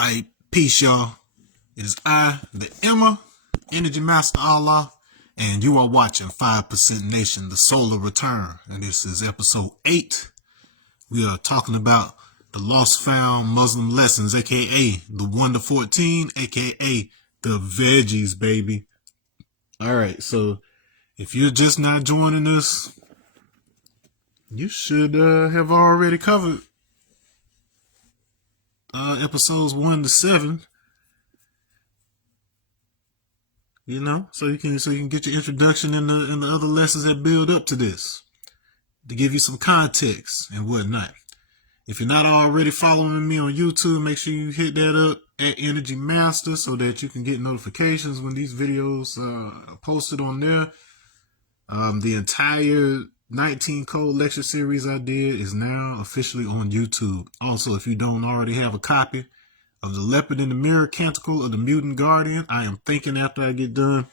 Alright, peace, y'all. It is I, the Emma, Energy Master Allah, and you are watching 5% Nation, the Solar Return. And this is episode 8. We are talking about the Lost Found Muslim Lessons, aka the 1 to 14, aka the veggies, baby. Alright, so if you're just not joining us, you should have already covered episodes 1 to 7. You know, so you can get your introduction in the other lessons that build up to this, to give you some context and whatnot. If you're not already following me on YouTube, make sure you hit that up at Energy Master so that you can get notifications when these videos are posted on there. The entire 19 code lecture series I did is now officially on YouTube. Also, if you don't already have a copy of the Leopard in the Mirror Canticle of the Mutant Guardian, I am thinking after I get done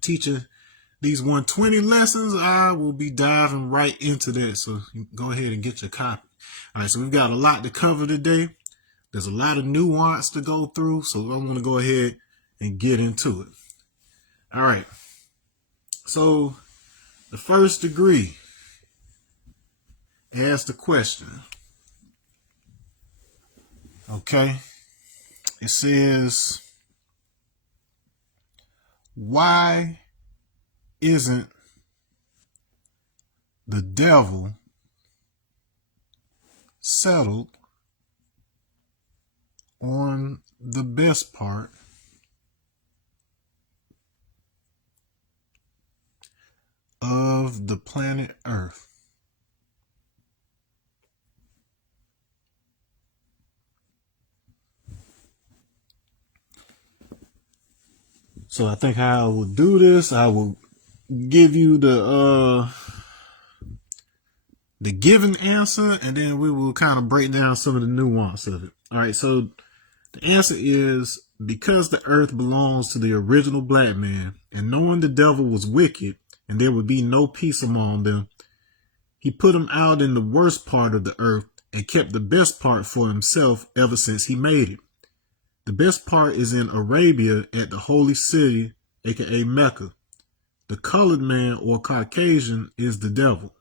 teaching these 120 lessons, I will be diving right into that. So go ahead and get your copy. All right, so we've got a lot to cover today. There's a lot of nuance to go through, so I'm going to go ahead and get into it. All right. So the first degree asks the question. Okay. It says, why isn't the devil settled on the best part of the planet Earth? So I think how I will do this, I will give you the given answer, and then we will kind of break down some of the nuance of it. All right, so the answer is because the earth belongs to the original black man, and knowing the devil was wicked and there would be no peace among them, he put him out in the worst part of the earth and kept the best part for himself ever since he made it. The best part is in Arabia at the holy city, aka Mecca. The colored man or Caucasian is the devil.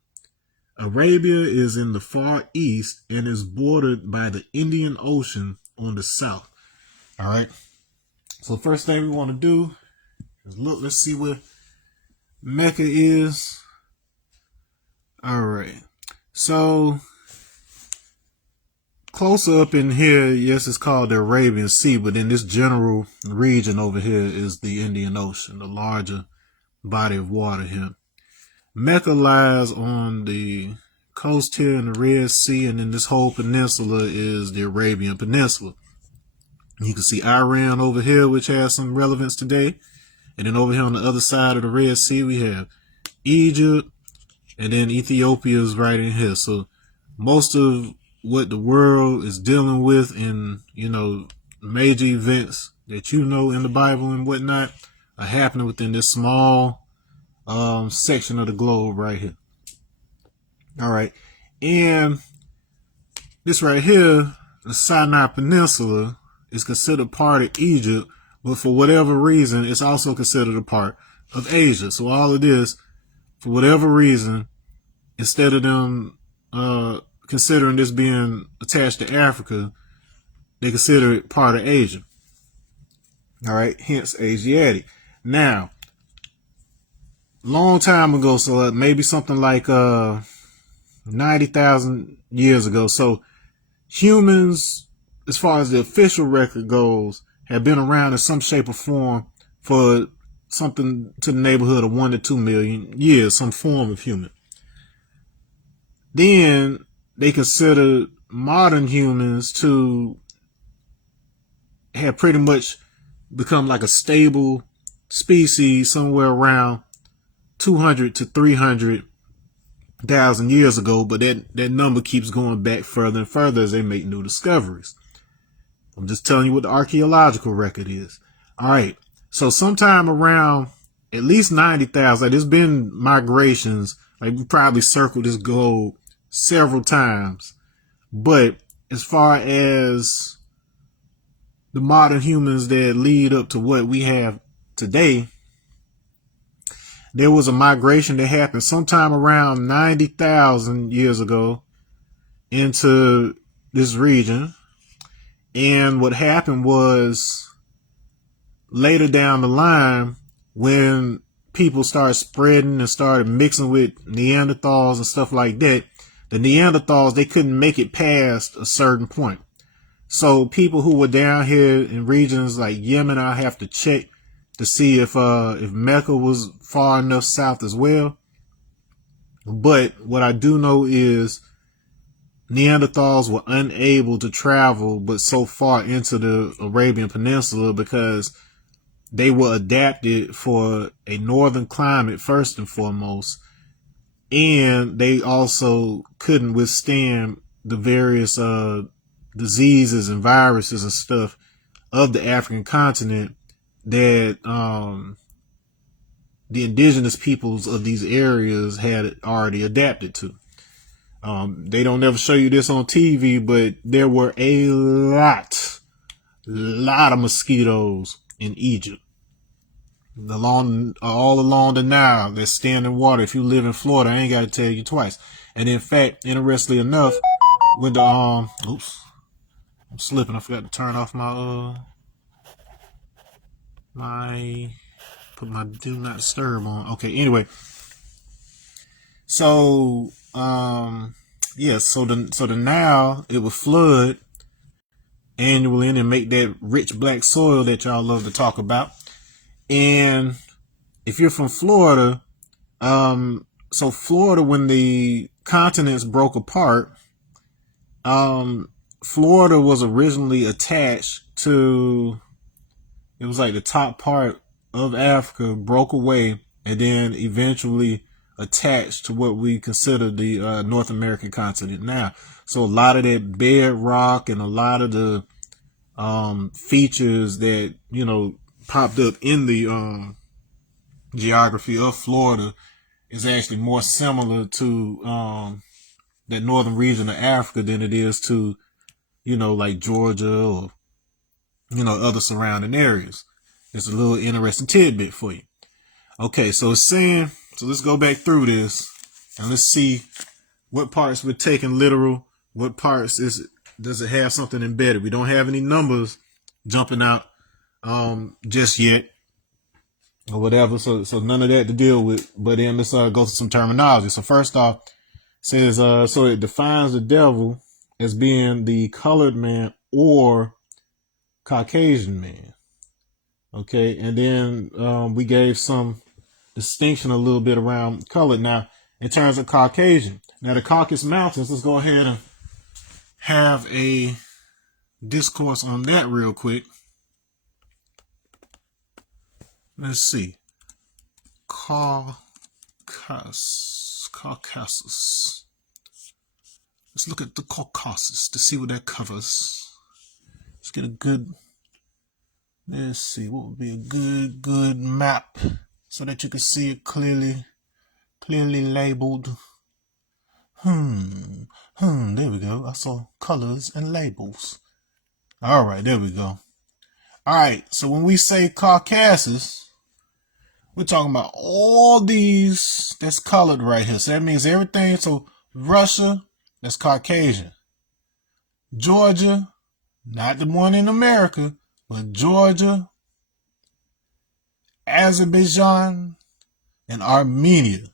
Arabia is in the far east and is bordered by the Indian Ocean on the south. All right. So the first thing we want to do is look, let's see where Mecca is. All right. So closer up in here, yes, it's called the Arabian Sea, but in this general region over here is the Indian Ocean, the larger body of water here. Mecca lies on the coast here in the Red Sea, and then this whole peninsula is the Arabian Peninsula. You can see Iran over here, which has some relevance today. And then over here on the other side of the Red Sea, we have Egypt, and then Ethiopia is right in here. So most of what the world is dealing with in, major events that in the Bible and whatnot are happening within this small section of the globe right here. All right. And this right here, the Sinai Peninsula, is considered part of Egypt, but for whatever reason, it's also considered a part of Asia. So all of this, for whatever reason, instead of them considering this being attached to Africa, they consider it part of Asia. All right, hence Asiatic. Now, long time ago, so maybe something like 90,000 years ago. So humans, as far as the official record goes, have been around in some shape or form for something to the neighborhood of 1 to 2 million years, some form of human. Then they considered modern humans to have pretty much become like a stable species somewhere around 200 to 300,000 years ago, but that number keeps going back further and further as they make new discoveries. I'm just telling you what the archaeological record is. All right. So sometime around at least 90,000, like there's been migrations, like we probably circled this globe several times. But as far as the modern humans that lead up to what we have today, there was a migration that happened sometime around 90,000 years ago into this region. And what happened was later down the line, when people started spreading and started mixing with Neanderthals and stuff like that, the Neanderthals, they couldn't make it past a certain point. So people who were down here in regions like Yemen, I have to check to see if Mecca was far enough south as well. But what I do know is Neanderthals were unable to travel but so far into the Arabian Peninsula because they were adapted for a northern climate first and foremost, and they also couldn't withstand the various diseases and viruses and stuff of the African continent that the indigenous peoples of these areas had already adapted to. They don't ever show you this on TV, but there were a lot of mosquitoes in Egypt. All along the Nile, there's standing water. If you live in Florida, I ain't got to tell you twice. And in fact, interestingly enough, when the oops, I'm slipping. I forgot to turn off my put my do not disturb on. Okay, anyway. So yeah, so the Nile, it would flood annually and make that rich black soil that y'all love to talk about. And if you're from Florida, so Florida, when the continents broke apart, Florida was originally attached to, it was like the top part of Africa broke away and then eventually attached to what we consider the North American continent now. So a lot of that bedrock and a lot of the features that, you know, popped up in the geography of Florida is actually more similar to that northern region of Africa than it is to, you know, like Georgia or, you know, other surrounding areas. It's a little interesting tidbit for you. Okay, so it's saying, so let's go back through this and let's see what parts we're taking literal, what parts does it have something embedded. We don't have any numbers jumping out just yet or whatever, so none of that to deal with. But then let's go through some terminology. So first off, it says so it defines the devil as being the colored man or Caucasian man. Okay, and then we gave some distinction a little bit around color. Now, in terms of Caucasian, now the Caucasus Mountains, let's go ahead and have a discourse on that real quick. Let's see. Caucasus. Let's look at the Caucasus to see what that covers. Let's get a good, let's see, what would be a good map so that you can see it clearly labeled. There we go. I saw colors and labels. All right, there we go. All right, so when we say Caucasus, we're talking about all these that's colored right here. So that means everything. So Russia, that's Caucasian. Georgia, not the one in America, but Georgia, Azerbaijan, and Armenia.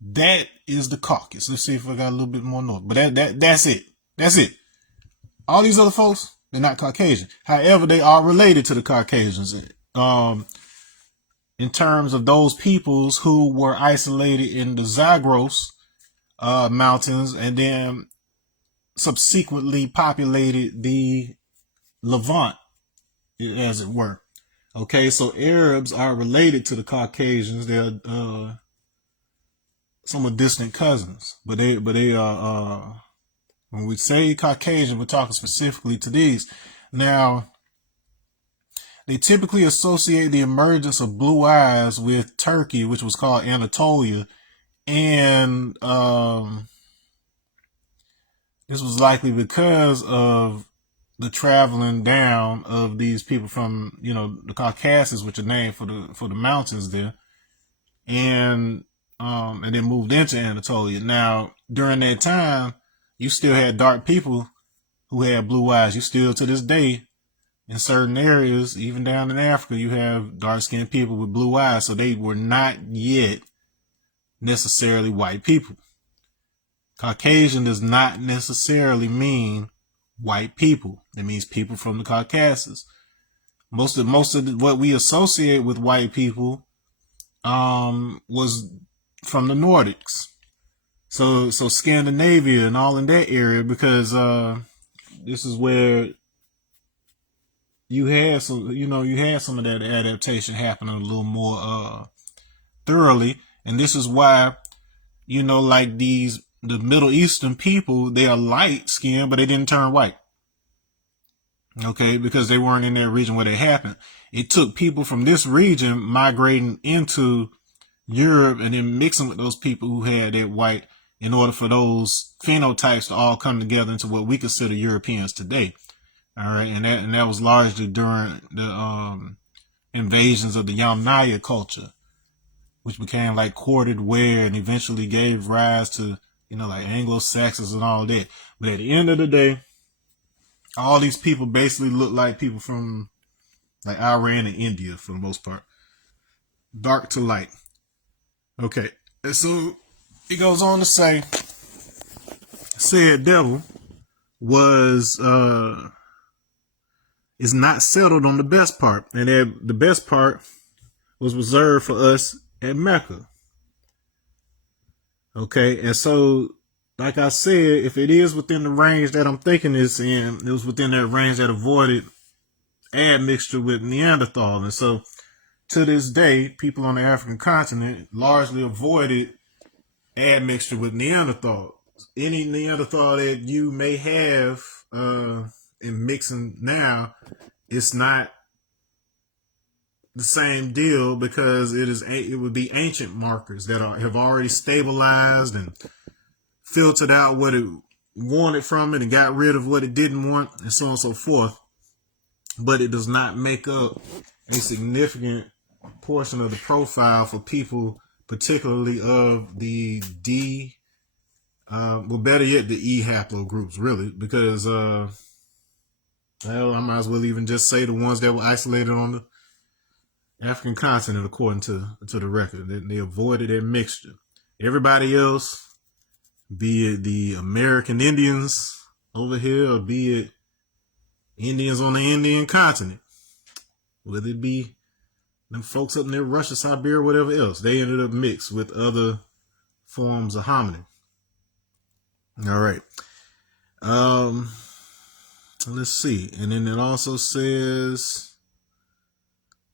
That is the Caucasus. Let's see if I got a little bit more north. But that's it. That's it. All these other folks, they're not Caucasian. However, they are related to the Caucasians. In terms of those peoples who were isolated in the Zagros mountains and then subsequently populated the Levant, as it were. Okay, so Arabs are related to the Caucasians. They're somewhat distant cousins, but they are. When we say Caucasian, we're talking specifically to these. Now, they typically associate the emergence of blue eyes with Turkey, which was called Anatolia, and this was likely because of the traveling down of these people from, the Caucasus, which are named for the mountains there, and then moved into Anatolia. Now, during that time, you still had dark people who had blue eyes. You still, to this day, in certain areas, even down in Africa, you have dark-skinned people with blue eyes. So they were not yet necessarily white people. Caucasian does not necessarily mean white people. It means people from the Caucasus. Most of what we associate with white people was from the Nordics. So Scandinavia and all in that area, because this is where you had some of that adaptation happening a little more thoroughly. And this is why, like the Middle Eastern people, they are light skinned, but they didn't turn white. Okay, because they weren't in that region where they happened. It took people from this region migrating into Europe and then mixing with those people who had that white in order for those phenotypes to all come together into what we consider Europeans today. All right, and that was largely during the invasions of the Yamnaya culture, which became like corded ware and eventually gave rise to, like Anglo-Saxons and all that. But at the end of the day, all these people basically look like people from like Iran and India for the most part. Dark to light. Okay. And so it goes on to say, said devil was is not settled on the best part. And the best part was reserved for us at Mecca. Okay, and so like I said, if it is within the range that I'm thinking it's in, it was within that range that avoided admixture with Neanderthal. And so to this day, people on the African continent largely avoided admixture with Neanderthal. Any Neanderthal that you may have in mixing now, it's not the same deal, because it would be ancient markers that have already stabilized and filtered out what it wanted from it and got rid of what it didn't want, and so on and so forth. But it does not make up a significant portion of the profile for people, particularly of the D, well, better yet, the E haplogroups, really, because, well, I might as well even just say the ones that were isolated on the African continent, according to the record. They avoided that mixture. Everybody else, be it the American Indians over here, or be it Indians on the Indian continent, whether it be them folks up near Russia, Siberia, whatever else, they ended up mixed with other forms of hominin. All right. Let's see. And then it also says,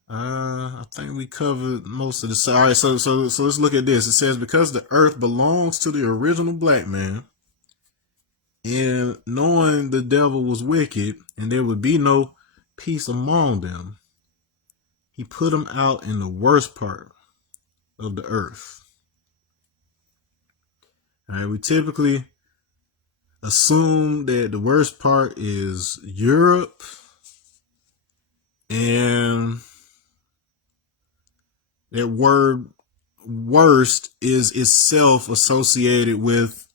I think we covered most of this. All right, so let's look at this. It says, because the earth belongs to the original black man, and knowing the devil was wicked and there would be no peace among them, he put them out in the worst part of the earth. All right, we typically assume that the worst part is Europe, and that word worst is itself associated with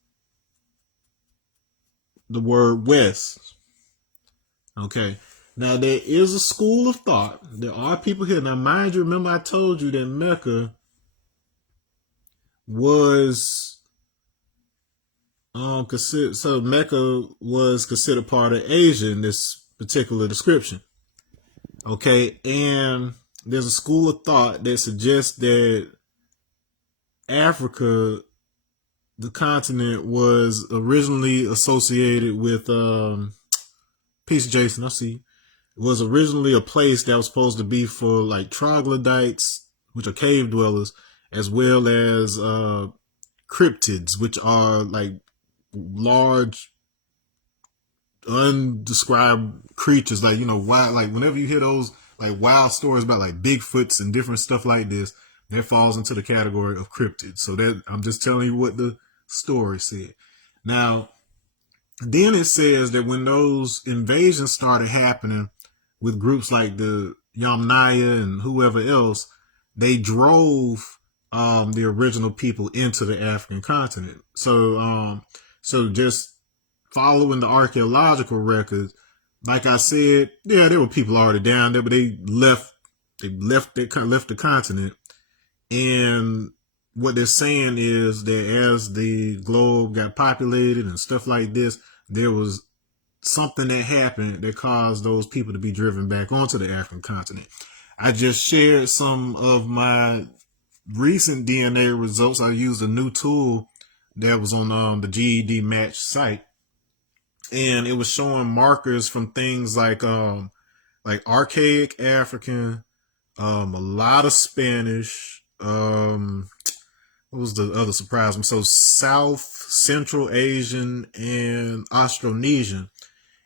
the word west. Okay. Now, there is a school of thought. There are people here. Now, mind you, remember I told you that Mecca was considered, so Mecca was considered part of Asia in this particular description. Okay. And there's a school of thought that suggests that Africa, the continent, was originally associated with, peace, Jason, I see, was originally a place that was supposed to be for like troglodytes, which are cave dwellers, as well as cryptids, which are like large, undescribed creatures, like, wild, like whenever you hear those like wild stories about like Bigfoots and different stuff like this, that falls into the category of cryptids. So that I'm just telling you what the story said. Now, Then it says that when those invasions started happening with groups like the Yamnaya and whoever else, they drove the original people into the African continent. So just following the archaeological records, like I said, yeah, there were people already down there, but they left. Left the continent, and what they're saying is that as the globe got populated and stuff like this, there was something that happened that caused those people to be driven back onto the African continent. I just shared some of my recent DNA results. I used a new tool that was on the GED Match site, and it was showing markers from things like archaic African, a lot of Spanish. What was the other surprise? So South Central Asian and Austronesian.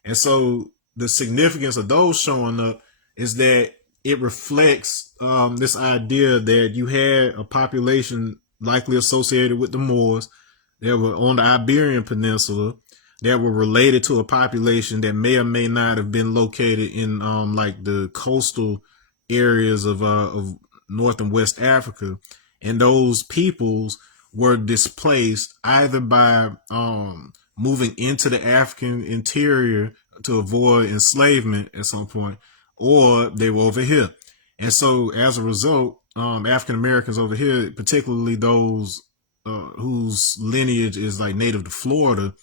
And so the significance of those showing up is that it reflects this idea that you had a population likely associated with the Moors that were on the Iberian Peninsula that were related to a population that may or may not have been located in like the coastal areas of North and West Africa. And those peoples were displaced either by moving into the African interior to avoid enslavement at some point, or they were over here. And so as a result, African Americans over here, particularly those whose lineage is like native to Florida,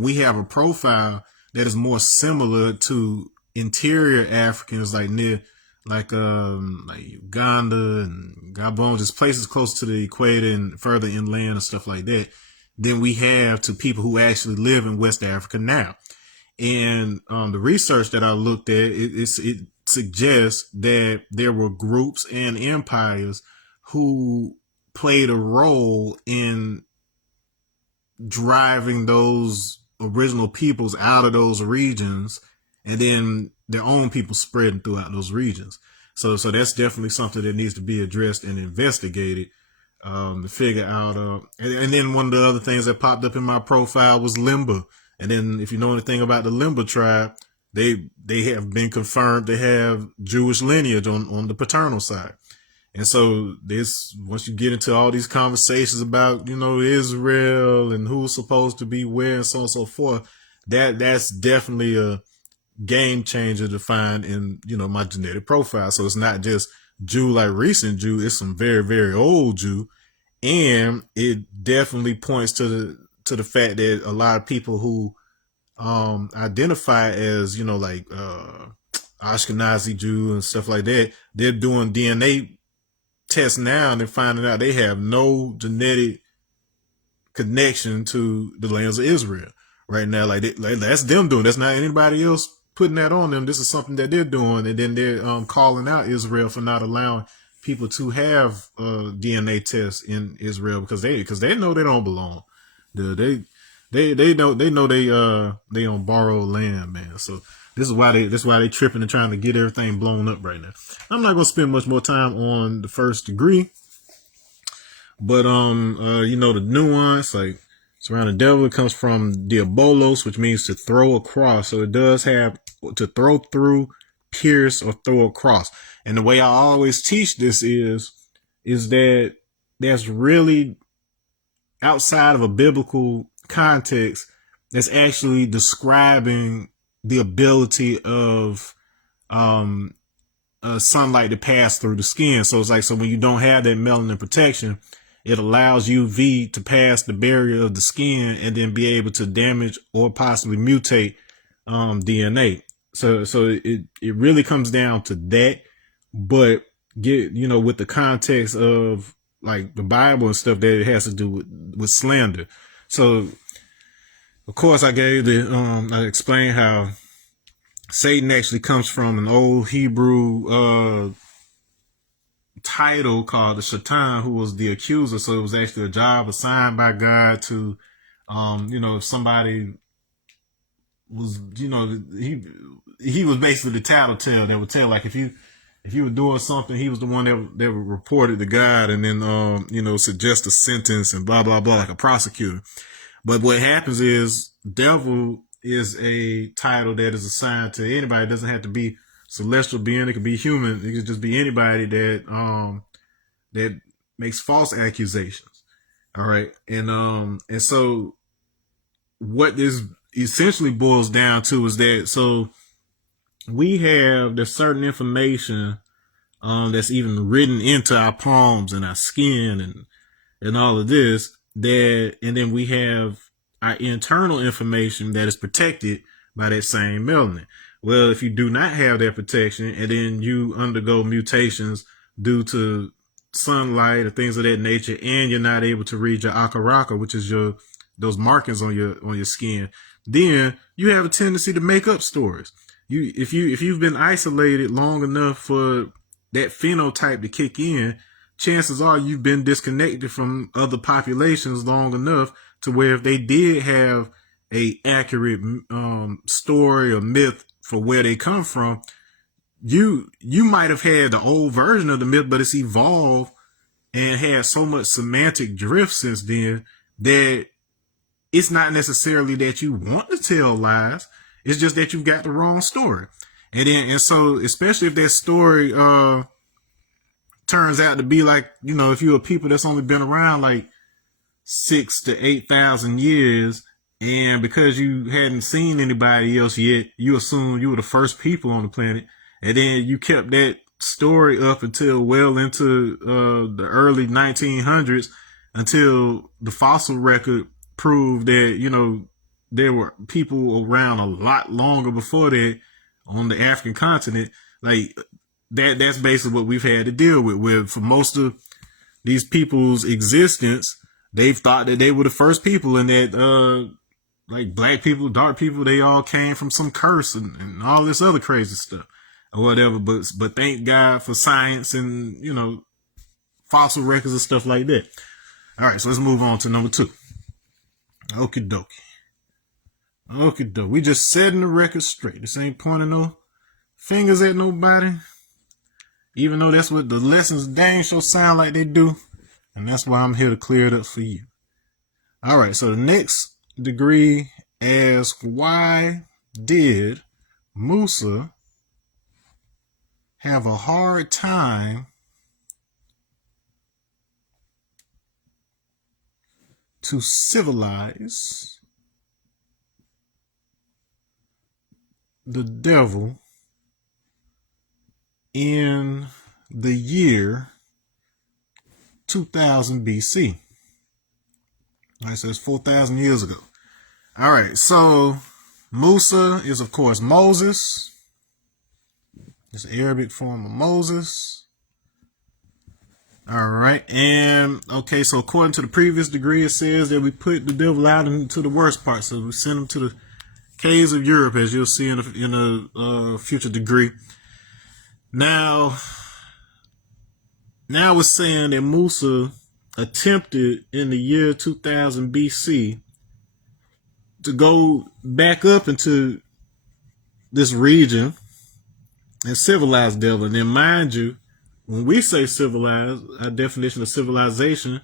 we have a profile that is more similar to interior Africans like near like Uganda and Gabon, just places close to the equator and further inland and stuff like that, than we have to people who actually live in West Africa now. And the research that I looked at, it suggests that there were groups and empires who played a role in driving those original peoples out of those regions, and then their own people spreading throughout those regions. So that's definitely something that needs to be addressed and investigated to figure out. And then one of the other things that popped up in my profile was Limba. And then if you know anything about the Limba tribe, they have been confirmed to have Jewish lineage on the paternal side. And so this, once you get into all these conversations about, Israel and who's supposed to be where and so on and so forth, that's definitely a game changer to find in, my genetic profile. So it's not just Jew like recent Jew, it's some very, very old Jew. And it definitely points to the fact that a lot of people who identify as, Ashkenazi Jew and stuff like that, they're doing DNA tests now and they're finding out they have no genetic connection to the lands of Israel right now. Like that's them doing. That's not anybody else putting that on them. This is something that they're doing, and then they're calling out Israel for not allowing people to have DNA tests in Israel because they know they don't belong. They know they on borrowed land, man. So this is why they tripping and trying to get everything blown up right now. I'm not gonna spend much more time on the first degree, but the nuance, like surround the devil, it comes from diabolos, which means to throw across. So it does have to throw through, pierce, or throw across. And the way I always teach this is that there's really, outside of a biblical context, that's actually describing the ability of sunlight to pass through the skin. So it's like, so when you don't have that melanin protection, it allows UV to pass the barrier of the skin and then be able to damage or possibly mutate DNA. So it really comes down to that, but with the context of like the Bible and stuff, that it has to do with slander. So of course I explained how Satan actually comes from an old Hebrew title called the Shaitan, who was the accuser. So it was actually a job assigned by God to, if somebody was, he was basically the tattletale that would tell, like if you were doing something, he was the one that would report it to God and then, suggest a sentence and blah, blah, blah, like a prosecutor. But what happens is devil is a title that is assigned to anybody. It doesn't have to be celestial being. It could be human. It could just be anybody that makes false accusations. All right. And so what this essentially boils down to is that, so there's certain information that's even written into our palms and our skin and all of this, and then we have our internal information that is protected by that same melanin. Well, if you do not have that protection and then you undergo mutations due to sunlight or things of that nature, and you're not able to read your akaraka, which is those markings on your skin, then you have a tendency to make up stories. If you've been isolated long enough for that phenotype to kick in, chances are you've been disconnected from other populations long enough to where if they did have a accurate story or myth for where they come from, you might have had the old version of the myth, but it's evolved and had so much semantic drift since then that it's not necessarily that you want to tell lies. It's just that you've got the wrong story. And so, especially if that story turns out to be like, if you're a people that's only been around like 6,000 to 8,000 years, and because you hadn't seen anybody else yet, you assumed you were the first people on the planet, and then you kept that story up until well into the early 1900s, until the fossil record proved that, there were people around a lot longer before that on the African continent. Like that's basically what we've had to deal with, where for most of these people's existence, they've thought that they were the first people, and that like black people, dark people, they all came from some curse and all this other crazy stuff or whatever. But thank God for science and, fossil records and stuff like that. All right, so let's move on to number 2. Okie dokie. Okie dokie. We just setting the record straight. This ain't pointing no fingers at nobody, even though that's what the lessons dang sure sound like they do. And that's why I'm here to clear it up for you. All right, so the next degree asks, why did Musa have a hard time to civilize the devil in the year 2000 BC? All right, so it's 4,000 years ago. All right, so Musa is, of course, Moses. It's the Arabic form of Moses. All right, and okay, so according to the previous degree, it says that we put the devil out into the worst part. So we send him to the caves of Europe, as you'll see in a future degree. Now it's saying that Musa attempted in the year 2000 BC to go back up into this region and civilize devil. And then mind you, when we say civilized, our definition of civilization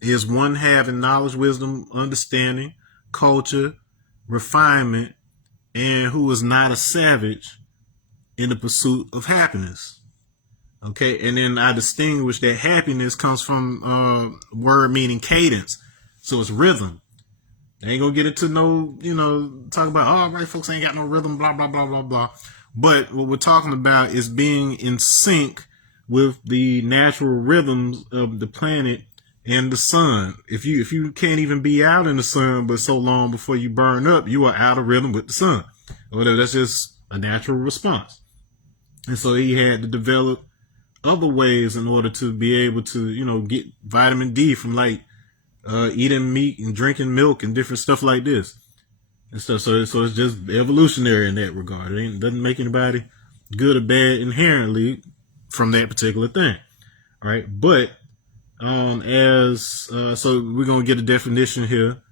is one having knowledge, wisdom, understanding, culture, refinement, and who is not a savage in the pursuit of happiness. Okay, and then I distinguish that happiness comes from word meaning cadence. So it's rhythm. They ain't gonna get into no, talk about, oh, white folks ain't got no rhythm, blah, blah, blah, blah, blah. But what we're talking about is being in sync with the natural rhythms of the planet and the sun. If you can't even be out in the sun but so long before you burn up, you are out of rhythm with the sun. Or whatever. That's just a natural response. And so he had to develop other ways in order to be able to, get vitamin D from like eating meat and drinking milk and different stuff like this. And stuff. So it's just evolutionary in that regard. It doesn't make anybody good or bad inherently from that particular thing. All right. But so we're going to get a definition here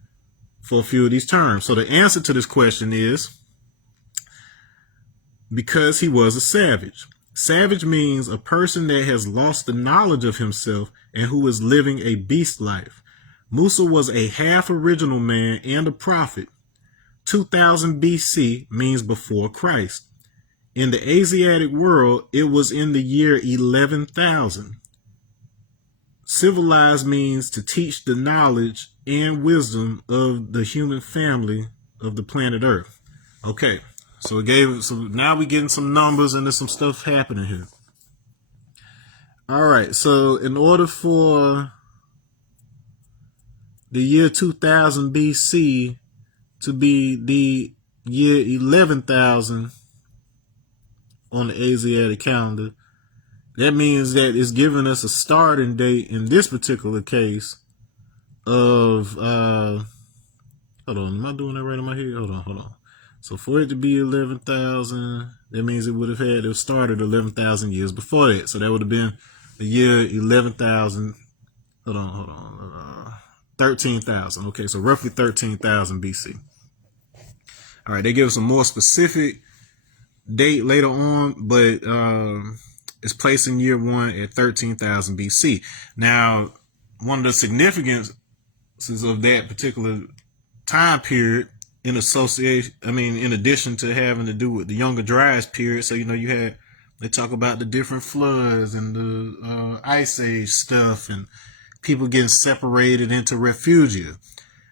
for a few of these terms. So the answer to this question is because he was a savage. Savage means a person that has lost the knowledge of himself and who is living a beast life. Musa was a half original man and a prophet. 2000 BC means before Christ. In the Asiatic world, it was in the year 11,000. Civilized means to teach the knowledge and wisdom of the human family of the planet Earth. Okay, so now we're getting some numbers and there's some stuff happening here. All right, so in order for the year 2000 BC to be the year 11,000 on the Asiatic calendar, that means that it's giving us a starting date in this particular case of, hold on, am I doing that right in my head? Hold on. So for it to be 11,000, that means it would have started 11,000 years before that. So that would have been the year 11,000, hold on, 13,000. Okay, so roughly 13,000 BC. All right, they give us a more specific date later on, but it's placed in year 1 at 13,000 BC. Now, one of the significances of that particular time period in addition to having to do with the Younger Dryas period, so they talk about the different floods and the Ice Age stuff and people getting separated into refugia.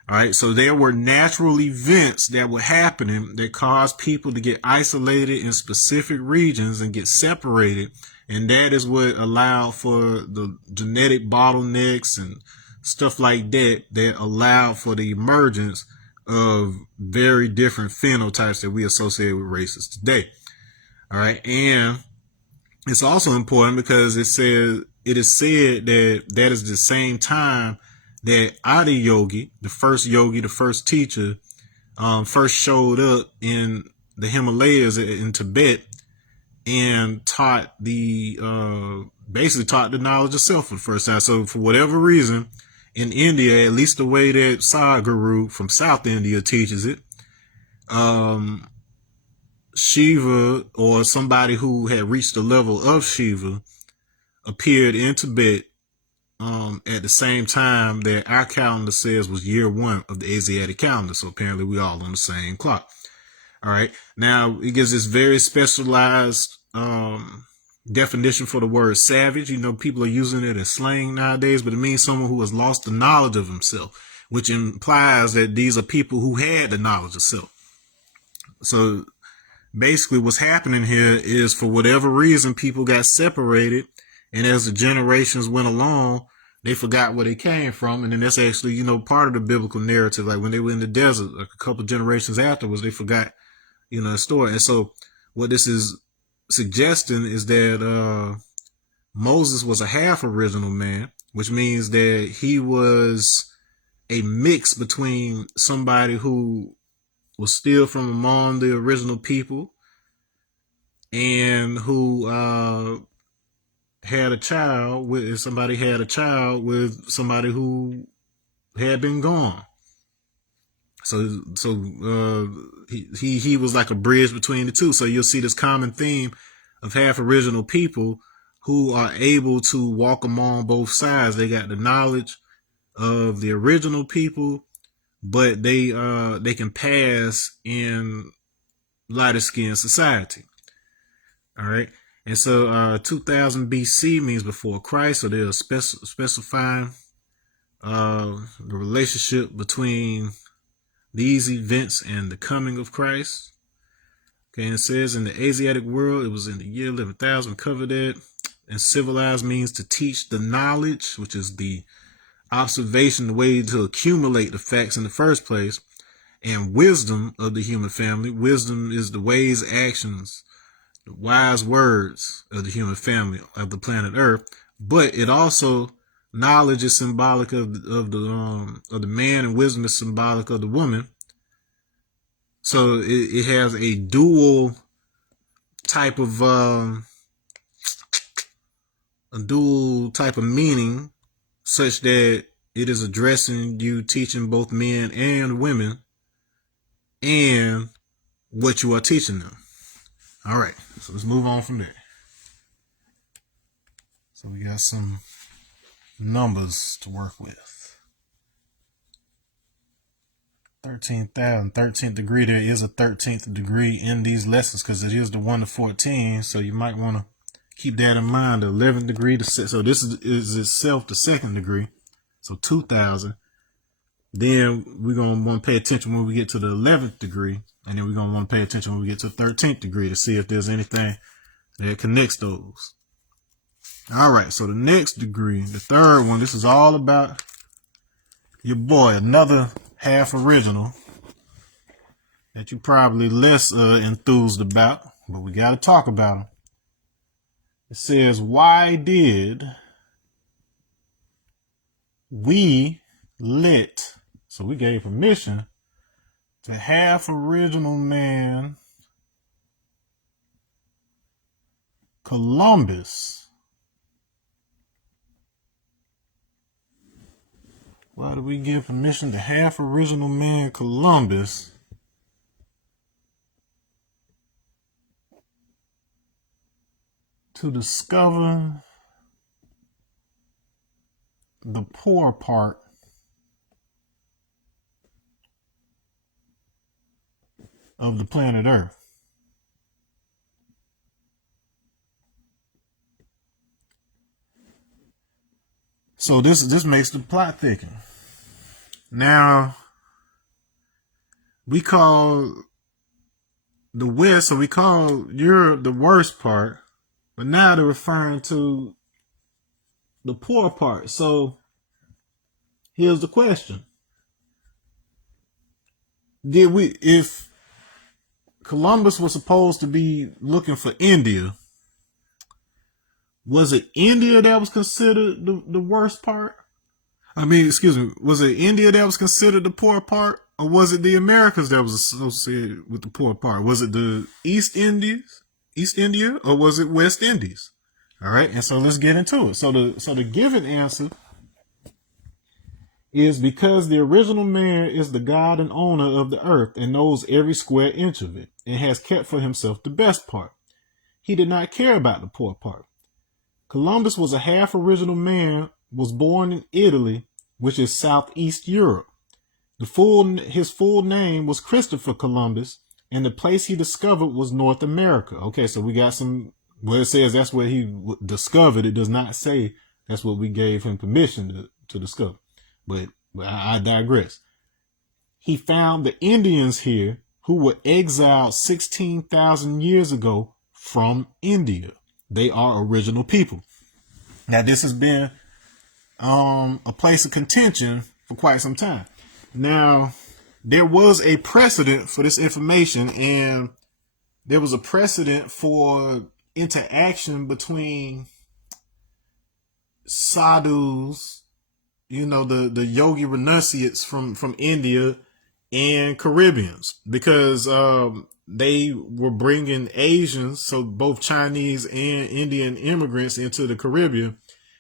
All right, so there were natural events that were happening that caused people to get isolated in specific regions and get separated. And that is what allowed for the genetic bottlenecks and stuff like that allowed for the emergence of very different phenotypes that we associate with races today. All right, and it's also important because it is said that is the same time that Adi Yogi, the first teacher, first showed up in the Himalayas in Tibet and basically taught the knowledge of self for the first time. So for whatever reason, in India, at least the way that Sadhguru from South India teaches it, Shiva or somebody who had reached the level of Shiva appeared in Tibet at the same time that our calendar says was year 1 of the Asiatic calendar. So apparently we all on the same clock. All right. Now it gives this very specialized definition for the word savage. People are using it as slang nowadays, but it means someone who has lost the knowledge of himself, which implies that these are people who had the knowledge of self. So basically what's happening here is, for whatever reason, people got separated. And as the generations went along, they forgot where they came from. And then that's actually, part of the biblical narrative. Like when they were in the desert, like a couple of generations afterwards, they forgot, the story. And so what this is suggesting is that Moses was a half original man, which means that he was a mix between somebody who was still from among the original people and who had a child with somebody who had been gone. So he was like a bridge between the two. So you'll see this common theme of half original people who are able to walk among both sides. They got the knowledge of the original people, but they can pass in lighter skinned society. All right. And so 2000 BC means before Christ. So they're specifying the relationship between these events and the coming of Christ. Okay, and it says in the Asiatic world, it was in the year 11,000. We covered that. And civilized means to teach the knowledge, which is the observation, the way to accumulate the facts in the first place, and wisdom of the human family. Wisdom is the ways, actions, the wise words of the human family of the planet Earth. But it also, knowledge is symbolic of the man, and wisdom is symbolic of the woman. So it has a dual type of meaning, such that it is addressing you, teaching both men and women, and what you are teaching them. All right, so let's move on from there. So we got some numbers to work with. 13,000, 13th degree. There is a 13th degree in these lessons because it is the 1 to 14. So you might want to keep that in mind. The 11th degree, so this is itself the 2nd degree. So 2,000. Then we're going to want to pay attention when we get to the 11th degree. And then we're going to want to pay attention when we get to the 13th degree to see if there's anything that connects those. All right, so the next degree, the 3rd one, this is all about your boy, another half original that you probably less enthused about, but we got to talk about him. It says, why did we let, so we gave permission to half original man Columbus. Why did we give permission to half original man Columbus to discover the poor part of the planet Earth? So this makes the plot thicken. Now, we call the West, so we call Europe the worst part, but now they're referring to the poor part. So here's the question. If Columbus was supposed to be looking for India, was it India that was considered the worst part? Was it India that was considered the poor part? Or was it the Americas that was associated with the poor part? Was it the East India, or was it West Indies? All right, and so let's get into it. So the given answer is because the original man is the God and owner of the earth and knows every square inch of it and has kept for himself the best part. He did not care about the poor part. Columbus was a half original man, was born in Italy, which is Southeast Europe. His full name was Christopher Columbus, and the place he discovered was North America. Okay, so we got where it says that's where he discovered. It does not say that's what we gave him permission to discover. But I digress. He found the Indians here who were exiled 16,000 years ago from India. They are original people. Now, this has been a place of contention for quite some time. Now, there was a precedent for this information, and there was a precedent for interaction between sadhus, the yogi renunciates from India, and Caribbeans, because they were bringing Asians, so both Chinese and Indian immigrants, into the Caribbean.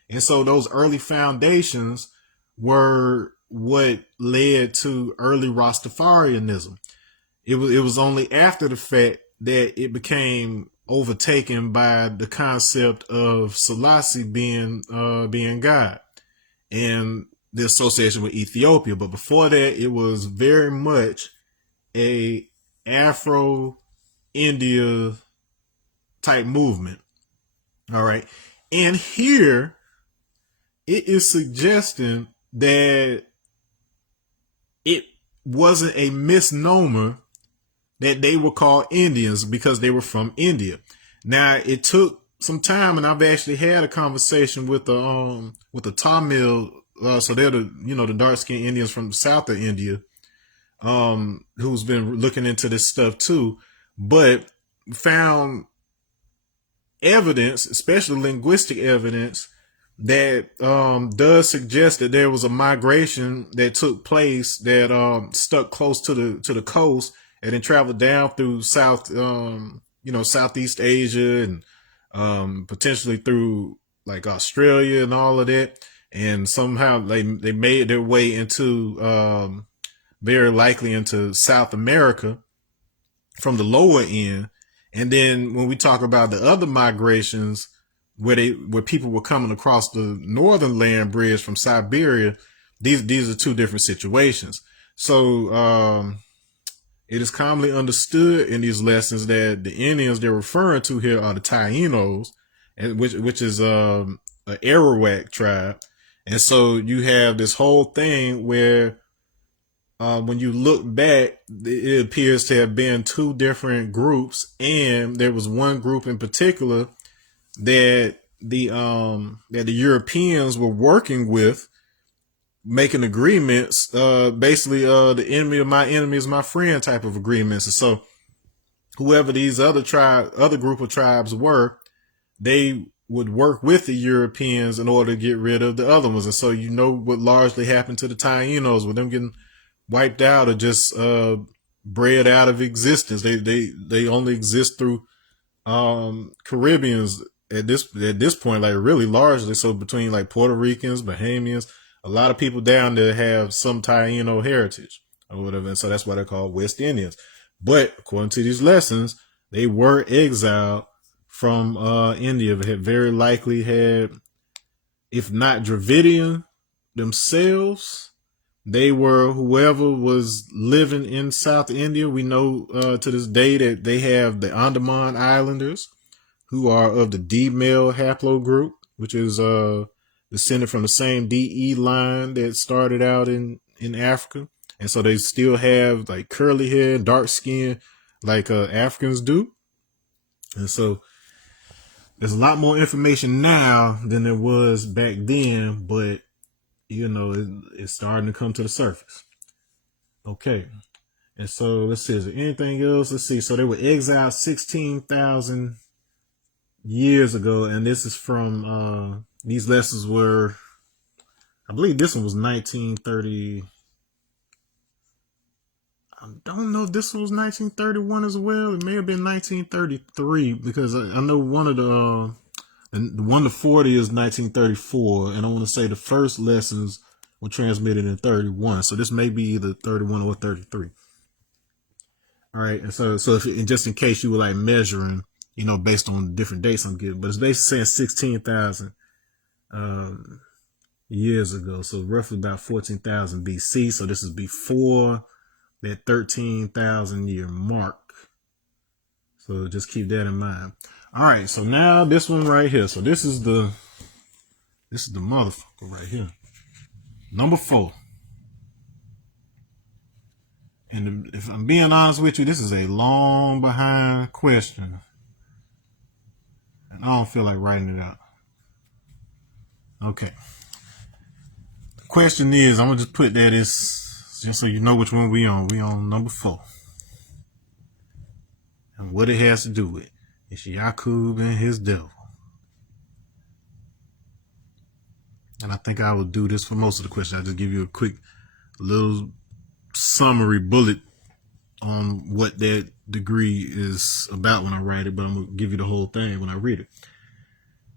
And so those early foundations were what led to early Rastafarianism. It was only after the fact that it became overtaken by the concept of Selassie being God and the association with Ethiopia. But before that, it was very much a Afro-India type movement. All right. And here it is suggesting that it wasn't a misnomer that they were called Indians because they were from India. Now, it took some time, and I've actually had a conversation with the Tamil, so they're the dark-skinned Indians from the south of India, who's been looking into this stuff too, but found evidence, especially linguistic evidence, that does suggest that there was a migration that took place that stuck close to the coast and then traveled down through Southeast Asia and potentially through like Australia and all of that, and somehow they made their way into very likely into South America from the lower end. And then when we talk about the other migrations where people were coming across the northern land bridge from Siberia, these are two different situations. So it is commonly understood in these lessons that the Indians they're referring to here are the Taínos, which is an Arawak tribe. And so you have this whole thing where when you look back, it appears to have been two different groups, and there was one group in particular that the Europeans were working with, making agreements, basically the enemy of my enemy is my friend type of agreements. And so whoever these other group of tribes were, they would work with the Europeans in order to get rid of the other ones. And so you know what largely happened to the Taínos with them getting wiped out or just bred out of existence. They only exist through Caribbeans at this point, like really largely. So between like Puerto Ricans, Bahamians, a lot of people down there have some Taino heritage or whatever. And so that's why they're called West Indians. But according to these lessons, they were exiled from India. They had very likely had, if not Dravidian themselves, they were whoever was living in South India. We know to this day that they have the Andaman Islanders, who are of the D male haplogroup, which is descended from the same DE line that started out in Africa. And so they still have like curly hair, dark skin, like Africans do. And so there's a lot more information now than there was back then, but you know, it's starting to come to the surface. Okay. And so let's see, is there anything else? Let's see. So they were exiled 16,000 years ago. And this is from, these lessons were, I believe this one was 1930. I don't know if this one was 1931 as well. It may have been 1933 because I know one of the 1 to 40 is 1934, and I want to say the first lessons were transmitted in 31. So this may be either 31 or 33. All right, and so if, just in case you were like measuring, you know, based on different dates I'm giving, but it's basically saying 16,000 years ago. So roughly about 14,000 BC. So this is before that 13,000 year mark. So just keep that in mind. All right, so now this one right here. So this is the motherfucker right here. Number 4. And if I'm being honest with you, this is a long behind question. And I don't feel like writing it out. Okay. The question is, I'm going to just put that as, just so you know which one we on. We on number 4. And what it has to do with. It's Yakub and his devil. And I think I will do this for most of the questions. I'll just give you a quick little summary bullet on what that degree is about when I write it, but I'm going to give you the whole thing when I read it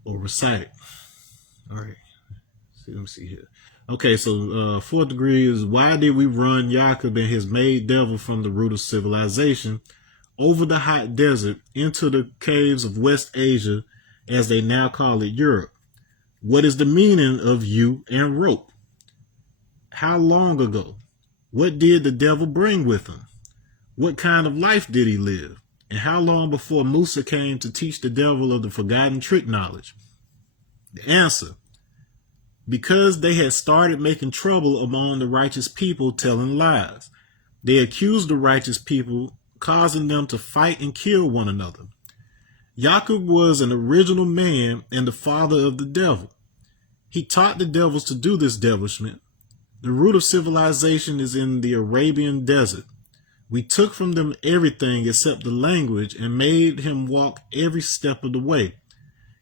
or recite it. All right. Let me see here. Okay, so 4th degree is, why did we run Yakub and his maid devil from the root of civilization over the hot desert into the caves of West Asia, as they now call it Europe? What is the meaning of you and rope? How long ago? What did the devil bring with him? What kind of life did he live? And how long before Musa came to teach the devil of the forgotten trick knowledge? The answer: because they had started making trouble among the righteous people, telling lies. They accused the righteous people, causing them to fight and kill one another. Yakub was an original man and the father of the devil. He taught the devils to do this devilishment. The root of civilization is in the Arabian desert. We took from them everything except the language and made him walk every step of the way.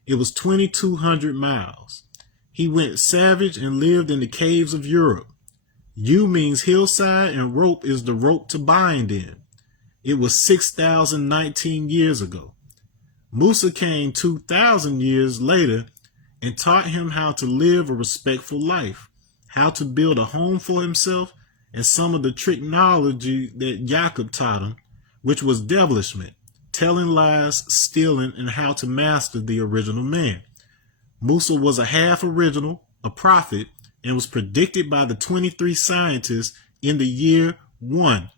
It was 2,200 miles. He went savage and lived in the caves of Europe. You means hillside and rope is the rope to bind in. It was 6,019 years ago. Musa came 2,000 years later and taught him how to live a respectful life, how to build a home for himself, and some of the tricknology that Yakub taught him, which was devilishment, telling lies, stealing, and how to master the original man. Musa was a half original, a prophet, and was predicted by the 23 scientists in the year 1,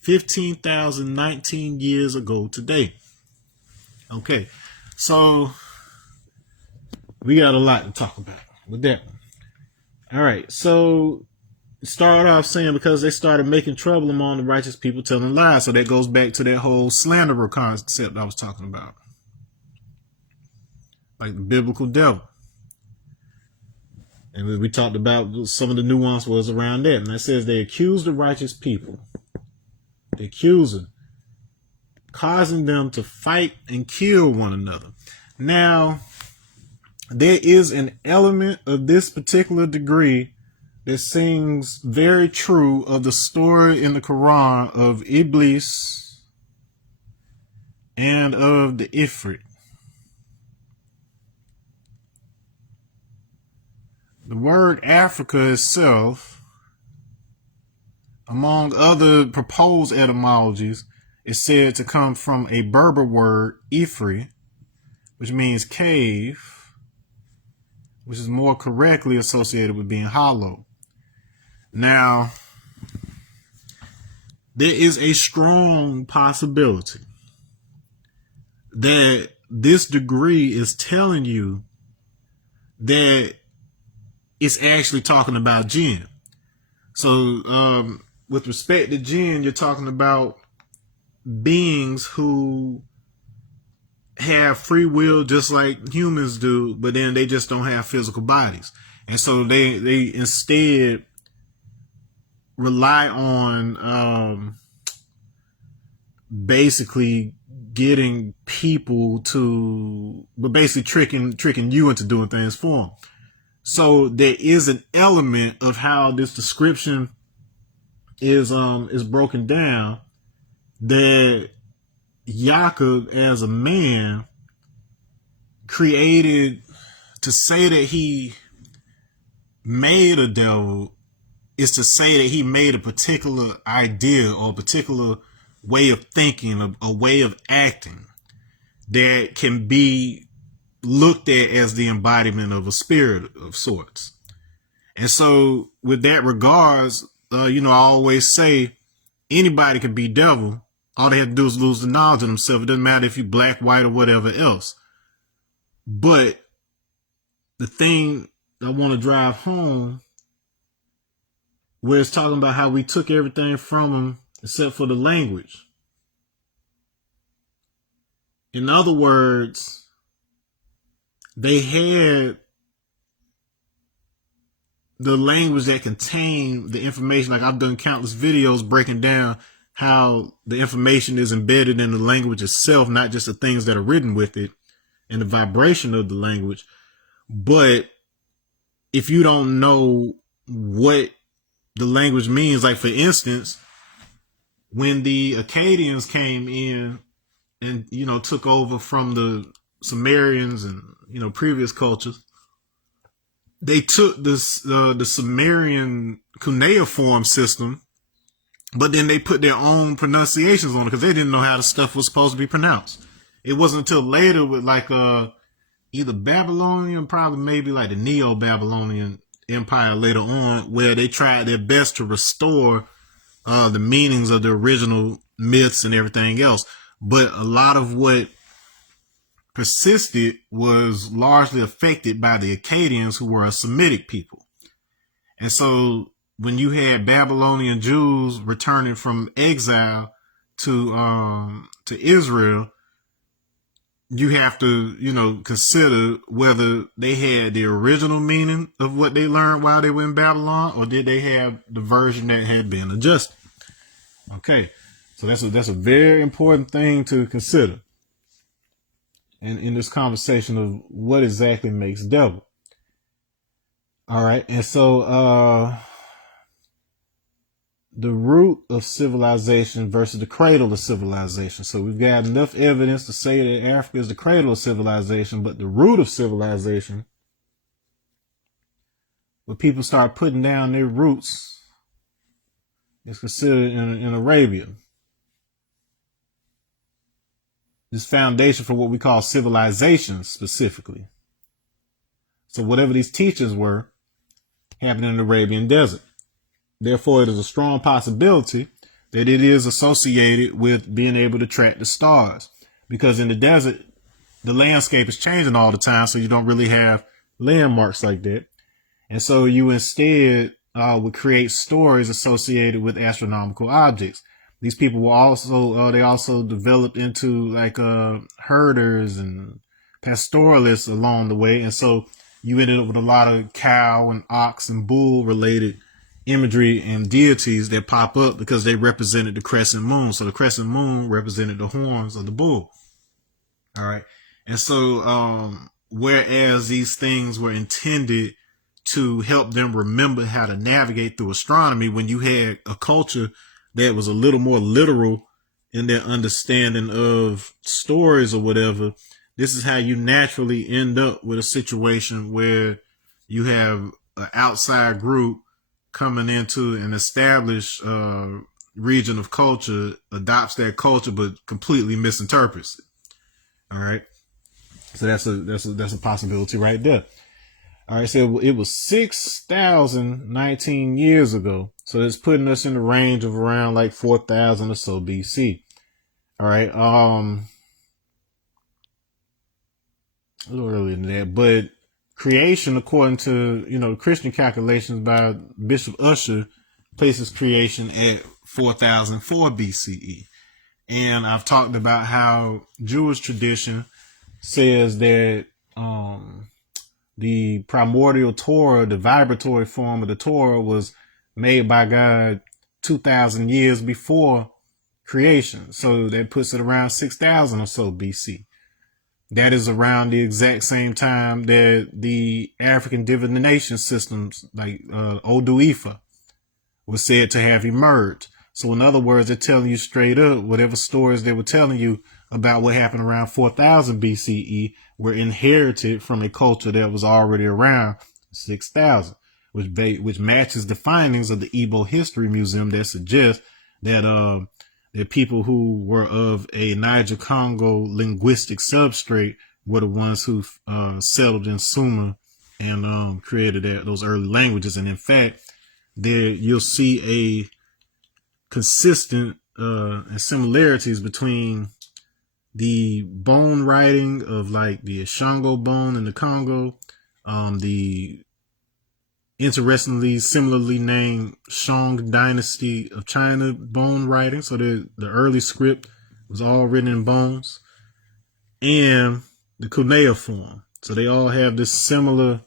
15,019 years ago today. Okay, so we got a lot to talk about with that one. All right, so start off saying because they started making trouble among the righteous people telling lies. So that goes back to that whole slanderer concept I was talking about. Like the biblical devil. And we talked about some of the nuance was around that. And that says they accuse the righteous people. The accuser. Causing them to fight and kill one another. Now, there is an element of this particular degree that seems very true of the story in the Quran of Iblis and of the Ifrit. The word Africa itself, among other proposed etymologies, is said to come from a Berber word, Ifri, which means cave, which is more correctly associated with being hollow. Now, there is a strong possibility that this degree is telling you that it's actually talking about jinn. So, with respect to jinn, you're talking about beings who have free will just like humans do, but then they just don't have physical bodies. And so they instead rely on basically getting people to, but basically tricking you into doing things for them. So there is an element of how this description is broken down that Jacob as a man created to say that he made a devil is to say that he made a particular idea or a particular way of thinking, a way of acting that can be looked at as the embodiment of a spirit of sorts. And so with that regards, I always say anybody can be devil. All they have to do is lose the knowledge of themselves. It doesn't matter if you're black, white, or whatever else. But the thing I want to drive home, where it's talking about how we took everything from them except for the language. In other words, they had the language that contained the information. Like I've done countless videos breaking down how the information is embedded in the language itself, not just the things that are written with it and the vibration of the language. But if you don't know what the language means, like for instance, when the Akkadians came in and, took over from the Sumerians and, previous cultures, they took this, the Sumerian cuneiform system, but then they put their own pronunciations on it because they didn't know how the stuff was supposed to be pronounced. It wasn't until later with like either Babylonian, probably maybe like the Neo-Babylonian Empire later on, where they tried their best to restore the meanings of the original myths and everything else. But a lot of what persisted was largely affected by the Akkadians, who were a Semitic people. And so when you had Babylonian Jews returning from exile to Israel, you have to, consider whether they had the original meaning of what they learned while they were in Babylon, or did they have the version that had been adjusted. Okay, so that's a very important thing to consider in this conversation of what exactly makes devil. All right, and so the root of civilization versus the cradle of civilization. So we've got enough evidence to say that Africa is the cradle of civilization, but the root of civilization, when people start putting down their roots, is considered in Arabia. This foundation for what we call civilization specifically. So whatever these teachings were, happened in the Arabian desert. Therefore, it is a strong possibility that it is associated with being able to track the stars. Because in the desert, the landscape is changing all the time, so you don't really have landmarks like that. And so you instead would create stories associated with astronomical objects. These people were also, they also developed into like herders and pastoralists along the way. And so you ended up with a lot of cow and ox and bull related imagery and deities that pop up because they represented the crescent moon. So the crescent moon represented the horns of the bull. All right. And so, whereas these things were intended to help them remember how to navigate through astronomy, when you had a culture that was a little more literal in their understanding of stories or whatever, this is how you naturally end up with a situation where you have an outside group coming into an established region of culture, adopts that culture, but completely misinterprets it. All right. So that's a possibility right there. All right. So it was 6,019 years ago. So it's putting us in the range of around like 4,000 or so BC. All right. A little earlier than that, but creation, according to, Christian calculations by Bishop Ussher, places creation at 4004 BCE. And I've talked about how Jewish tradition says that the primordial Torah, the vibratory form of the Torah, was made by God 2,000 years before creation. So that puts it around 6,000 or so BC. That is around the exact same time that the African divination systems, like Odu Ifa, was said to have emerged. So in other words, they're telling you straight up, whatever stories they were telling you about what happened around 4000 BCE were inherited from a culture that was already around 6000, which matches the findings of the Igbo History Museum that suggests that that people who were of a Niger-Congo linguistic substrate were the ones who settled in Sumer and created those early languages. And in fact, there you'll see a consistent similarities between the bone writing of like the Ashango bone in the Congo, the interestingly similarly named Shang Dynasty of China bone writing. So the early script was all written in bones, and the cuneiform. So they all have this similar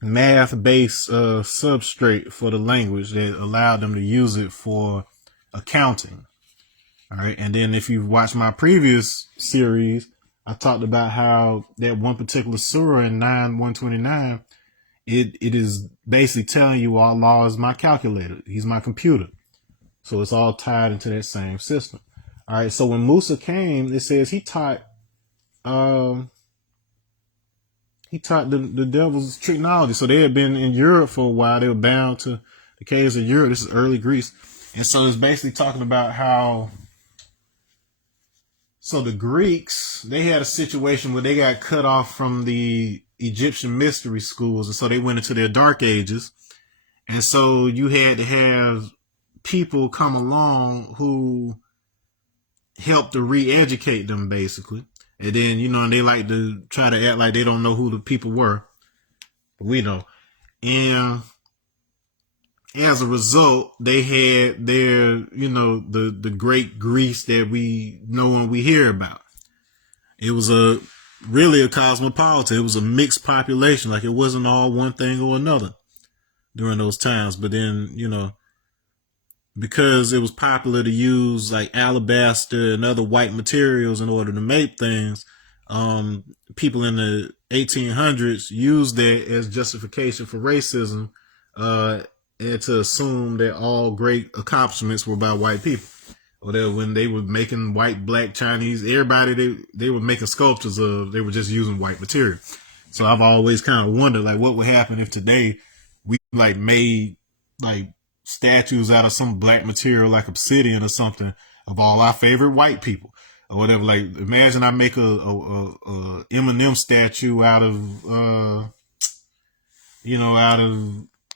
math-based substrate for the language that allowed them to use it for accounting. All right. And then if you've watched my previous series, I talked about how that one particular surah in 9:129, it is basically telling you Allah is my calculator. He's my computer. So it's all tied into that same system. All right. So when Musa came, it says he taught the devil's technology. So they had been in Europe for a while. They were bound to the caves of Europe. This is early Greece. And so it's basically talking about how, so the Greeks, they had a situation where they got cut off from the Egyptian mystery schools. And so they went into their dark ages. And so you had to have people come along who helped to re-educate them, basically. And then, and they like to try to act like they don't know who the people were. But we know. And as a result, they had their, the great Greece that we know and we hear about. It was really a cosmopolitan. It was a mixed population. Like it wasn't all one thing or another during those times. But then, because it was popular to use like alabaster and other white materials in order to make things, people in the 1800s used that as justification for racism, and to assume that all great accomplishments were by white people. Or that when they were making white, black, Chinese, everybody they were making sculptures of, they were just using white material. So I've always kind of wondered like what would happen if today we like made like statues out of some black material like obsidian or something of all our favorite white people or whatever. Like imagine I make a Eminem statue out of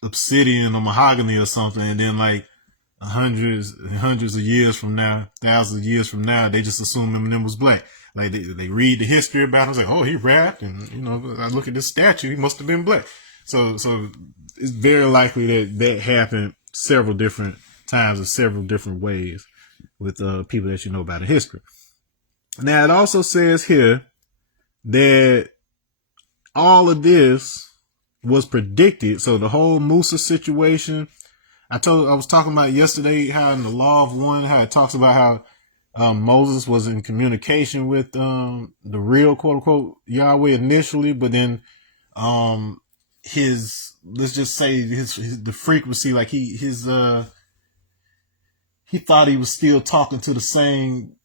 obsidian or mahogany or something, and then like hundreds and hundreds of years from now, thousands of years from now, they just assume Eminem was black. Like they read the history about him, it's like, oh, he rapped, and I look at this statue, he must have been black. So it's very likely that happened several different times in several different ways with people that you know about in history. Now it also says here that all of this was predicted. So the whole Musa situation, I was talking about yesterday how in the Law of One, how it talks about how Moses was in communication with the real quote unquote Yahweh initially, but then let's just say the frequency, like he thought he was still talking to the same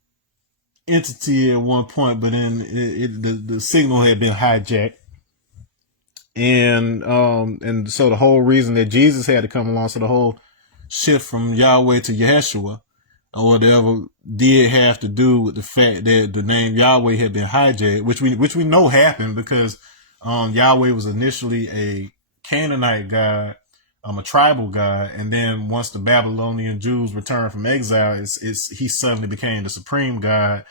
entity at one point, but then the signal had been hijacked. And so the whole reason that Jesus had to come along, so the whole shift from Yahweh to Yeshua or whatever did have to do with the fact that the name Yahweh had been hijacked, which we know happened because Yahweh was initially a Canaanite god, a tribal god, and then once the Babylonian Jews returned from exile, he suddenly became the supreme god,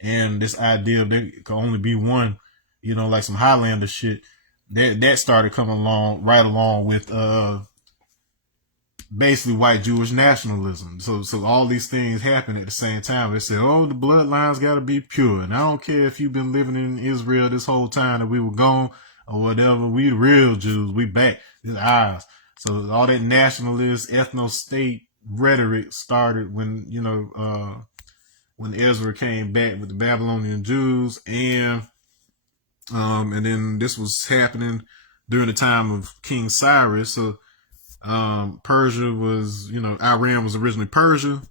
and this idea of there could only be one, like some Highlander shit, that started coming along right along with basically white Jewish nationalism. So all these things happen at the same time. They say, oh, the bloodlines got to be pure, and I don't care if you've been living in Israel this whole time that we were gone or whatever. We the real Jews. We back. It's ours. So all that nationalist ethno-state rhetoric started when Ezra came back with the Babylonian Jews, and then this was happening during the time of King Cyrus. So Persia was, Iran was originally Persia,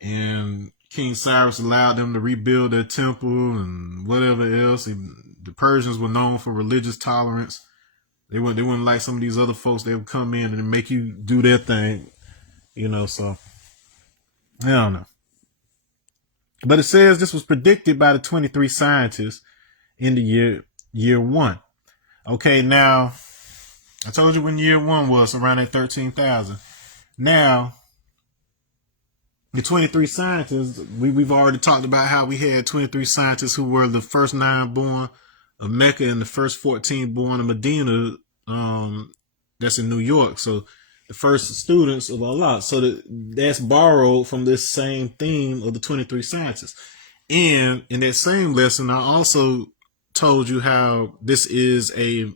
and King Cyrus allowed them to rebuild their temple and whatever else. The Persians were known for religious tolerance. They wouldn't like some of these other folks that would come in and make you do their thing, so I don't know. But it says this was predicted by the 23 scientists in the year one. Okay, now I told you when year one was around that 13,000. Now the 23 scientists, we've already talked about how we had 23 scientists who were the first 9 born of Mecca and the first 14 born of Medina, that's in New York. So the first students of Allah. So that's borrowed from this same theme of the 23 scientists. And in that same lesson, I also told you how this is a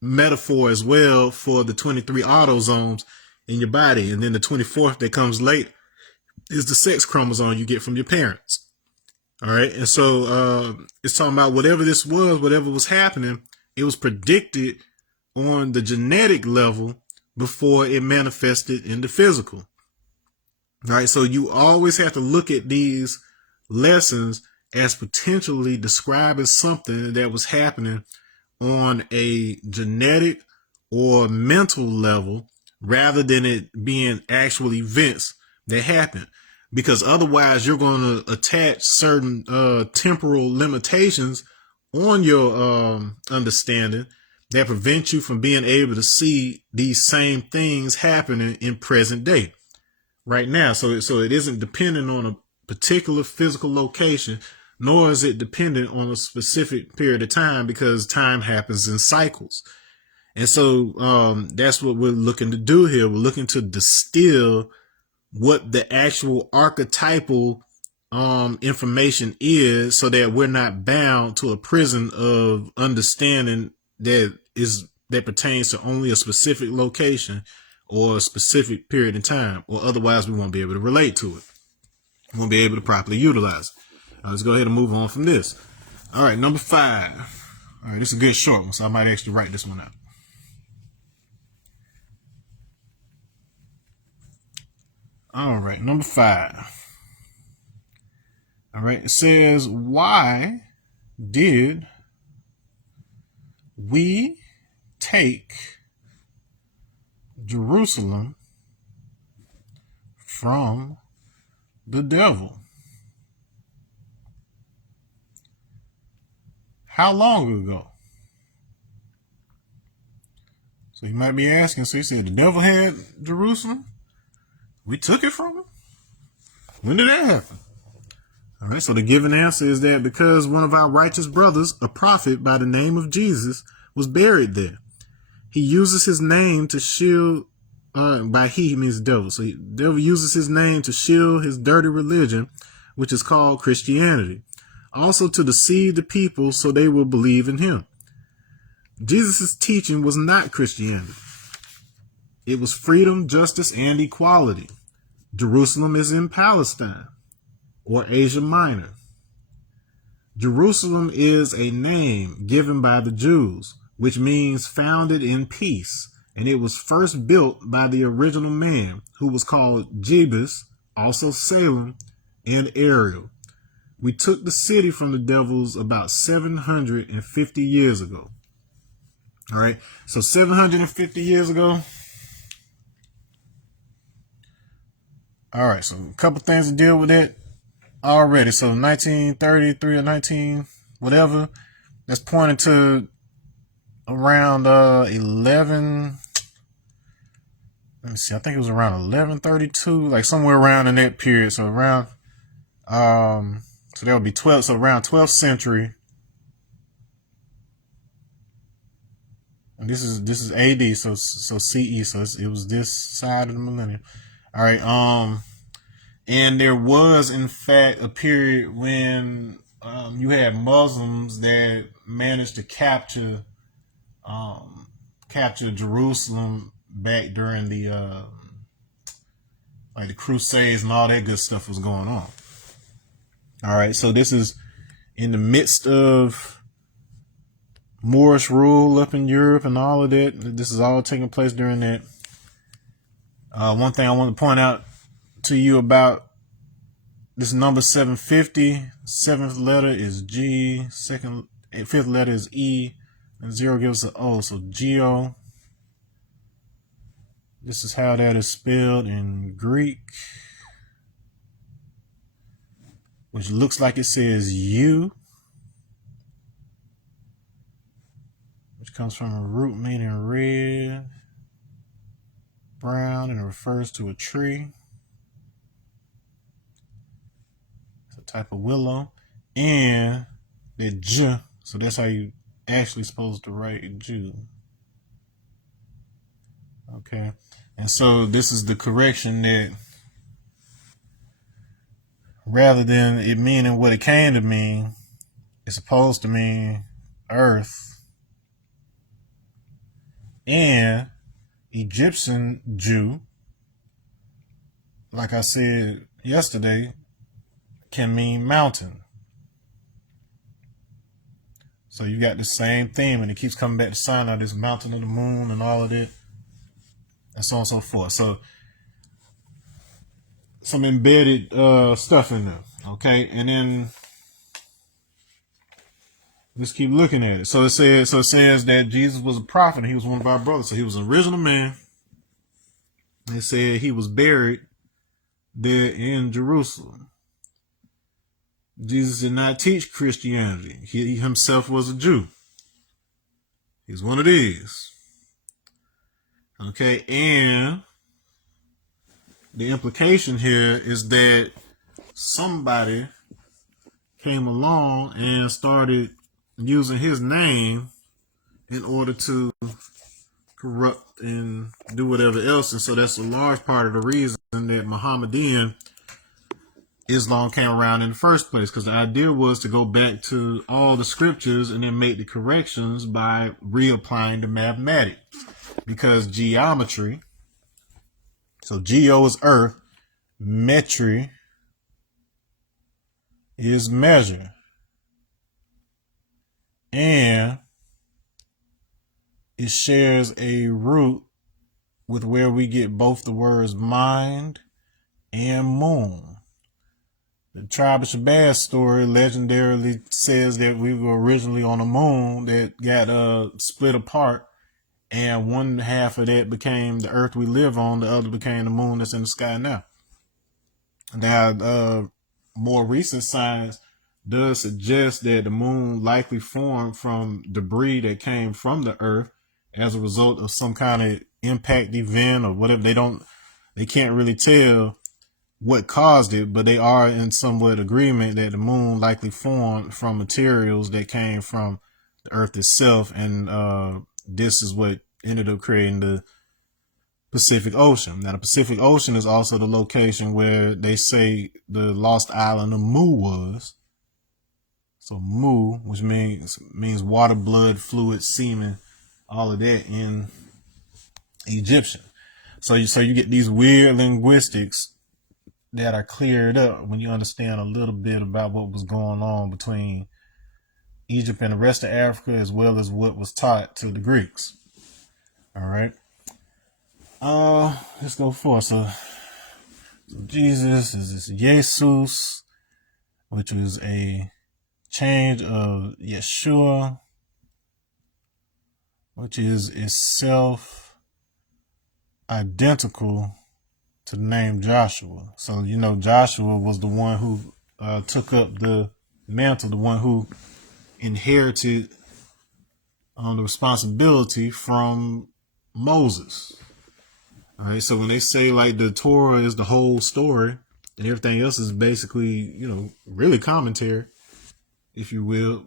metaphor as well for the 23 autosomes in your body. And then the 24th that comes late is the sex chromosome you get from your parents. All right. And so it's talking about whatever was happening, it was predicted on the genetic level before it manifested in the physical. All right. So you always have to look at these lessons as potentially describing something that was happening on a genetic or mental level rather than it being actual events that happen. Because otherwise you're going to attach certain temporal limitations on your understanding that prevent you from being able to see these same things happening in present day right now. So it isn't dependent on a particular physical location, nor is it dependent on a specific period of time, because time happens in cycles. And so that's what we're looking to do here. We're looking to distill what the actual archetypal information is, so that we're not bound to a prison of understanding that pertains to only a specific location or a specific period of time, or otherwise we won't be able to relate to it. We won't be able to properly utilize it. Let's go ahead and move on from this. All right, number 5. All right, this is a good short one, so I might actually write this one out. All right, number 5. All right, it says, why did we take Jerusalem from the devil? How long ago? So you might be asking, so you said the devil had Jerusalem? We took it from him? When did that happen? All right, so the given answer is that because one of our righteous brothers, a prophet by the name of Jesus, was buried there. He uses his name to shield, by he means devil. So the devil uses his name to shield his dirty religion, which is called Christianity. Also to deceive the people so they will believe in him. Jesus' teaching was not Christianity. It was freedom, justice, and equality. Jerusalem is in Palestine or Asia Minor. Jerusalem is a name given by the Jews, which means founded in peace, and it was first built by the original man, who was called Jebus, also Salem, and Ariel. We took the city from the devils about 750 years ago. All right, so 750 years ago. All right, so a couple things to deal with that already. So 1933 or 19 whatever, that's pointing to around 11. Let me see. I think it was around 1132, like somewhere around in that period. So around, so that would be 12. So around 12th century. And this is AD. So CE. So it was this side of the millennium. All right. And there was in fact a period when you had Muslims that managed to capture Jerusalem back during the like the Crusades and all that good stuff was going on. All right, so this is in the midst of Moorish rule up in Europe and all of that. This is all taking place during that. One thing I want to point out to you about this number 750, seventh letter is G, fifth letter is E, and 0 gives us an O, so Geo. This is how that is spelled in Greek, which looks like it says U, which comes from a root meaning red, brown, and it refers to a tree. It's a type of willow. And the J, so that's how you actually supposed to write Jew. Okay. And so this is the correction that rather than it meaning what it came to mean, it's supposed to mean earth. And Egyptian Jew, like I said yesterday, can mean mountain. So you got the same theme, and it keeps coming back to Sinai, this mountain of the moon and all of that, and so on and so forth. So some embedded stuff in there, okay? And then let's keep looking at it. So it says that Jesus was a prophet, and he was one of our brothers. So he was an original man. It said he was buried there in Jerusalem. Jesus did not teach Christianity. He himself was a Jew. He's one of these. Okay, and the implication here is that somebody came along and started using his name in order to corrupt and do whatever else. And so that's a large part of the reason that Mohammedan Islam came around in the first place, because the idea was to go back to all the scriptures and then make the corrections by reapplying the mathematics. Because geometry, so geo is earth, metry is measure, and it shares a root with where we get both the words mind and moon. The tribe of Shabazz story legendarily says that we were originally on a moon that got split apart, and one half of that became the earth we live on, the other became the moon that's in the sky now. Now, more recent science does suggest that the moon likely formed from debris that came from the earth, as a result of some kind of impact event or whatever. They can't really tell what caused it, but they are in somewhat agreement that the moon likely formed from materials that came from the earth itself. And this is what ended up creating the Pacific Ocean. Now, the Pacific Ocean is also the location where they say the lost island of Mu was. So Mu, which means water, blood, fluid, semen, all of that in Egyptian. So you get these weird linguistics that are cleared up when you understand a little bit about what was going on between Egypt and the rest of Africa, as well as what was taught to the Greeks. All right. Let's go forward. So Jesus is this Jesus, which was a change of Yeshua, which is itself identical to the name Joshua. So, you know, Joshua was the one who took up the mantle, the one who inherited the responsibility from Moses. All right, so when they say like the Torah is the whole story and everything else is basically, you know, really commentary, if you will,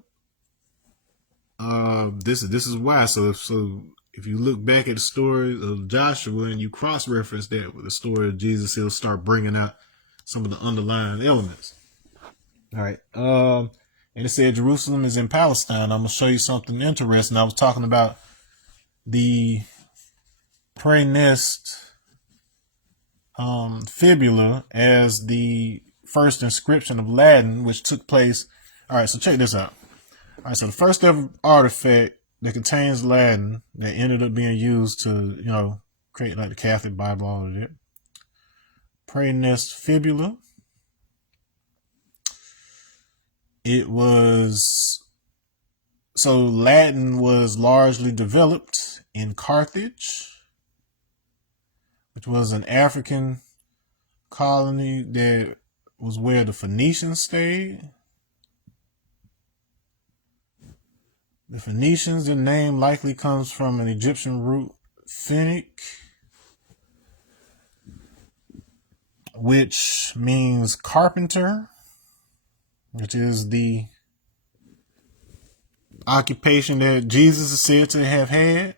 this is why. So if you look back at the story of Joshua and you cross-reference that with the story of Jesus, he'll start bringing out some of the underlying elements. All right. And it said Jerusalem is in Palestine. I'm going to show you something interesting. I was talking about the Praenest fibula as the first inscription of Latin, which took place. All right, so check this out. All right, so the first ever artifact that contains Latin that ended up being used to, you know, create like the Catholic Bible, all of that. Praenest fibula. It was, so Latin was largely developed in Carthage, which was an African colony that was where the Phoenicians stayed. The Phoenicians, their name likely comes from an Egyptian root, Phoenix, which means carpenter, which is the occupation that Jesus is said to have had.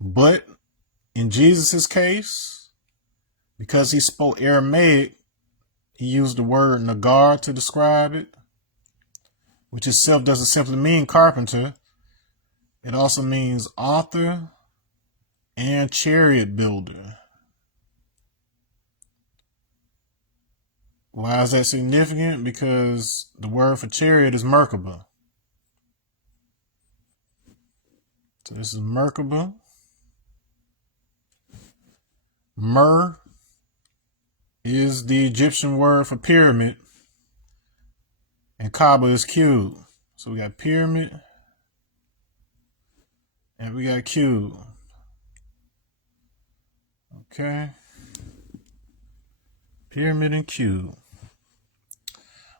But in Jesus's case, because he spoke Aramaic, he used the word nagar to describe it, which itself doesn't simply mean carpenter. It also means author and chariot builder. Why is that significant? Because the word for chariot is Merkaba. So this is Merkaba. Mer is the Egyptian word for pyramid, and Kaaba is cube. So we got pyramid and we got cube. Okay. Pyramid and cube.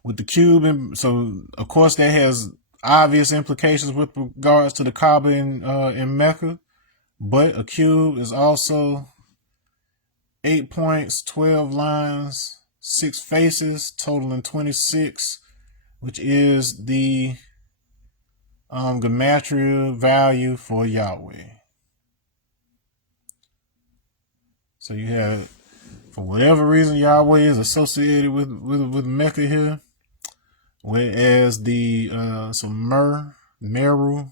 With the cube, and so of course that has obvious implications with regards to the Kaaba in Mecca, but a cube is also 8 points, 12 lines, 6 faces, totaling 26, which is the gematria value for Yahweh. So you have, for whatever reason, Yahweh is associated with Mecca here, whereas the Meru,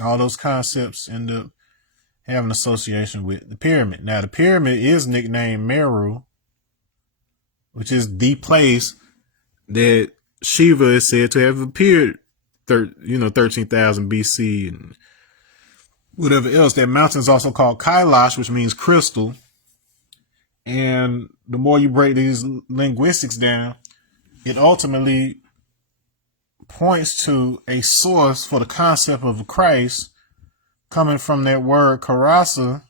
all those concepts end up having association with the pyramid. Now, the pyramid is nicknamed Meru, which is the place that Shiva is said to have appeared, 13,000 BC and whatever else. That mountain is also called Kailash, which means crystal. And the more you break these linguistics down, it ultimately points to a source for the concept of Christ coming from that word Karasa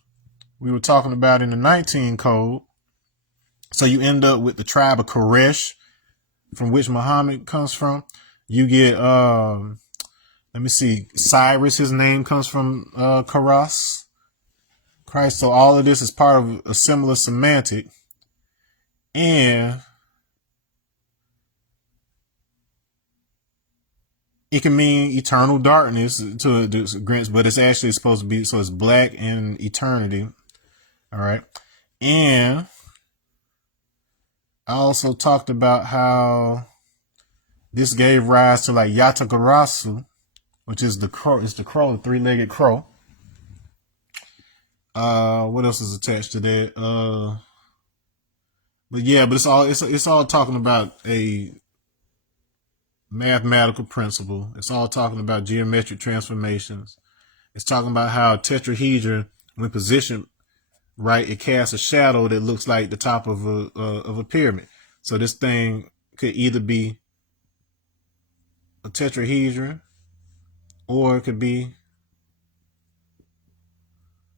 we were talking about in the 19 code. So you end up with the tribe of Koresh, from which Muhammad comes from. You get, let Let me see. Cyrus, his name comes from Karas. Christ. So all of this is part of a similar semantic. And it can mean eternal darkness to a grants, but it's actually supposed to be, so it's black and eternity. All right. And I also talked about how this gave rise to like Yatagarasu, which is the crow. It's the crow, the three-legged crow. What else is attached to that? But yeah, but it's all talking about a mathematical principle. It's all talking about geometric transformations. It's talking about how a tetrahedron, when positioned right, it casts a shadow that looks like the top of a pyramid. So this thing could either be a tetrahedron or it could be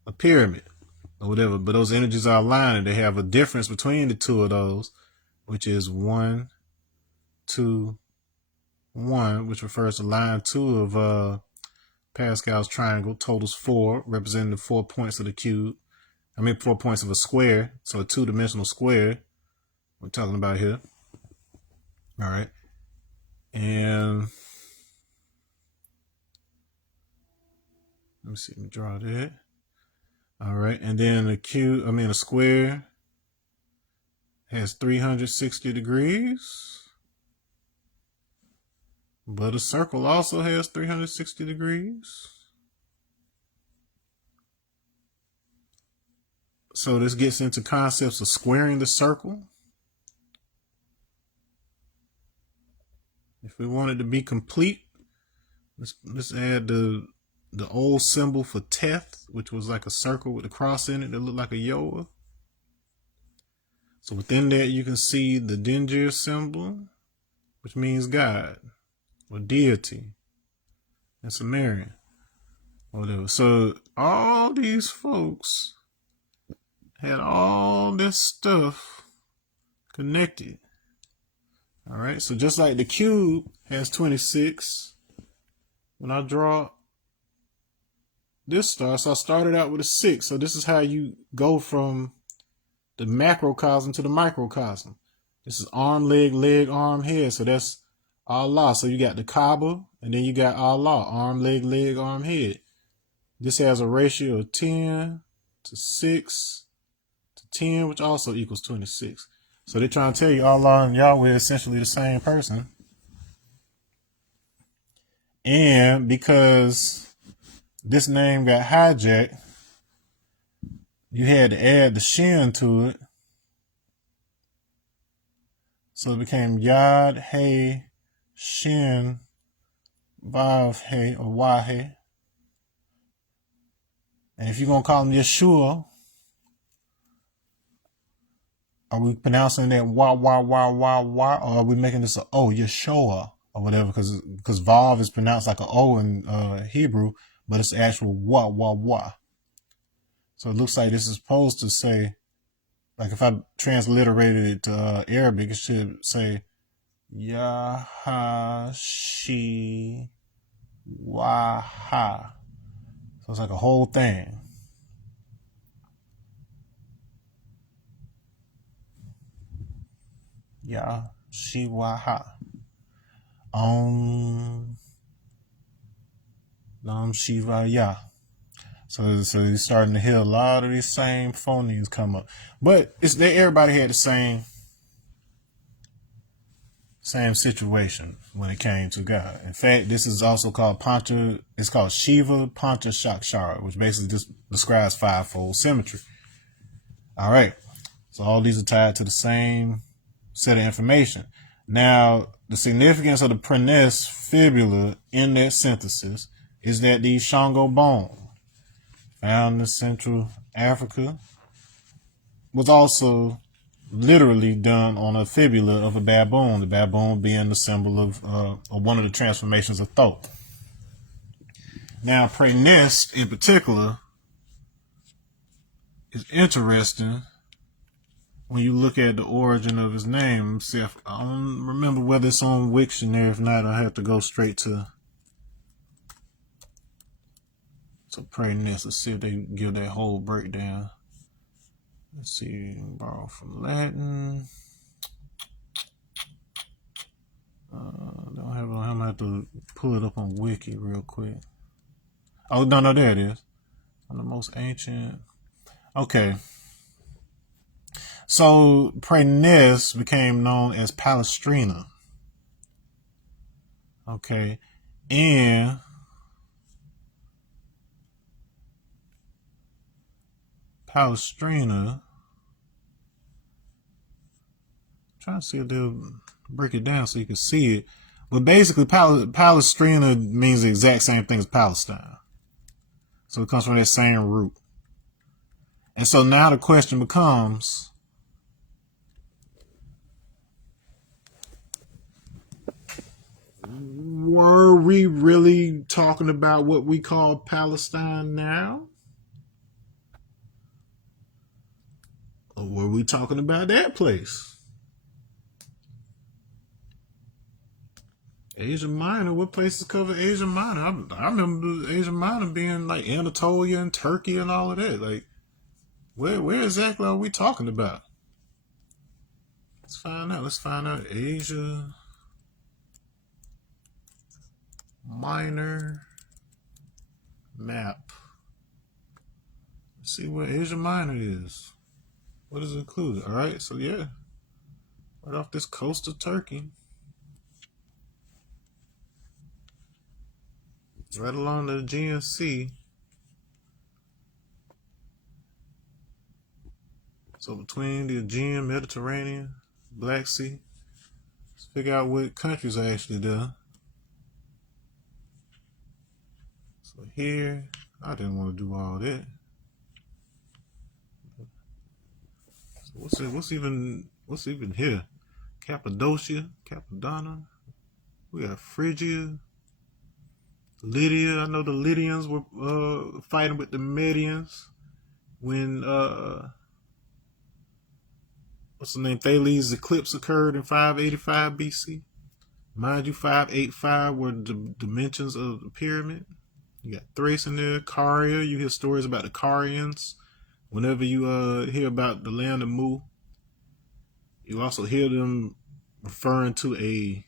a pyramid or whatever. But those energies are aligning. They have a difference between the two of those, which is 1, 2, 1, which refers to line 2 of Pascal's triangle, totals 4, representing the 4 points of the cube. 4 points of a square, so a two-dimensional square we're talking about here. All right. And let me draw that. All right. And then a square has 360 degrees. But a circle also has 360 degrees. So this gets into concepts of squaring the circle. If we want it to be complete, let's add the old symbol for Teth, which was like a circle with a cross in it that looked like a Yoa. So within that, you can see the Dingir symbol, which means God or deity in Sumerian, or whatever. So all these folks had all this stuff connected. All right. So just like the cube has 26, when I draw this star, so I started out with a 6. So this is how you go from the macrocosm to the microcosm. This is arm, leg, arm, head. So that's Allah. So you got the Kaaba, and then you got Allah, arm, leg, arm, head. This has a ratio of 10 to 6 to 10, which also equals 26. So they're trying to tell you Allah and Yahweh are essentially the same person. And because this name got hijacked, you had to add the shin to it. So it became Yad, He, Shin, Vav, He, or Wahe. And if you're going to call him Yeshua, are we pronouncing that wah, or are we making this a O, Yeshua, or whatever? Because Vav is pronounced like an O in Hebrew, but it's actual wah. So it looks like this is supposed to say, like if I transliterated it to Arabic, it should say Yahashi Waha. So it's like a whole thing. Yashiwaha. Nam Shiva Ya. So you're starting to hear a lot of these same phonemes come up. But everybody had the same situation when it came to God. In fact, this is also called it's called Shiva Pancha Shakshara, which basically just describes fivefold symmetry. All right. So all these are tied to the same set of information. Now, the significance of the Preness fibula in that synthesis is that the Shango bone, found in Central Africa, was also literally done on a fibula of a baboon, the baboon being the symbol of or one of the transformations of Thoth. Now, Preness in particular is interesting when you look at the origin of his name. See, I don't remember whether it's on Wiktionary. If not, I have to go straight to So pray next. Let's see if they give that whole breakdown. Let's see, borrow from Latin. Don't have. I'm gonna have to pull it up on Wiki real quick. Oh no, there it is. One of the most ancient. Okay. So Praeneste became known as Palestrina. Okay, and Palestrina. Trying to see if they'll break it down so you can see it. But basically, Palestrina means the exact same thing as Palestine. So it comes from that same root. And so now the question becomes, were we really talking about what we call Palestine now? Or were we talking about that place? Asia Minor, what places cover Asia Minor? I remember Asia Minor being like Anatolia and Turkey and all of that. Like, where exactly are we talking about? Let's find out. Let's find out. Asia Minor map. Let's see where Asia Minor is. What is included? All right, so yeah, right off this coast of Turkey, right along the Aegean Sea. So between the Aegean, Mediterranean, Black Sea, let's figure out what countries are actually there. So here, I didn't want to do all that. So what's even here? Cappadocia, Cappadocia. We got Phrygia, Lydia. I know the Lydians were fighting with the Medians when what's the name? Thales' eclipse occurred in 585 BC. Mind you, 585 were the dimensions of the pyramid. You got Thrace in there, Caria. You hear stories about the Carians. Whenever you hear about the land of Mu, you also hear them referring to a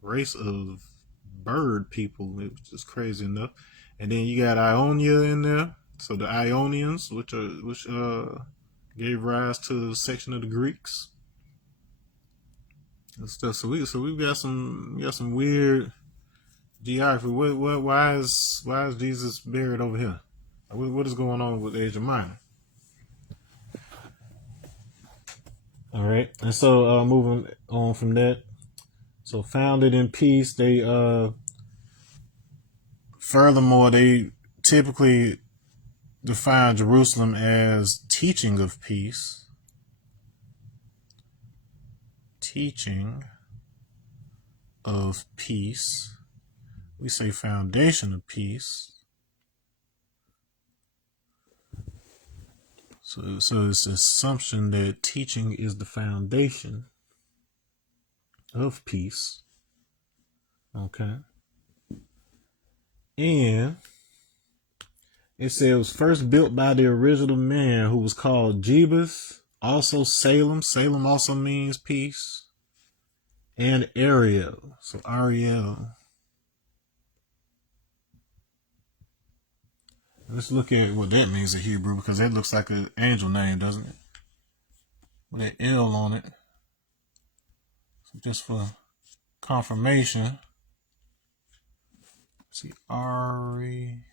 race of bird people, which is crazy enough. And then you got Ionia in there. So the Ionians, which gave rise to the section of the Greeks and stuff. So we've got some weird geography. Why is Jesus buried over here? What is going on with Asia Minor? All right, and so moving on from that. So founded in peace, they furthermore they typically define Jerusalem as teaching of peace. Teaching of peace. We say foundation of peace. So it's an assumption that teaching is the foundation of peace. Okay. And it says it was first built by the original man who was called Jebus, also Salem. Salem also means peace. And Ariel. So Ariel. Let's look at what that means in Hebrew, because that looks like an angel name, doesn't it? With an L on it. So just for confirmation. See, Ari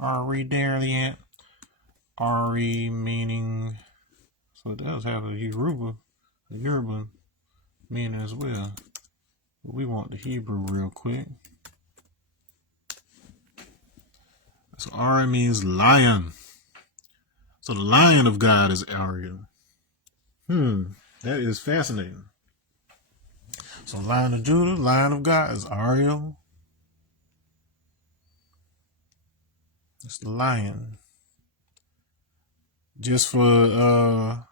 Dariant. Ari meaning, so it does have a Yoruba meaning as well. But we want the Hebrew real quick. So Ari means lion. So the lion of God is Ariel. That is fascinating. So Lion of Judah, Lion of God is Ariel. It's the lion. Just for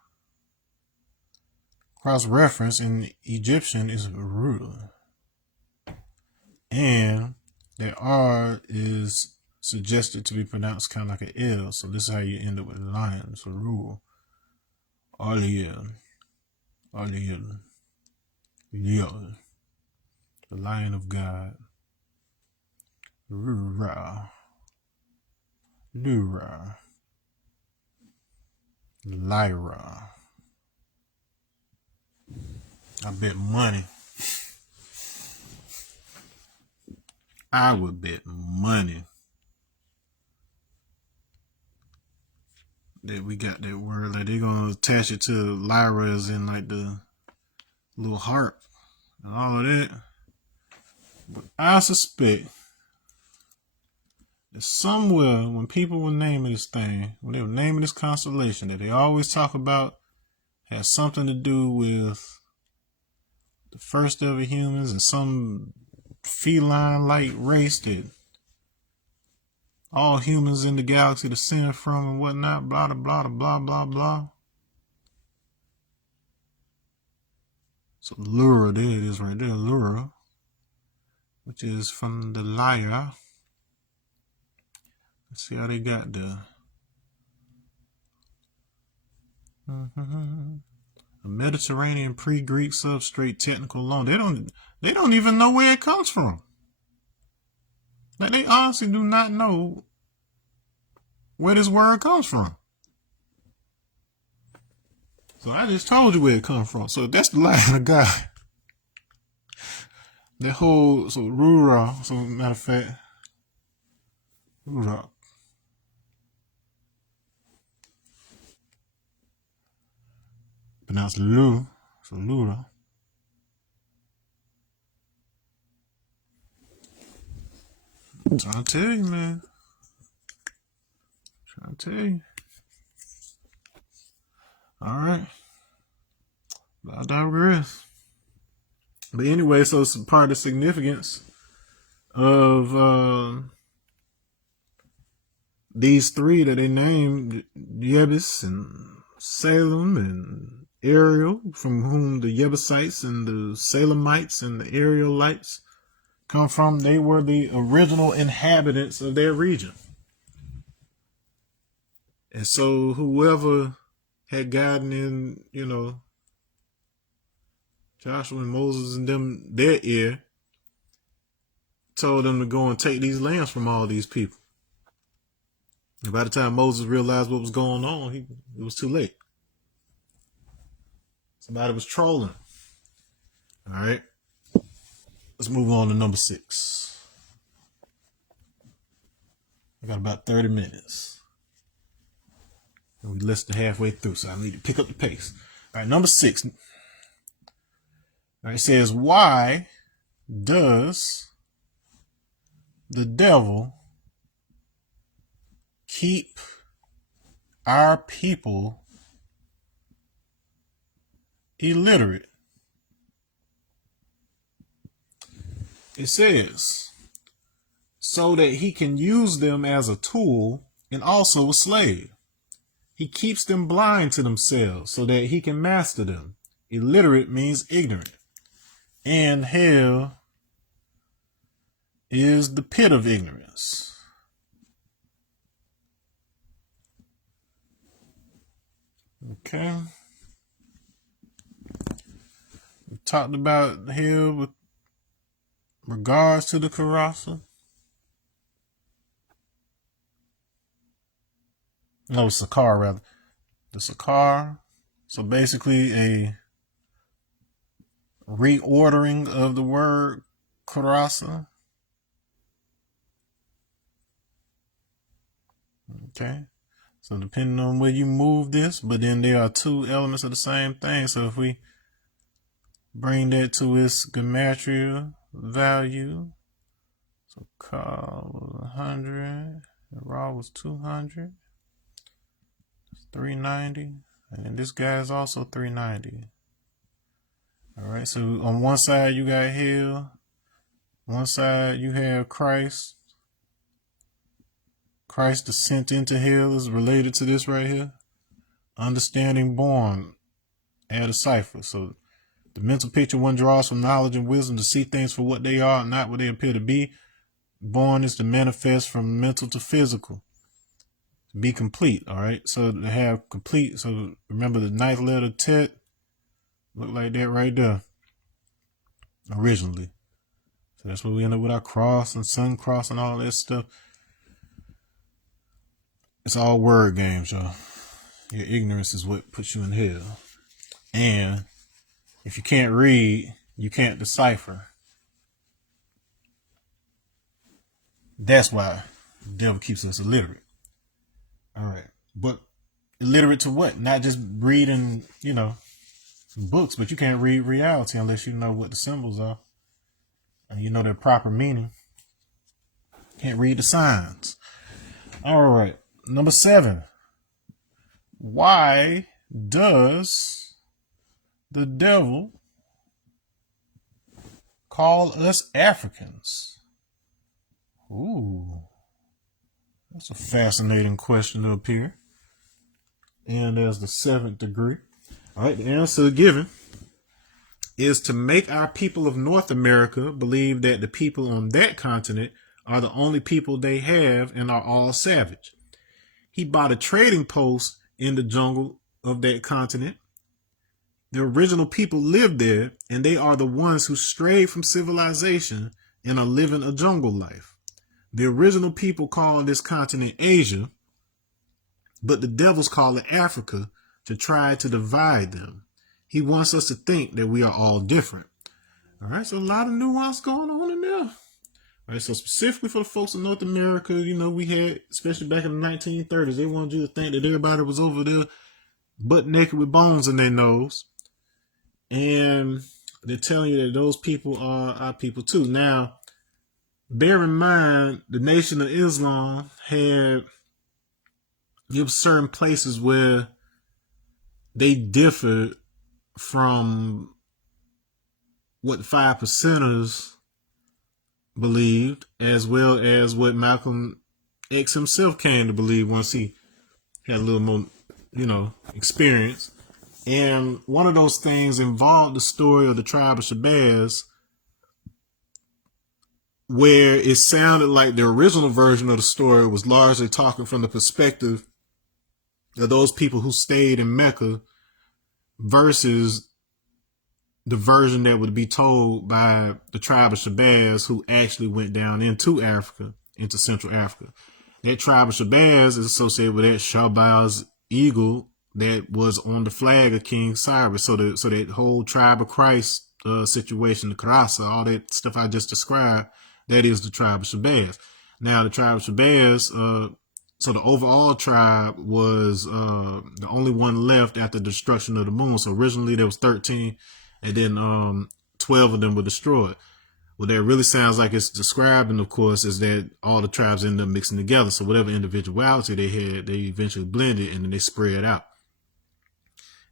cross-reference, in Egyptian is Ru. And the R is suggested to be pronounced kind of like an L. So this is how you end up with lion. So rule. Ariel. Ariel. Yod. The Lion of God. Rura. Lura. Lyra. I bet money. I would bet money that we got that word. Like they're gonna attach it to Lyra as in like the little harp and all of that. But I suspect that somewhere when people were naming this thing, when they were naming this constellation that they always talk about, has something to do with the first ever humans and some feline-like race that all humans in the galaxy descend from and whatnot, blah, blah, blah, blah, blah, blah. So Lura, there it is right there, Lura, which is from the lyre. Let's see how they got there. A Mediterranean pre-Greek substrate technical loan. They don't even know where it comes from. Like they honestly do not know where this word comes from. So I just told you where it comes from. So that's the Lion of God. That whole, so Rura, so matter of fact, Rura. Pronounced Lu, so Lura. I'm trying to tell you, man. I'm trying to tell you. Alright. I digress. But anyway, so it's part of the significance of these three that they named, Yebus and Salem and Ariel, from whom the Jebusites and the Salemites and the Arielites come from. They were the original inhabitants of their region. And so whoever had gotten in, Joshua and Moses and them, their ear, told them to go and take these lands from all these people. And by the time Moses realized what was going on, it was too late. Somebody was trolling. All right. Let's move on to number 6. I got about 30 minutes. And we listed halfway through, so I need to pick up the pace. All right, number 6. All right, it says, why does the devil keep our people illiterate? It says, so that he can use them as a tool and also a slave. He keeps them blind to themselves so that he can master them. Illiterate means ignorant. And hell is the pit of ignorance. Okay. We talked about hell with regards to the Karasa. No, Sakar rather. The Sakar. So basically a reordering of the word Karasa. Okay. So depending on where you move this, but then there are two elements of the same thing. So if we bring that to its gematria value, so Ka was 100, and Ra was 200, 390, and then this guy is also 390. All right, so on one side you got hell, one side you have Christ. Christ's descent into hell is related to this right here. Understanding born, add a cipher. So the mental picture one draws from knowledge and wisdom to see things for what they are, not what they appear to be. born is to manifest from mental to physical. Be complete, all right? So to have complete, so remember the ninth letter Tet, look like that right there, originally. So that's where we end up with our cross and sun cross and all that stuff. It's all word games, y'all. Your ignorance is what puts you in hell. And if you can't read, you can't decipher. That's why the devil keeps us illiterate. All right. But illiterate to what? Not just reading, books, but you can't read reality unless you know what the symbols are and you know their proper meaning. Can't read the signs. All right. Number 7. Why does the devil call us Africans? Ooh. That's a fascinating question up here. And as the 7th degree. All right, the answer given is to make our people of North America believe that the people on that continent are the only people they have and are all savage. He bought a trading post in the jungle of that continent. The original people lived there, and they are the ones who strayed from civilization and are living a jungle life. The original people call this continent Asia, but the devils call it Africa to try to divide them. He wants us to think that we are all different. All right, so a lot of nuance going on in there. All right, so specifically for the folks in North America, we had, especially back in the 1930s, they wanted you to think that everybody was over there butt naked with bones in their nose. And they're telling you that those people are our people too. Now, bear in mind, the Nation of Islam had certain places where they differed from what the 5%ers believed, as well as what Malcolm X himself came to believe once he had a little more, experience. And one of those things involved the story of the tribe of Shabazz, where it sounded like the original version of the story was largely talking from the perspective of those people who stayed in Mecca versus the version that would be told by the tribe of Shabazz, who actually went down into Africa, into Central Africa. That tribe of Shabazz is associated with that Shabazz eagle that was on the flag of King Cyrus. So that whole tribe of Christ situation, the Karasa, all that stuff I just described, that is the tribe of Shabazz. Now, the tribe of Shabazz, so the overall tribe was the only one left after the destruction of the moon. So originally there was 13, and then 12 of them were destroyed. What that really sounds like it's describing, of course, is that all the tribes ended up mixing together. So whatever individuality they had, they eventually blended and then they spread out.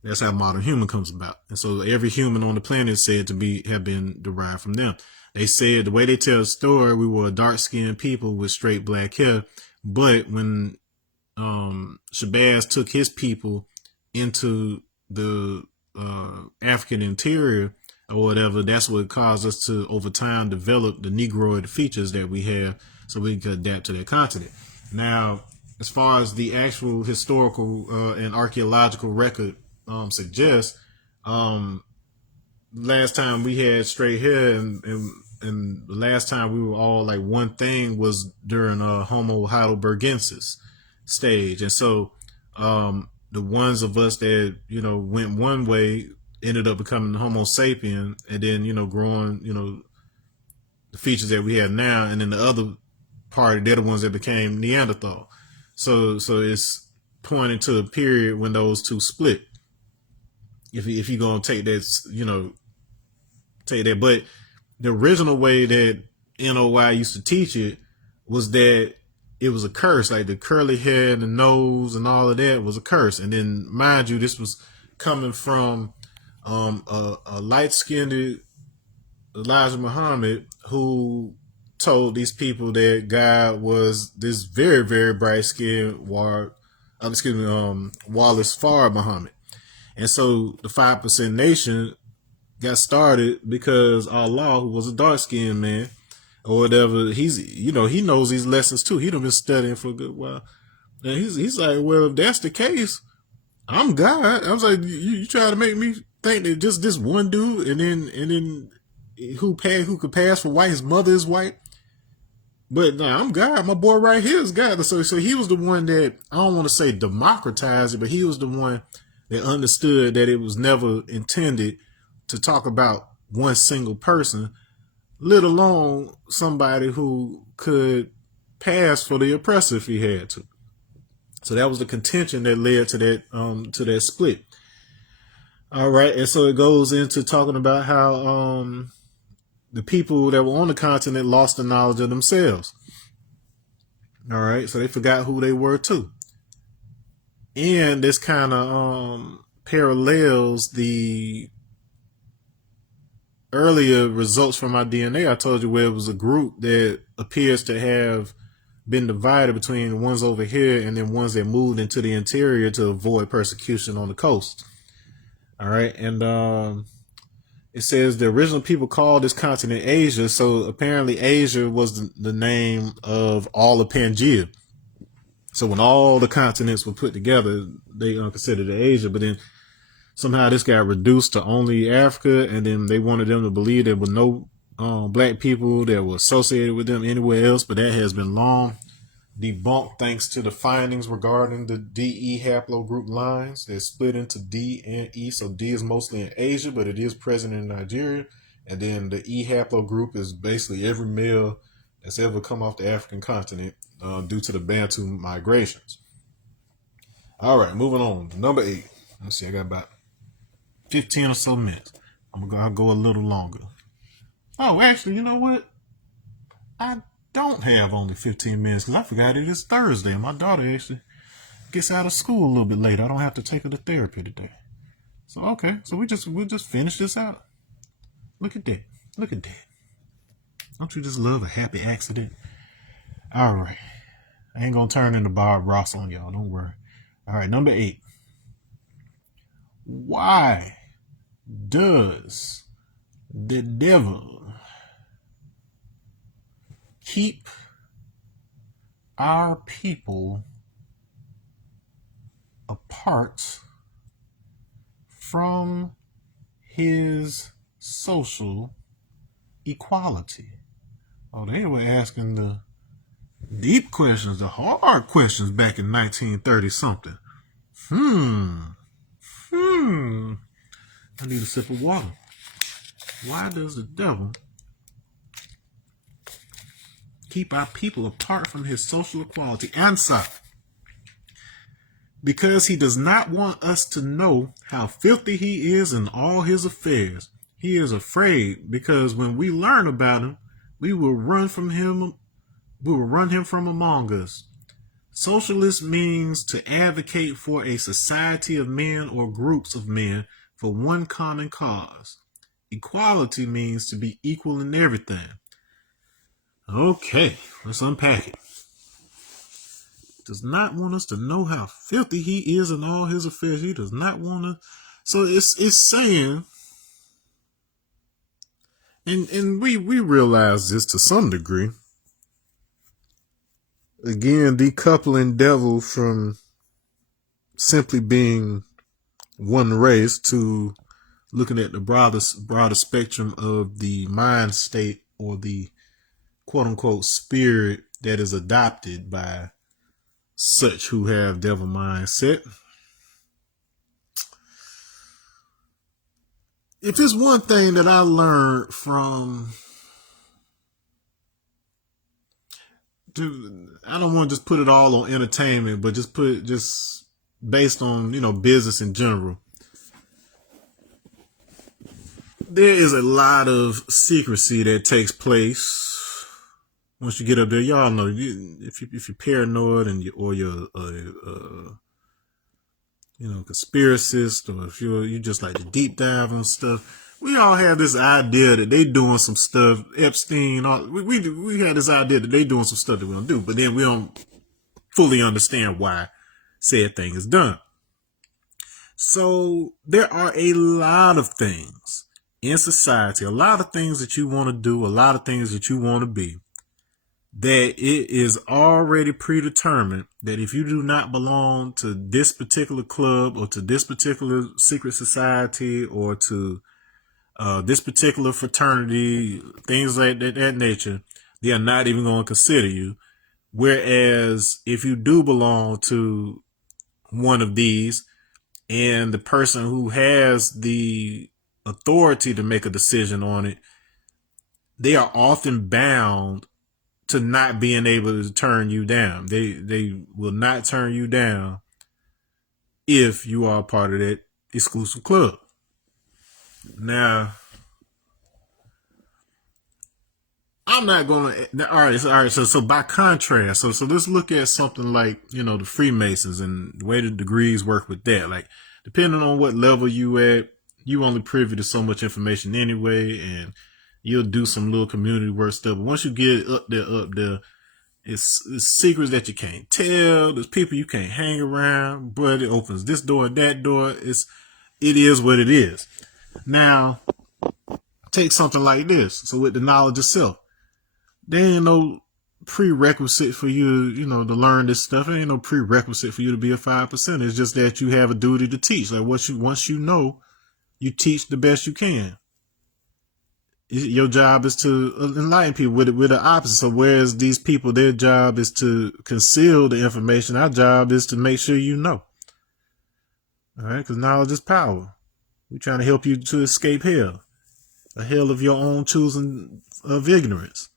That's how modern human comes about. And so every human on the planet is said to have been derived from them. They said the way they tell the story, we were a dark-skinned people with straight black hair. But when Shabazz took his people into the African interior or whatever, that's what caused us to, over time, develop the Negroid features that we have so we can adapt to that continent. Now, as far as the actual historical and archaeological record suggests, last time we had straight hair and the last time we were all like one thing was during Homo heidelbergensis stage. And so the ones of us that, went one way ended up becoming Homo sapien and then, growing, the features that we have now. And then the other party, they're the ones that became Neanderthal. So it's pointing to a period when those two split. If you're going to take that, take that. But the original way that NOI used to teach it was that it was a curse, like the curly hair and the nose and all of that was a curse. And then, mind you, this was coming from a light-skinned Elijah Muhammad who told these people that God was this very, very bright-skinned Wallace Farr Muhammad. And so the 5% nation got started because Allah, who was a dark-skinned man, or whatever. He's, he knows these lessons too. He done been studying for a good while. And he's like, well, if that's the case, I'm God. I was like, you try to make me think that just this one dude, and then who could pass for white? His mother is white. But no, I'm God. My boy right here is God. So he was the one that, I don't want to say democratized it, but he was the one that understood that it was never intended to talk about one single person, let alone somebody who could pass for the oppressor if he had to. So that was the contention that led to that split. All right, and so it goes into talking about how the people that were on the continent lost the knowledge of themselves. All right, so they forgot who they were too. And this kind of parallels the earlier results from my DNA. I told you where it was a group that appears to have been divided between the ones over here and then ones that moved into the interior to avoid persecution on the coast. All right, and it says the original people called this continent Asia. So apparently Asia was the name of all of Pangaea. So when all the continents were put together, they considered it Asia. But then somehow this got reduced to only Africa, and then they wanted them to believe there were no black people that were associated with them anywhere else. But that has been long debunked thanks to the findings regarding the DE haplogroup lines. They're split into D and E. So D is mostly in Asia, but it is present in Nigeria. And then the E haplogroup is basically every male that's ever come off the African continent due to the Bantu migrations. All right, moving on. Number 8. Let's see, I got about 15 or so minutes. I'll go a little longer. Oh, actually, you know what? I don't have only 15 minutes because I forgot it is Thursday. My daughter actually gets out of school a little bit later. I don't have to take her to therapy today. So okay, so we'll just finish this out. Look at that. Look at that. Don't you just love a happy accident? All right. I ain't gonna turn into Bob Ross on y'all. Don't worry. All right, number 8. Why does the devil keep our people apart from his social equality? Oh, they were asking the deep questions, the hard questions back in 1930 something. I need a sip of water. Why does the devil keep our people apart from his social equality? Answer: because he does not want us to know how filthy he is in all his affairs. He is afraid because when we learn about him, we will run from him. We will run him from among us. Socialist means to advocate for a society of men or groups of men for one common cause. Equality means to be equal in everything. Okay, let's unpack it. Does not want us to know how filthy he is in all his affairs. He does not want to. So it's saying, and we realize this to some degree. Again, decoupling devil from simply being one race to looking at the broader spectrum of the mind state or the quote unquote spirit that is adopted by such who have devil mindset. If it's one thing that I learned from, I don't want to just put it all on entertainment, but just based on, business in general. There is a lot of secrecy that takes place once you get up there. Y'all know if you're paranoid and you're conspiracist, or if you just like to deep dive on stuff. We all have this idea that they doing some stuff. Epstein, we had this idea that they doing some stuff that we don't do, but then we don't fully understand why said thing is done. So there are a lot of things in society, a lot of things that you want to do, a lot of things that you want to be, that it is already predetermined that if you do not belong to this particular club or to this particular secret society or to this particular fraternity, things like that nature, they are not even going to consider you. Whereas if you do belong to one of these, and the person who has the authority to make a decision on it, they are often bound to not being able to turn you down. They will not turn you down if you are a part of that exclusive club. Now, I'm not gonna. All right. So by contrast, so let's look at something like the Freemasons and the way the degrees work with that. Like, depending on what level you at, you only privy to so much information anyway, and you'll do some little community work stuff. But once you get up there, it's secrets that you can't tell. There's people you can't hang around, but it opens this door, that door. It is what it is. Now, take something like this. So with the knowledge of self, there ain't no prerequisite for you, to learn this stuff. There ain't no prerequisite for you to be a 5%. It's just that you have a duty to teach. Like once you know, you teach the best you can. Your job is to enlighten people with the opposite. So whereas these people, their job is to conceal the information, our job is to make sure you know. All right, because knowledge is power. We're trying to help you to escape hell, a hell of your own choosing of ignorance.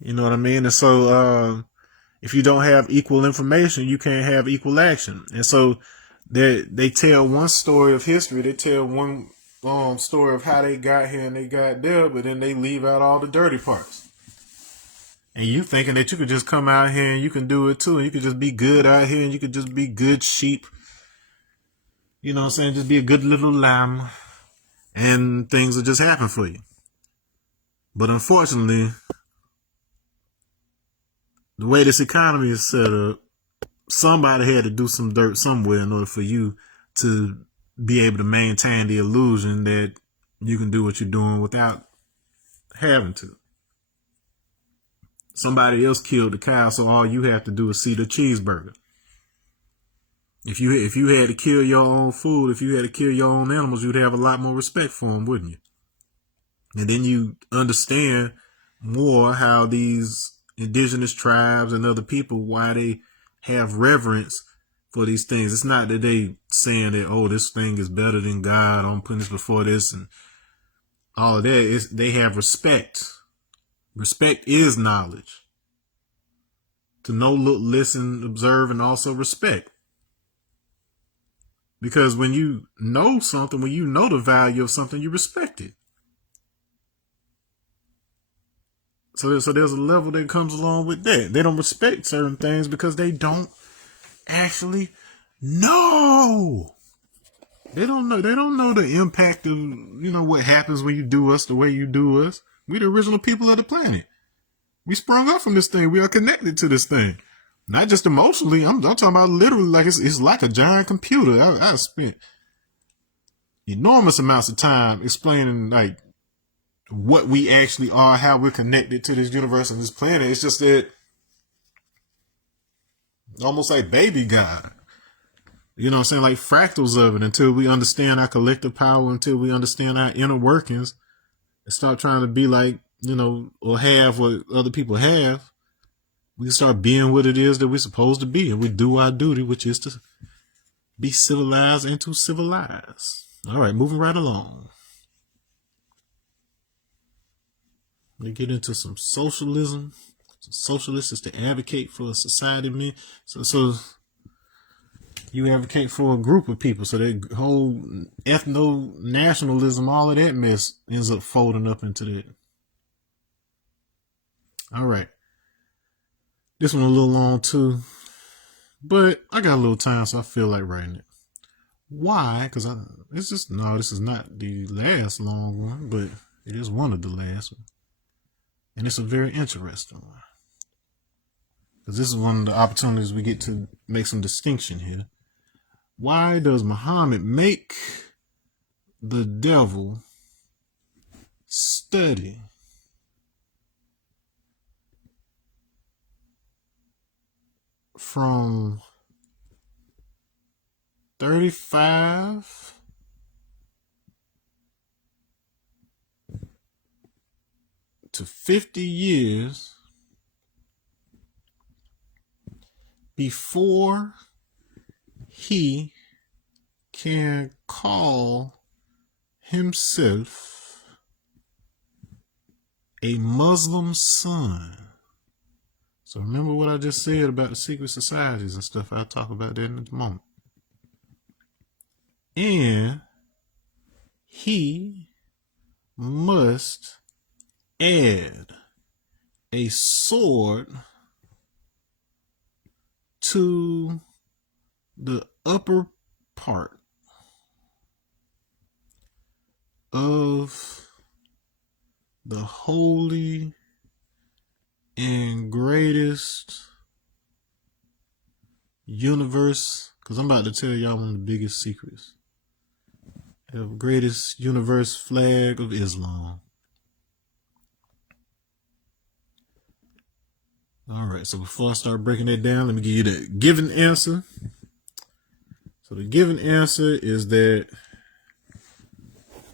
You know what I mean? And so if you don't have equal information, you can't have equal action. And so they tell one story of history. They tell one story of how they got here and they got there, but then they leave out all the dirty parts. And you thinking that you could just come out here and you can do it too. And you could just be good out here and you could just be good sheep. You know what I'm saying? Just be a good little lamb and things will just happen for you. But unfortunately, the way this economy is set up, somebody had to do some dirt somewhere in order for you to be able to maintain the illusion that you can do what you're doing without having to. Somebody else killed the cow, so all you have to do is see the cheeseburger. If you had to kill your own food, if you had to kill your own animals, you'd have a lot more respect for them, wouldn't you? And then you understand more how these indigenous tribes and other people, why they have reverence for these things. It's not that they saying that, oh, this thing is better than God, I'm putting this before this and all of that. They have respect. Respect is knowledge. To know, look, listen, observe, and also respect. Because when you know something, when you know the value of something, you respect it. So there's a level that comes along with that. They don't respect certain things because they don't actually know. They don't know. They don't know the impact of what happens when you do us the way you do us. We the original people of the planet. We sprung up from this thing. We are connected to this thing. Not just emotionally. I'm talking about literally. Like it's like a giant computer. I spent enormous amounts of time explaining like what we actually are, how we're connected to this universe and this planet. It's just that almost like baby God. You know what I'm saying? Like fractals of it until we understand our collective power, until we understand our inner workings and start trying to be like, or have what other people have. We can start being what it is that we're supposed to be. And we do our duty, which is to be civilized and to civilize. All right, moving right along. We get into some socialism. Socialists is to advocate for a society. So you advocate for a group of people. So that whole ethno-nationalism, all of that mess ends up folding up into that. All right. This one a little long too, but I got a little time, so I feel like writing it. Why? Because this is not the last long one, but it is one of the last ones. And it's a very interesting one. Because this is one of the opportunities we get to make some distinction here. Why does Muhammad make the devil study from 35 to 50 years before he can call himself a Muslim son. So remember what I just said about the secret societies and stuff. I'll talk about that in a moment. And he must add a sword to the upper part of the holy and greatest universe, because I'm about to tell y'all one of the biggest secrets. The greatest universe flag of Islam. All right, so before I start breaking it down, let me give you the given answer. So the given answer is that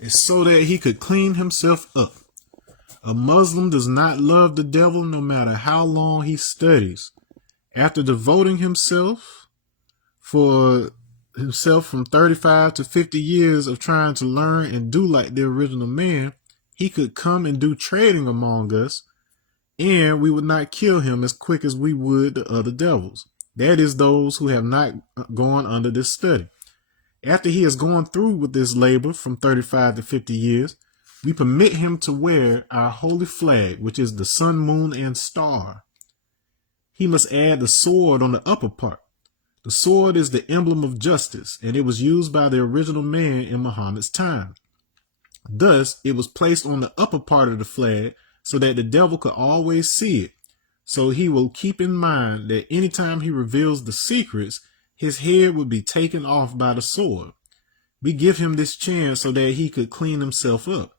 it's so that he could clean himself up. A Muslim does not love the devil no matter how long he studies. After devoting himself from 35 to 50 years of trying to learn and do like the original man, he could come and do trading among us, and we would not kill him as quick as we would the other devils. That is, those who have not gone under this study. After he has gone through with this labor from 35 to 50 years, we permit him to wear our holy flag, which is the sun, moon, and star. He must add the sword on the upper part. The sword is the emblem of justice, and it was used by the original man in Muhammad's time. Thus, it was placed on the upper part of the flag so that the devil could always see it. So he will keep in mind that anytime he reveals the secrets, his head would be taken off by the sword. We give him this chance so that he could clean himself up.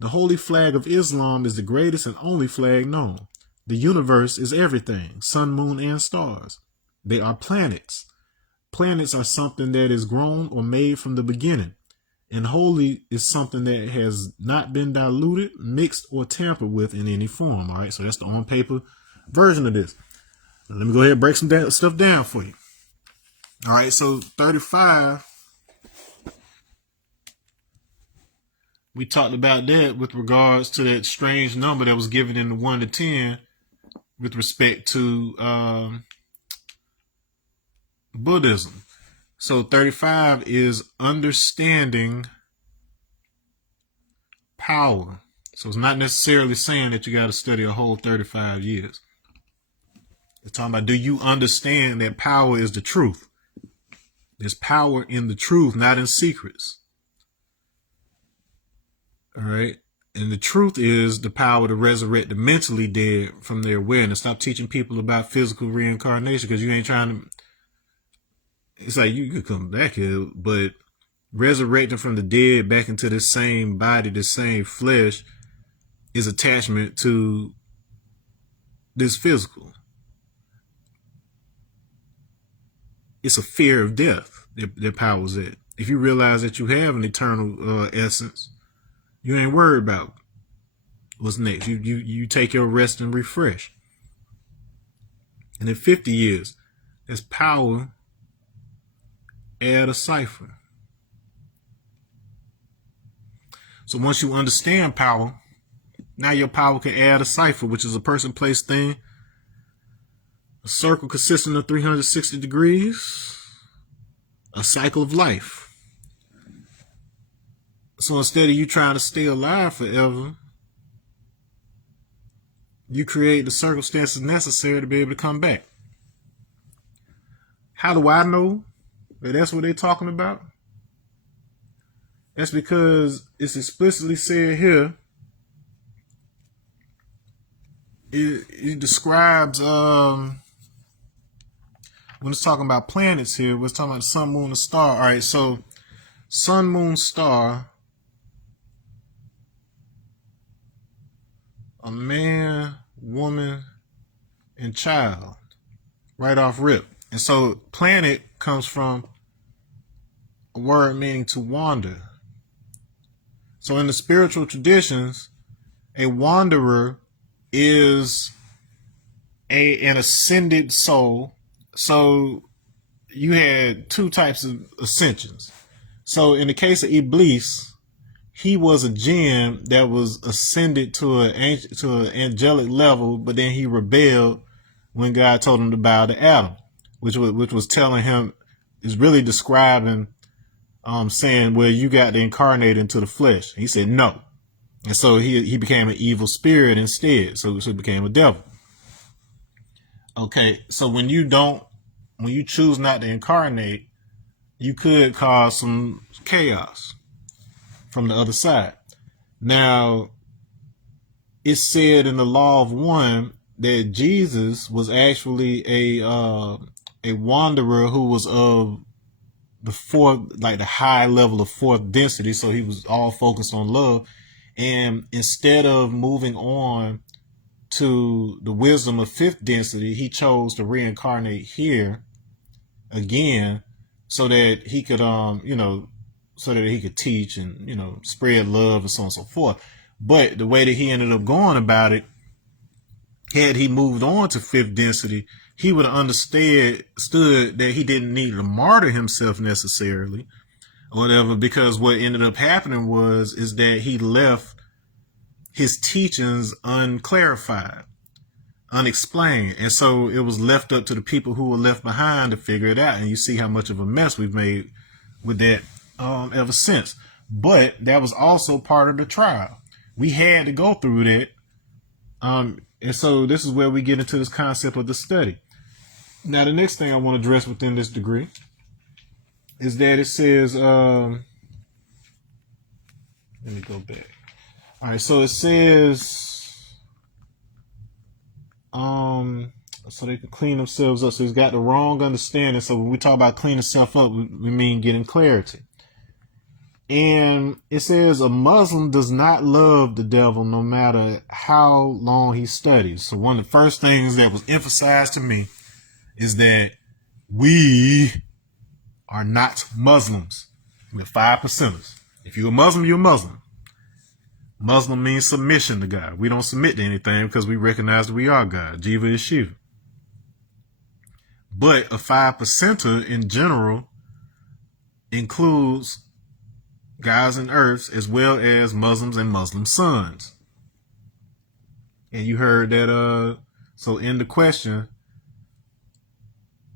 The holy flag of Islam is the greatest and only flag known. The universe is everything, sun, moon, and stars. They are planets. Planets are something that is grown or made from the beginning. And holy is something that has not been diluted, mixed, or tampered with in any form. All right, so that's the on-paper version of this. Let me go ahead and break some stuff down for you. All right, so 35, we talked about that with regards to that strange number that was given in the 1 to 10 with respect to Buddhism. So 35 is understanding power. So it's not necessarily saying that you got to study a whole 35 years. It's talking about, do you understand that power is the truth? There's power in the truth, not in secrets. All right. And the truth is the power to resurrect the mentally dead from their awareness. Stop teaching people about physical reincarnation, because you ain't trying to. It's like you could come back here, but resurrecting from the dead back into the same body, the same flesh, is attachment to this physical. It's a fear of death that powers it. If you realize that you have an eternal essence, you ain't worried about what's next. You take your rest and refresh. And in 50 years, there's power. Add a cipher. So once you understand power, now your power can add a cipher, which is a person, place, thing. A circle consisting of 360 degrees. A cycle of life. So instead of you trying to stay alive forever, you create the circumstances necessary to be able to come back. How do I know that that's what they're talking about? That's because it's explicitly said here. It describes, when it's talking about planets here, we're talking about sun, moon, and star. All right, so sun, moon, star a man, woman, and child right off rip. And so planet comes from a word meaning to wander. So in the spiritual traditions, a wanderer is an ascended soul. So you had two types of ascensions. So in the case of Iblis, he was a jinn that was ascended to an angelic level, but then he rebelled when God told him to bow to Adam, which was telling him, is really describing, saying, well, you got to incarnate into the flesh. He said no, and so he became an evil spirit instead. So he became a devil. Okay, so when you choose not to incarnate, you could cause some chaos from the other side. Now, it's said in the Law of One that Jesus was actually a wanderer who was of the fourth, like the high level of fourth density. So he was all focused on love. And instead of moving on to the wisdom of fifth density, he chose to reincarnate here again so that he could, so that he could teach and, spread love and so on and so forth. But the way that he ended up going about it, had he moved on to fifth density, he would have understood that he didn't need to martyr himself necessarily or whatever, because what ended up happening is that he left his teachings unclarified, unexplained. And so it was left up to the people who were left behind to figure it out. And you see how much of a mess we've made with that ever since. But that was also part of the trial. We had to go through that. And so this is where we get into this concept of the study. Now, the next thing I want to address within this degree is that it says, let me go back. All right, so it says, so they can clean themselves up. So he's got the wrong understanding. So when we talk about cleaning yourself up, we mean getting clarity. And it says a Muslim does not love the devil no matter how long he studies. So one of the first things that was emphasized to me is that we are not Muslims. We're 5%ers. If you're a Muslim, you're a Muslim. Muslim means submission to God. We don't submit to anything because we recognize that we are God. Jiva is Shiva. But a 5%er in general includes gods and earths as well as Muslims and Muslim sons. And you heard that, so in the question,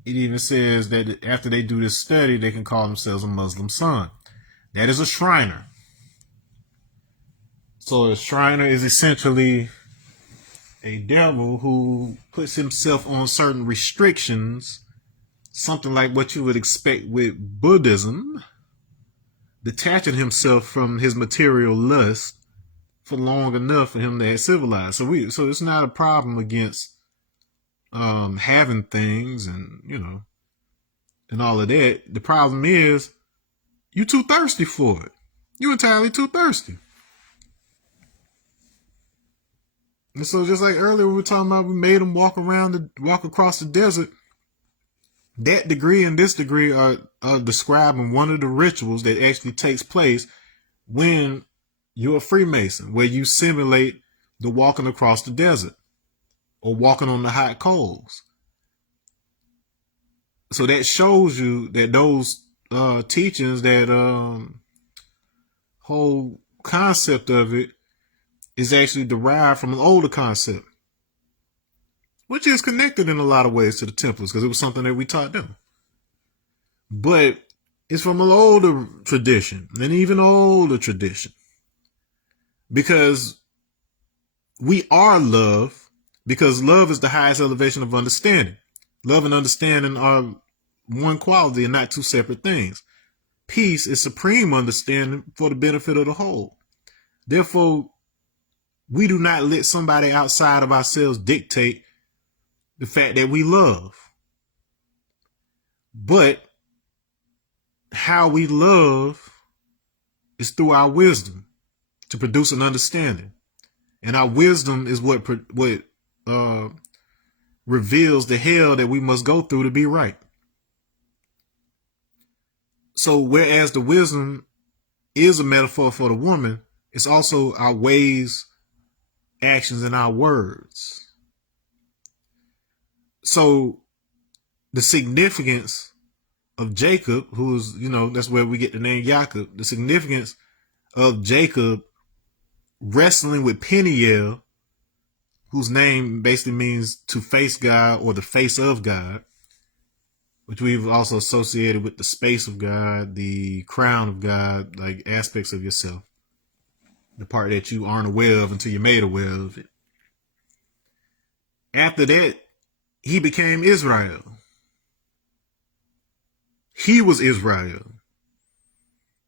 it even says that after they do this study, they can call themselves a Muslim son. That is a Shriner. So a Shriner is essentially a devil who puts himself on certain restrictions, something like what you would expect with Buddhism, detaching himself from his material lust for long enough for him to have civilized. So it's not a problem against having things and and all of that. The problem is you're too thirsty for it. You're entirely too thirsty. And so just like earlier we were talking about, we made him walk across the desert. That degree and this degree are describing one of the rituals that actually takes place when you're a Freemason, where you simulate the walking across the desert or walking on the hot coals. So that shows you that those teachings, that whole concept of it is actually derived from an older concept, which is connected in a lot of ways to the Templars because it was something that we taught them. But it's from an older tradition, an even older tradition, because we are love, because love is the highest elevation of understanding. Love and understanding are one quality and not two separate things. Peace is supreme understanding for the benefit of the whole. Therefore, we do not let somebody outside of ourselves dictate the fact that we love. But how we love is through our wisdom to produce an understanding. And our wisdom is what reveals the hell that we must go through to be right. So whereas the wisdom is a metaphor for the woman, it's also our ways, actions, and our words. So the significance of Jacob, who's, that's where we get the name Jacob, the significance of Jacob wrestling with Peniel, whose name basically means to face God or the face of God, which we've also associated with the space of God, the crown of God, like aspects of yourself, the part that you aren't aware of until you're made aware of it. After that, he became Israel. He was Israel.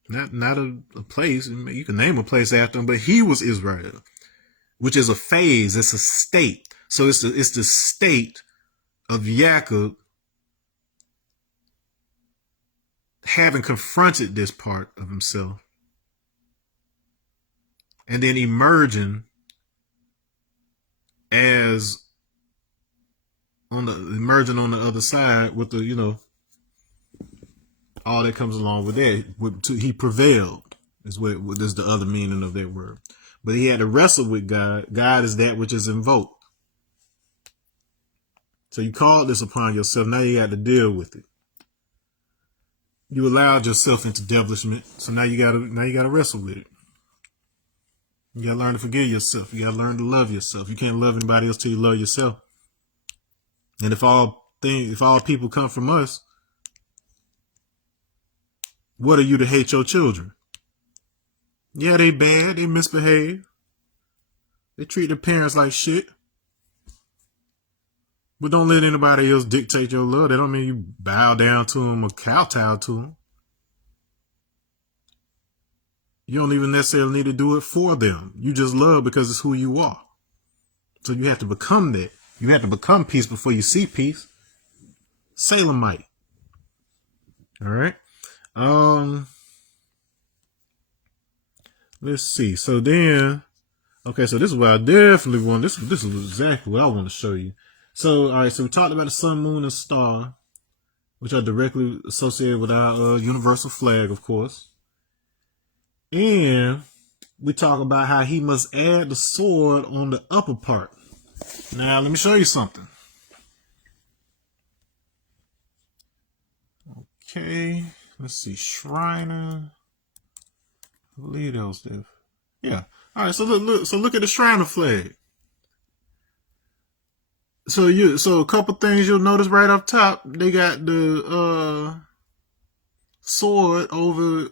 Not a place. You can name a place after him, but he was Israel, which is a phase. It's a state. So it's the state of Jacob having confronted this part of himself and then emerging on the other side with the, all that comes along with that. He prevailed is what is the other meaning of that word. But he had to wrestle with God. God is that which is invoked. So you called this upon yourself. Now you got to deal with it. You allowed yourself into devilishment, so now you gotta wrestle with it. You gotta learn to forgive yourself. You gotta learn to love yourself. You can't love anybody else till you love yourself. And if all people come from us, what are you to hate your children? Yeah, they bad, they misbehave, they treat their parents like shit. But don't let anybody else dictate your love. That don't mean you bow down to them or kowtow to them. You don't even necessarily need to do it for them. You just love because it's who you are. So you have to become that. You have to become peace before you see peace. Salemite. All right. Let's see. So then, okay. So this is what I definitely want. This is exactly what I want to show you. So, all right. So we talked about the sun, moon, and star, which are directly associated with our universal flag, of course. And we talk about how he must add the sword on the upper part. Now, let me show you something. Okay, let's see. Shriner. I believe that was there. Yeah. All right. So look at the Shriner flag. So a couple things you'll notice right up top. They got the sword over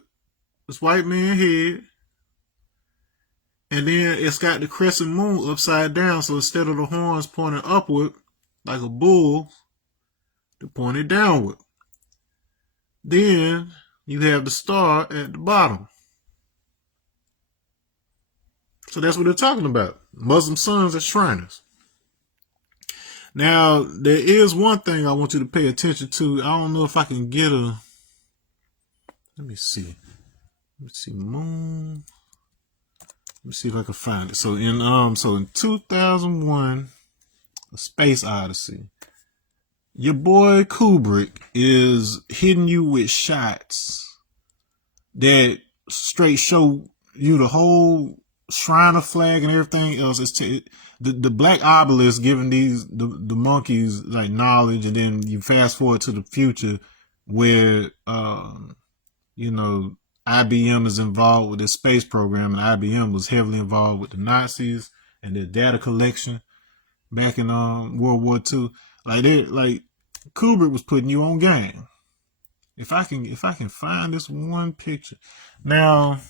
this white man's head. And then it's got the crescent moon upside down. So instead of the horns pointing upward, like a bull, they're pointed downward. Then you have the star at the bottom. So that's what they're talking about. Muslim sons as Shriners. Now, there is one thing I want you to pay attention to. I don't know if I can get a... Let me see. Moon. Let me see if I can find it. So in 2001, A Space Odyssey, your boy Kubrick is hitting you with shots that straight show you the whole Shriner flag and everything else. It's the black obelisk giving the monkeys like knowledge, and then you fast forward to the future where IBM is involved with this space program, and IBM was heavily involved with the Nazis and their data collection back in World War II. Like Kubrick was putting you on game. If I can find this one picture now,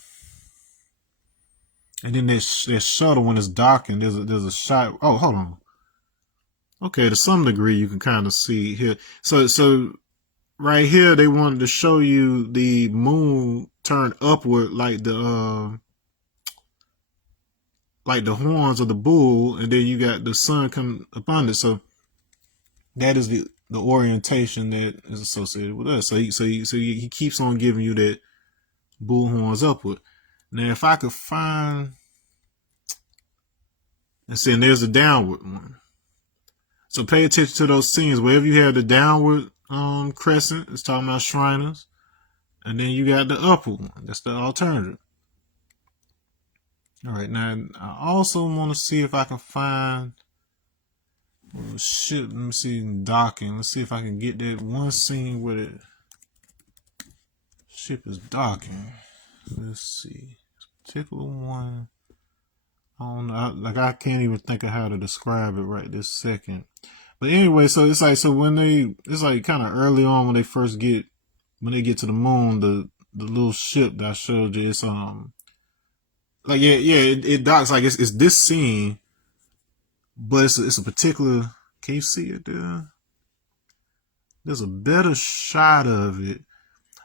and then that shuttle when it's docking, there's a shot. Oh, hold on. Okay, to some degree you can kind of see here. So right here they wanted to show you the moon turn upward like the horns of the bull, and then you got the sun come up under. So that is the orientation that is associated with us. So he keeps on giving you that bull horns upward. Now, if I could find And see, and there's the downward one. So pay attention to those scenes. Wherever you have the downward crescent, it's talking about Shriners. And then you got the upward one. That's the alternative. All right, now I also want to see if I can find shit. Let me see docking. Let's see if I can get that one scene where the ship is docking. Let's see. This particular one. I don't know. I can't even think of how to describe it right this second. But anyway, so it's like it's like kind of early on when they get to the moon, the little ship that I showed you, it's like it docks like it's this scene, but it's a particular. Can you see it there? There's a better shot of it.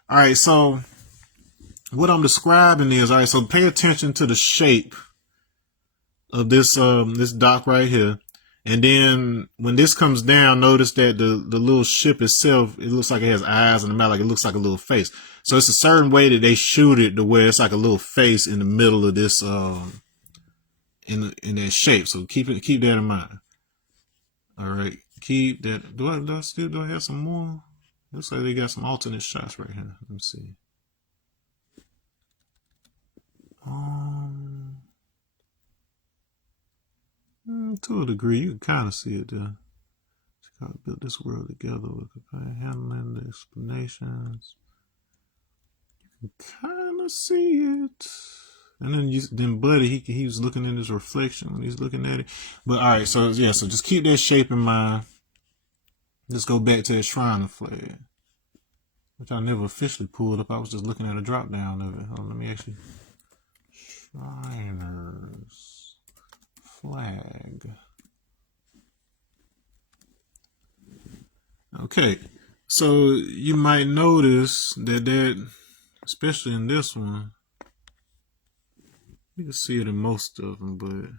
All right, so what I'm describing is, all right, so pay attention to the shape of this dock right here. And then when this comes down, notice that the little ship itself, it looks like it has eyes in the mouth, like it looks like a little face. So it's a certain way that they shoot it to where it's like a little face in the middle of this in that shape. So keep that in mind. All right, keep that. Do I have some more? Looks like they got some alternate shots right here. Let me see. To a degree, you can kind of see it there. It's kind of built this world together with the handling, the explanations. You can kind of see it. And then Buddy, he was looking in his reflection when he's looking at it. But all right, so yeah, so just keep that shape in mind. Let's go back to that Shriner flag, which I never officially pulled up. I was just looking at a drop down of it. Hold on, let me actually. Shriners flag. Okay, so you might notice that especially in this one, you can see it in most of them, but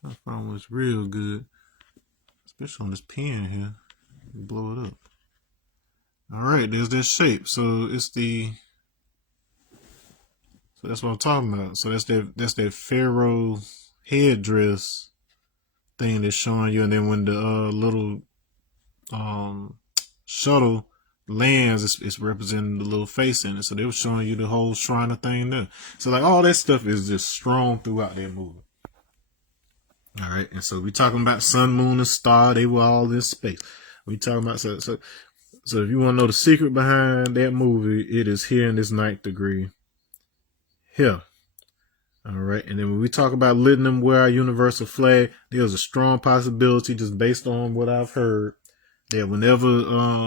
trying to find one's real good, especially on this pen here. You blow it up. All right, there's that shape. So so that's what I'm talking about. So that's that pharaoh headdress thing that's showing you, and then when the little shuttle lands, it's representing the little face in it. So they were showing you the whole Shriner thing there. So like all that stuff is just strong throughout that movie. All right, and so we talking about sun, moon, and star. They were all in space. We talking about so if you want to know the secret behind that movie, it is here in this 9th degree. Here. All right, and then when we talk about letting them wear our universal flag, there's a strong possibility, just based on what I've heard, that whenever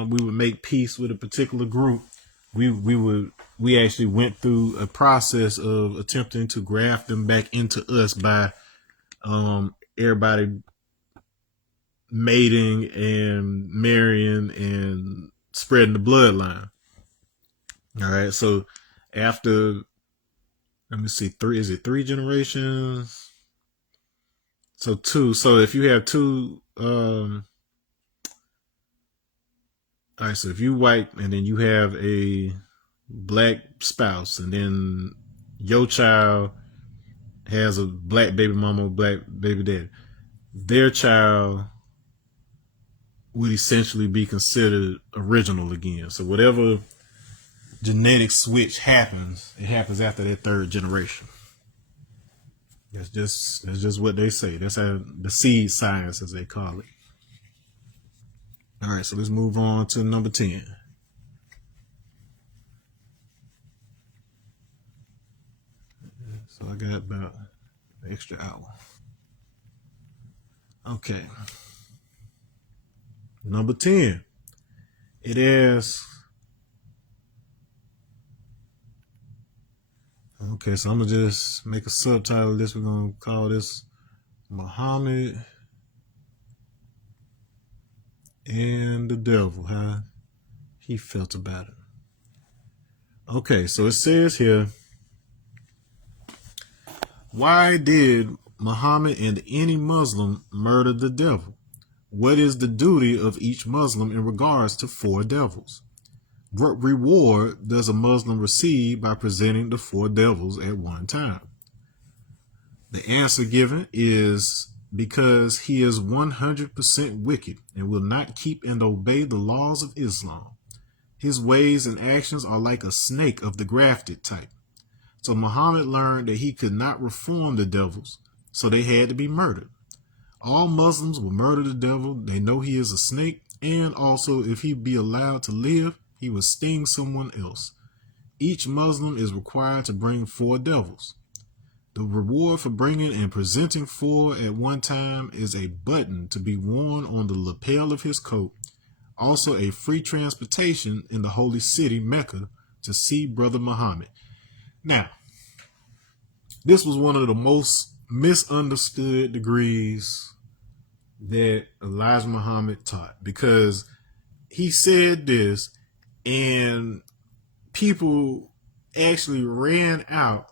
we would make peace with a particular group, we actually went through a process of attempting to graft them back into us by everybody mating and marrying and spreading the bloodline. All right, so after, let me see, is it 3 generations? So 2. So if you have 2, all right, so if you white and then you have a black spouse, and then your child has a black baby mama, black baby daddy, their child would essentially be considered original again. So whatever genetic switch happens, it happens after that 3rd generation. That's just what they say. That's how the seed science, as they call it. All right, so let's move on to number 10. So I got about an extra hour. Okay. Number 10. It asks. Okay, so I'm going to just make a subtitle of this. We're going to call this Muhammad and the Devil, how he felt about it. Okay, so it says here, why did Muhammad and any Muslim murder the devil? What is the duty of each Muslim in regards to 4 devils? What reward does a Muslim receive by presenting the 4 devils at one time? The answer given is because he is 100% wicked and will not keep and obey the laws of Islam. His ways and actions are like a snake of the grafted type. So Muhammad learned that he could not reform the devils, so they had to be murdered. All Muslims will murder the devil. They know he is a snake, and also if he be allowed to live, he will sting someone else. Each Muslim is required to bring 4 devils. The reward for bringing and presenting 4 at one time is a button to be worn on the lapel of his coat, also a free transportation in the holy city, Mecca, to see Brother Muhammad. Now, this was one of the most misunderstood degrees that Elijah Muhammad taught, because he said this and people actually ran out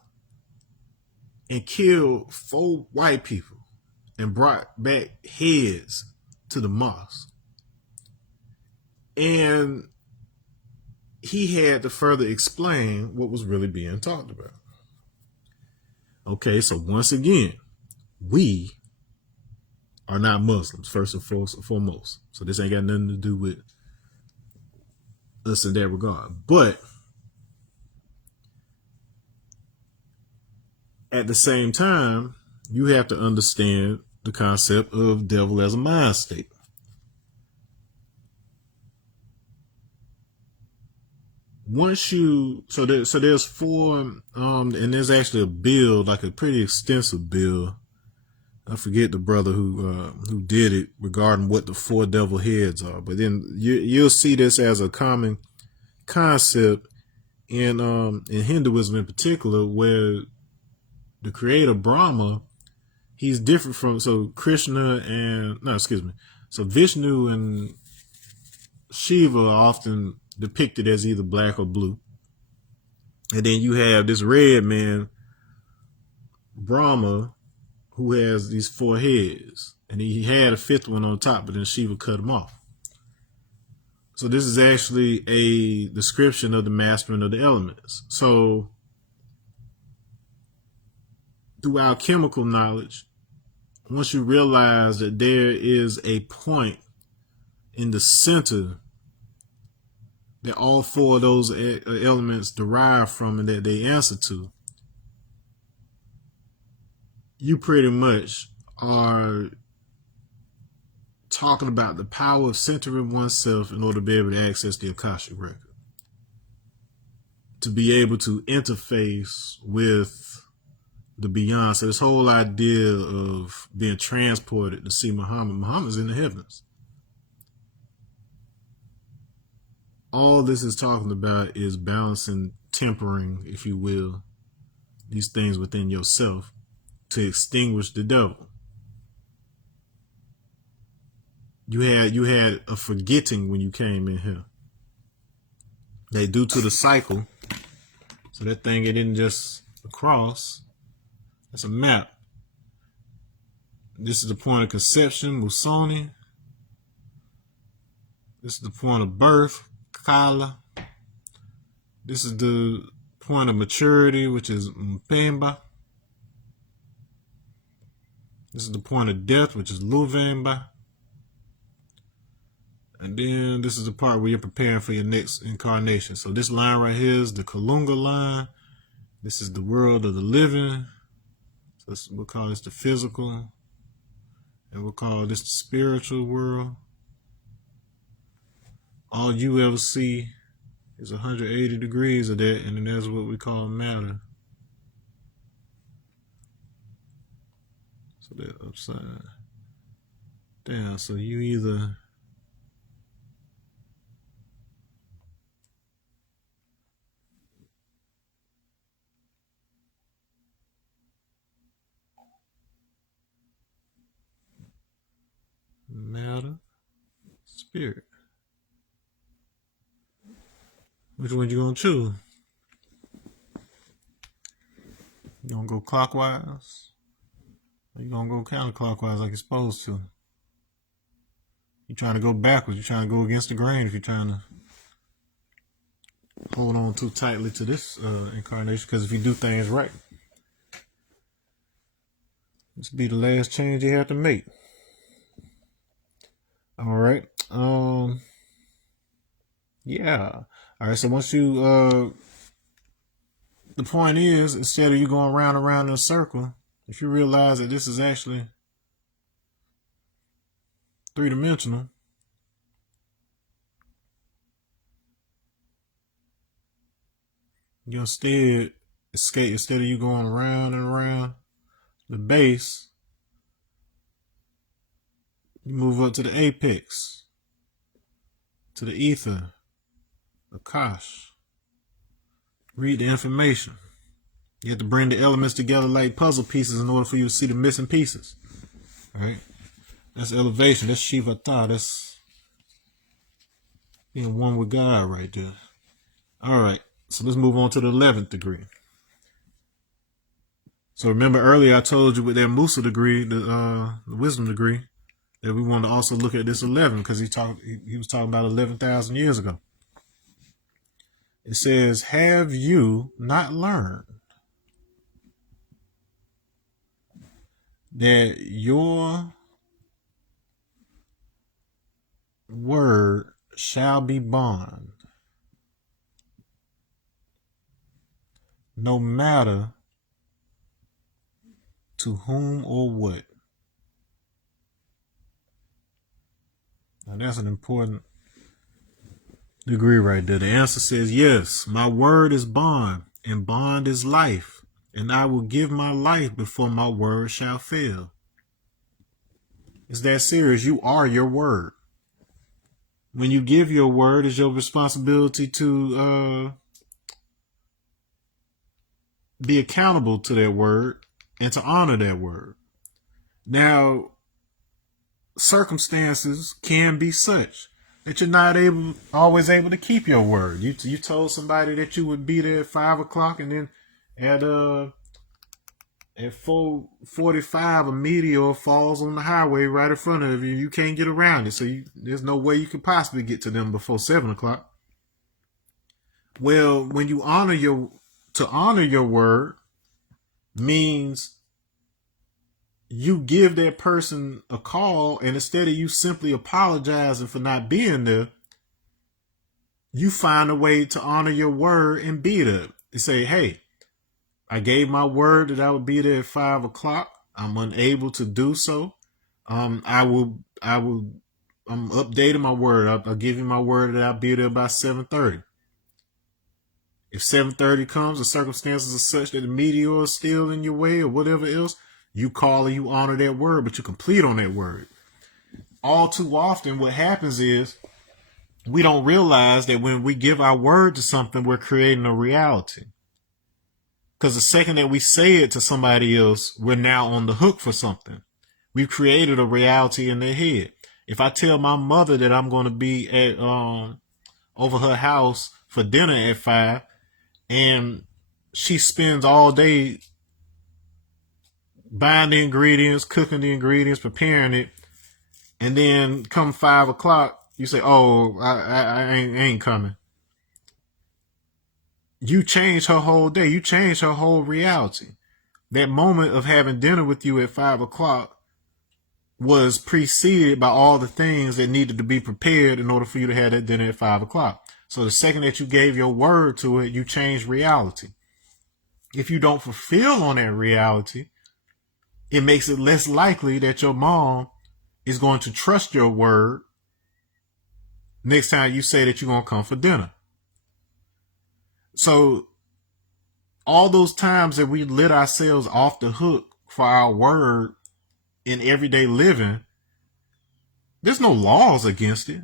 and killed 4 white people and brought back heads to the mosque. And he had to further explain what was really being talked about. Okay, so once again, we are not Muslims, first and foremost. So this ain't got nothing to do with us in that regard. But at the same time, you have to understand the concept of devil as a mind state. Once you, so there's 4, and there's actually a bill, like a pretty extensive bill. I forget the brother who did it regarding what the 4 devil heads are, but then you'll see this as a common concept in Hinduism in particular, where the creator Brahma, he's different from, so Vishnu and Shiva are often depicted as either black or blue. And then you have this red man, Brahma, who has these 4 heads. And he had a 5th one on top, but then Shiva cut him off. So this is actually a description of the mastering of the elements. So through alchemical knowledge, once you realize that there is a point in the center that all 4 of those elements derive from and that they answer to, you pretty much are talking about the power of centering oneself in order to be able to access the Akashic record, to be able to interface with the beyond. So this whole idea of being transported to see Muhammad's in the heavens. All this is talking about is balancing, tempering, if you will, these things within yourself to extinguish the devil. You had a forgetting when you came in here. They due to the cycle. So that thing, it didn't just cross. That's a map. This is the point of conception, Musoni. This is the point of birth, Kala. This is the point of maturity, which is Mpemba. This is the point of death, which is Luvemba. And then this is the part where you're preparing for your next incarnation. So this line right here is the Kalunga line. This is the world of the living. So we'll call this the physical. And we'll call this the spiritual world. All you ever see is 180 degrees of that, and then that's what we call matter. So that upside down. So you either matter, spirit. Which one you gonna choose? You gonna go clockwise? Or you gonna go counterclockwise like you're supposed to? You trying to go backwards? You trying to go against the grain if you're trying to hold on too tightly to this incarnation? Because if you do things right, This will be the last change you have to make. All right. Yeah. All right. So once you, the point is, instead of you going round and round in a circle, if you realize that this is actually three-dimensional, you instead of you going around and around the base, you move up to the apex, to the ether, the Kosh. Read the information. You have to bring the elements together like puzzle pieces in order for you to see the missing pieces. All right? That's elevation. That's Shivata. That's being one with God right there. All right. So let's move on to the 11th degree. So remember earlier I told you with that Musa degree, the wisdom degree, that we wanted to also look at this 11 because he was talking about 11,000 years ago. It says, have you not learned that your word shall be bond, no matter to whom or what? Now that's an important degree right there. The answer says, yes, my word is bond, and bond is life, and I will give my life before my word shall fail. It's that serious. You are your word. When you give your word, it's your responsibility to be accountable to that word and to honor that word. Now, circumstances can be such that you're not always able to keep your word. You told somebody that you would be there at 5 o'clock, and then at 4:45 a meteor falls on the highway right in front of you. You can't get around it, so there's no way you could possibly get to them before 7 o'clock. Well, when you honor your word means you give that person a call, and instead of you simply apologizing for not being there, you find a way to honor your word and be there. You say, hey, I gave my word that I would be there at 5 o'clock. I'm unable to do so. I'm updating my word. I'll give you my word that I'll be there by 7:30. If 7:30 comes, the circumstances are such that the meteor is still in your way or whatever else, you call and you honor that word, but you complete on that word. All too often, what happens is we don't realize that when we give our word to something, we're creating a reality. Because the second that we say it to somebody else, we're now on the hook for something. We've created a reality in their head. If I tell my mother that I'm going to be at over her house for dinner at 5, and she spends all day buying the ingredients, cooking the ingredients, preparing it, and then come 5 o'clock, you say, oh, I ain't coming. You change her whole day. You change her whole reality. That moment of having dinner with you at 5 o'clock was preceded by all the things that needed to be prepared in order for you to have that dinner at 5 o'clock. So the second that you gave your word to it, you changed reality. If you don't fulfill on that reality, it makes it less likely that your mom is going to trust your word next time you say that you're going to come for dinner. So all those times that we let ourselves off the hook for our word in everyday living, there's no laws against it.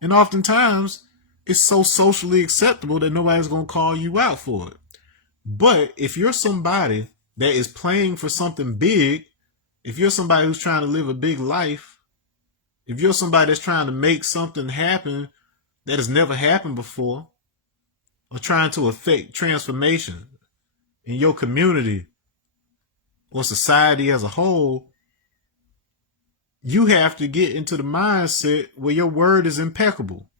And oftentimes it's so socially acceptable that nobody's going to call you out for it. But if you're somebody that is playing for something big, if you're somebody who's trying to live a big life, if you're somebody that's trying to make something happen that has never happened before, or trying to affect transformation in your community or society as a whole, you have to get into the mindset where your word is impeccable,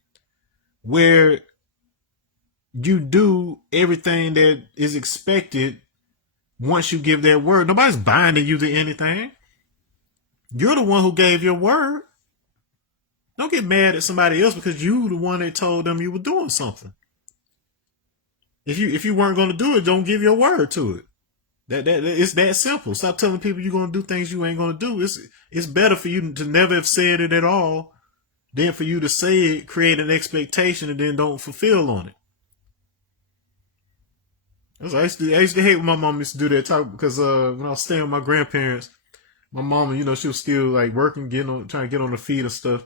where you do everything that is expected once you give that word, nobody's binding you to anything. You're the one who gave your word. Don't get mad at somebody else because you the one that told them you were doing something. If you weren't going to do it, don't give your word to it. That it's that simple. Stop telling people you're going to do things you ain't going to do. It's better for you to never have said it at all than for you to say it, create an expectation, and then don't fulfill on it. I used to hate when my mom used to do that talk because when I was staying with my grandparents, my mom, she was still like working, trying to get on the feet and stuff,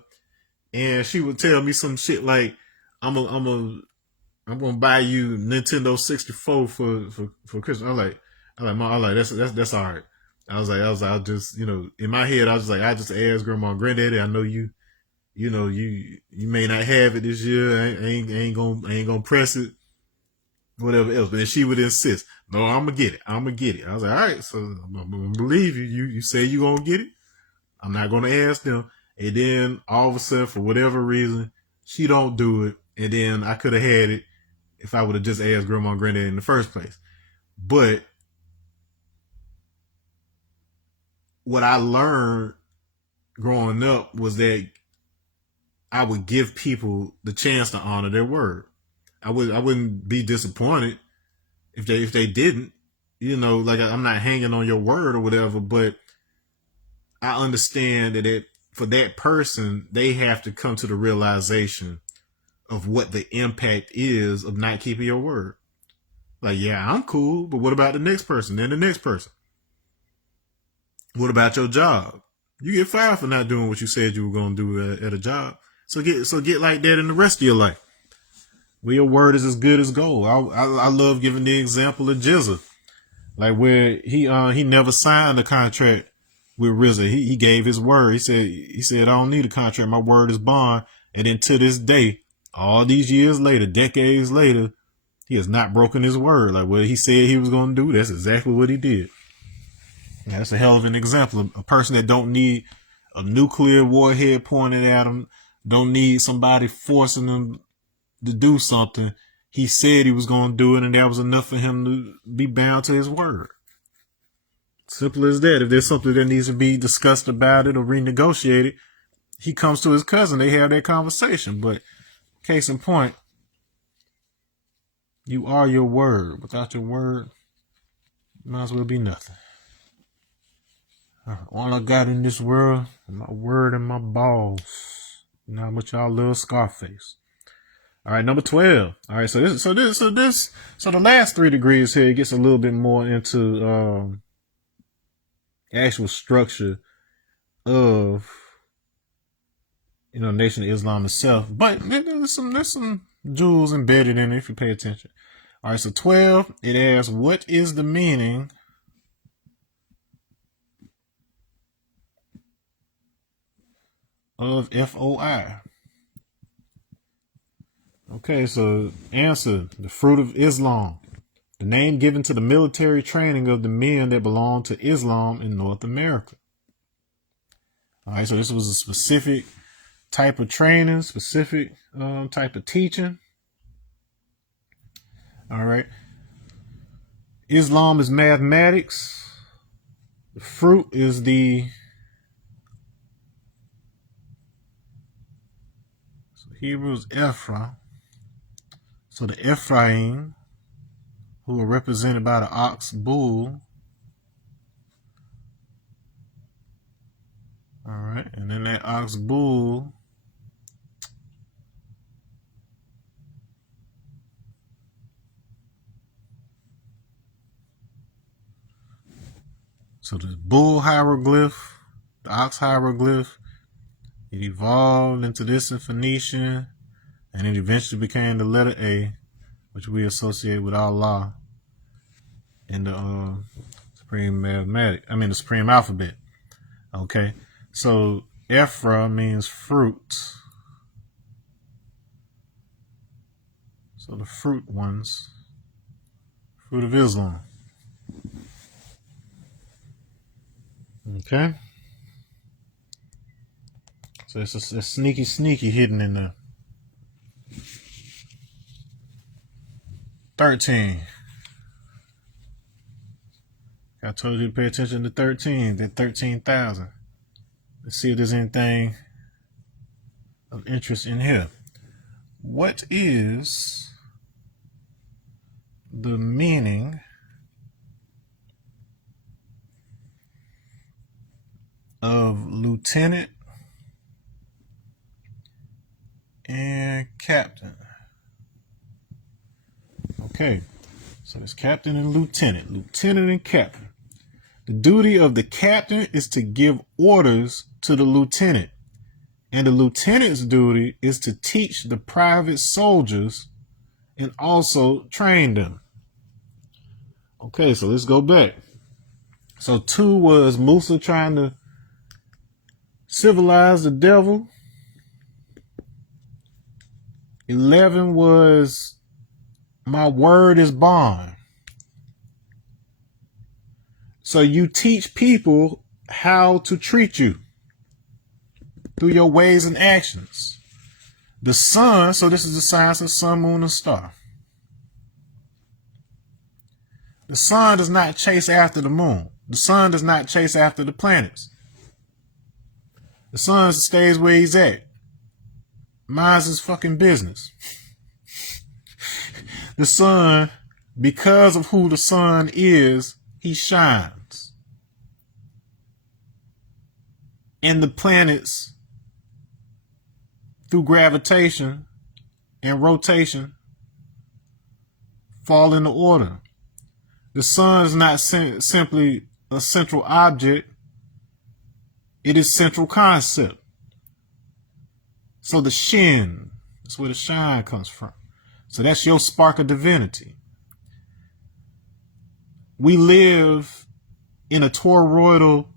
and she would tell me some shit like, I'm gonna buy you Nintendo 64 for Christmas. I'm like, that's all right. I'll just, in my head, I was like, I just asked grandma and granddaddy, I know you may not have it this year. I ain't gonna press it, whatever else. But then she would insist, no, I'm gonna get it. I was like, all right, so I'm gonna believe you. You say you gonna get it. I'm not gonna ask them. And then all of a sudden, for whatever reason, she don't do it. And then I could have had it if I would have just asked grandma and granddad in the first place. But what I learned growing up was that I would give people the chance to honor their word. I wouldn't be disappointed if they didn't. Like I'm not hanging on your word or whatever, but I understand that for that person, they have to come to the realization of what the impact is of not keeping your word. Like, yeah, I'm cool, but what about the next person? Then the next person. What about your job? You get fired for not doing what you said you were going to do at a job. So get like that in the rest of your life. Where your word is as good as gold. I love giving the example of Jizza, like where he never signed a contract with RZA. He gave his word. He said I don't need a contract. My word is bond. And then to this day, all these years later, decades later, he has not broken his word. Like what he said he was going to do, that's exactly what he did. Yeah, that's a hell of an example of a person that don't need a nuclear warhead pointed at him, don't need somebody forcing him to do something. He said he was going to do it, and that was enough for him to be bound to his word. Simple as that. If there's something that needs to be discussed about it or renegotiated, he comes to his cousin. They have that conversation. But case in point, you are your word. Without your word, you might as well be nothing. All I got in this world is my word and my balls. You know how much y'all love Scarface. All right, number 12. All right, so the last 3 degrees here, it gets a little bit more into actual structure of Nation of Islam itself. But there's some jewels embedded in it if you pay attention. All right, so 12, it asks, what is the meaning of FOI? Okay, so answer, the fruit of Islam, the name given to the military training of the men that belong to Islam in North America. All right, so this was a specific type of training, specific type of teaching. All right. Islam is mathematics. The fruit is the Hebrews Ephra. So the Ephraim, who are represented by the ox bull. All right, and then that ox bull so the bull hieroglyph, the ox hieroglyph, it evolved into this in Phoenician, and it eventually became the letter A, which we associate with Allah in the the supreme alphabet. Okay, so Ephra means fruit. So the fruit ones, fruit of Islam. Okay, so it's a sneaky hidden in there. 13. told you to pay attention to 13, that 13,000. Let's see if there's anything of interest in here. What is the meaning of lieutenant and captain? Okay, so it's captain and lieutenant. Lieutenant and captain. The duty of the captain is to give orders to the lieutenant, and the lieutenant's duty is to teach the private soldiers and also train them. Okay, so let's go back. So 2 was Musa trying to civilize the devil. 11 was my word is bond. So you teach people how to treat you through your ways and actions. The sun, so this is the science of sun, moon, and star. The sun does not chase after the moon. The sun does not chase after the planets. The sun stays where he's at. Minds his fucking business. The sun, because of who the sun is, he shines. And the planets, through gravitation and rotation, fall into order. The sun is not simply a central object. It is central concept. So the shin, that's where the shine comes from. So that's your spark of divinity. We live in a toroidal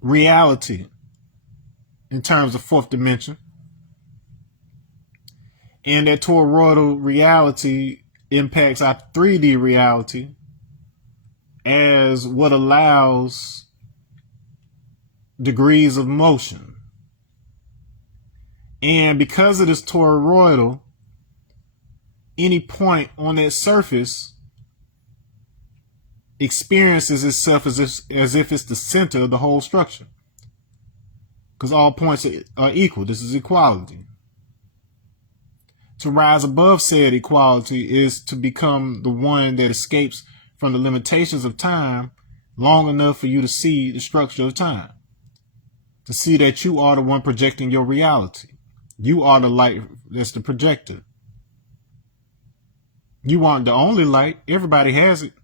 reality in terms of fourth dimension. And that toroidal reality impacts our 3D reality as what allows degrees of motion. And because it is toroidal, any point on that surface experiences itself as if it's the center of the whole structure. Because all points are equal. This is equality. To rise above said equality is to become the one that escapes from the limitations of time long enough for you to see the structure of time. To see that you are the one projecting your reality. You are the light that's the projector. You aren't the only light. Everybody has it.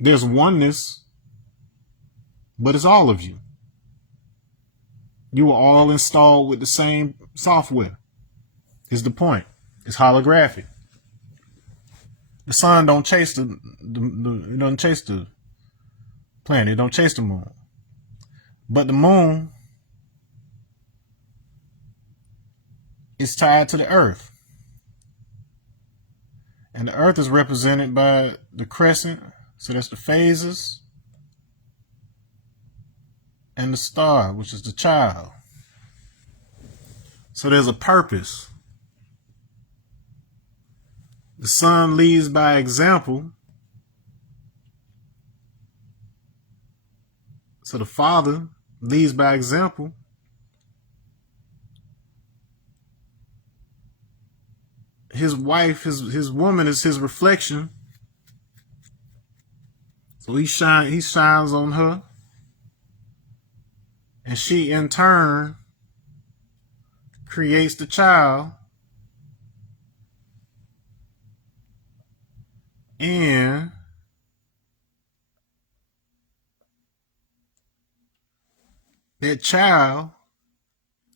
There's oneness, but it's all of you. You are all installed with the same software. Is the point. It's holographic. The sun don't chase it doesn't chase the planet. It don't chase the moon. But the moon is tied to the earth. And the earth is represented by the crescent. So that's the phases. And the star, which is the child. So there's a purpose. The son leads by example. So the father leads by example. His wife, his woman is his reflection. So he shines on her. And she in turn creates the child. And that child,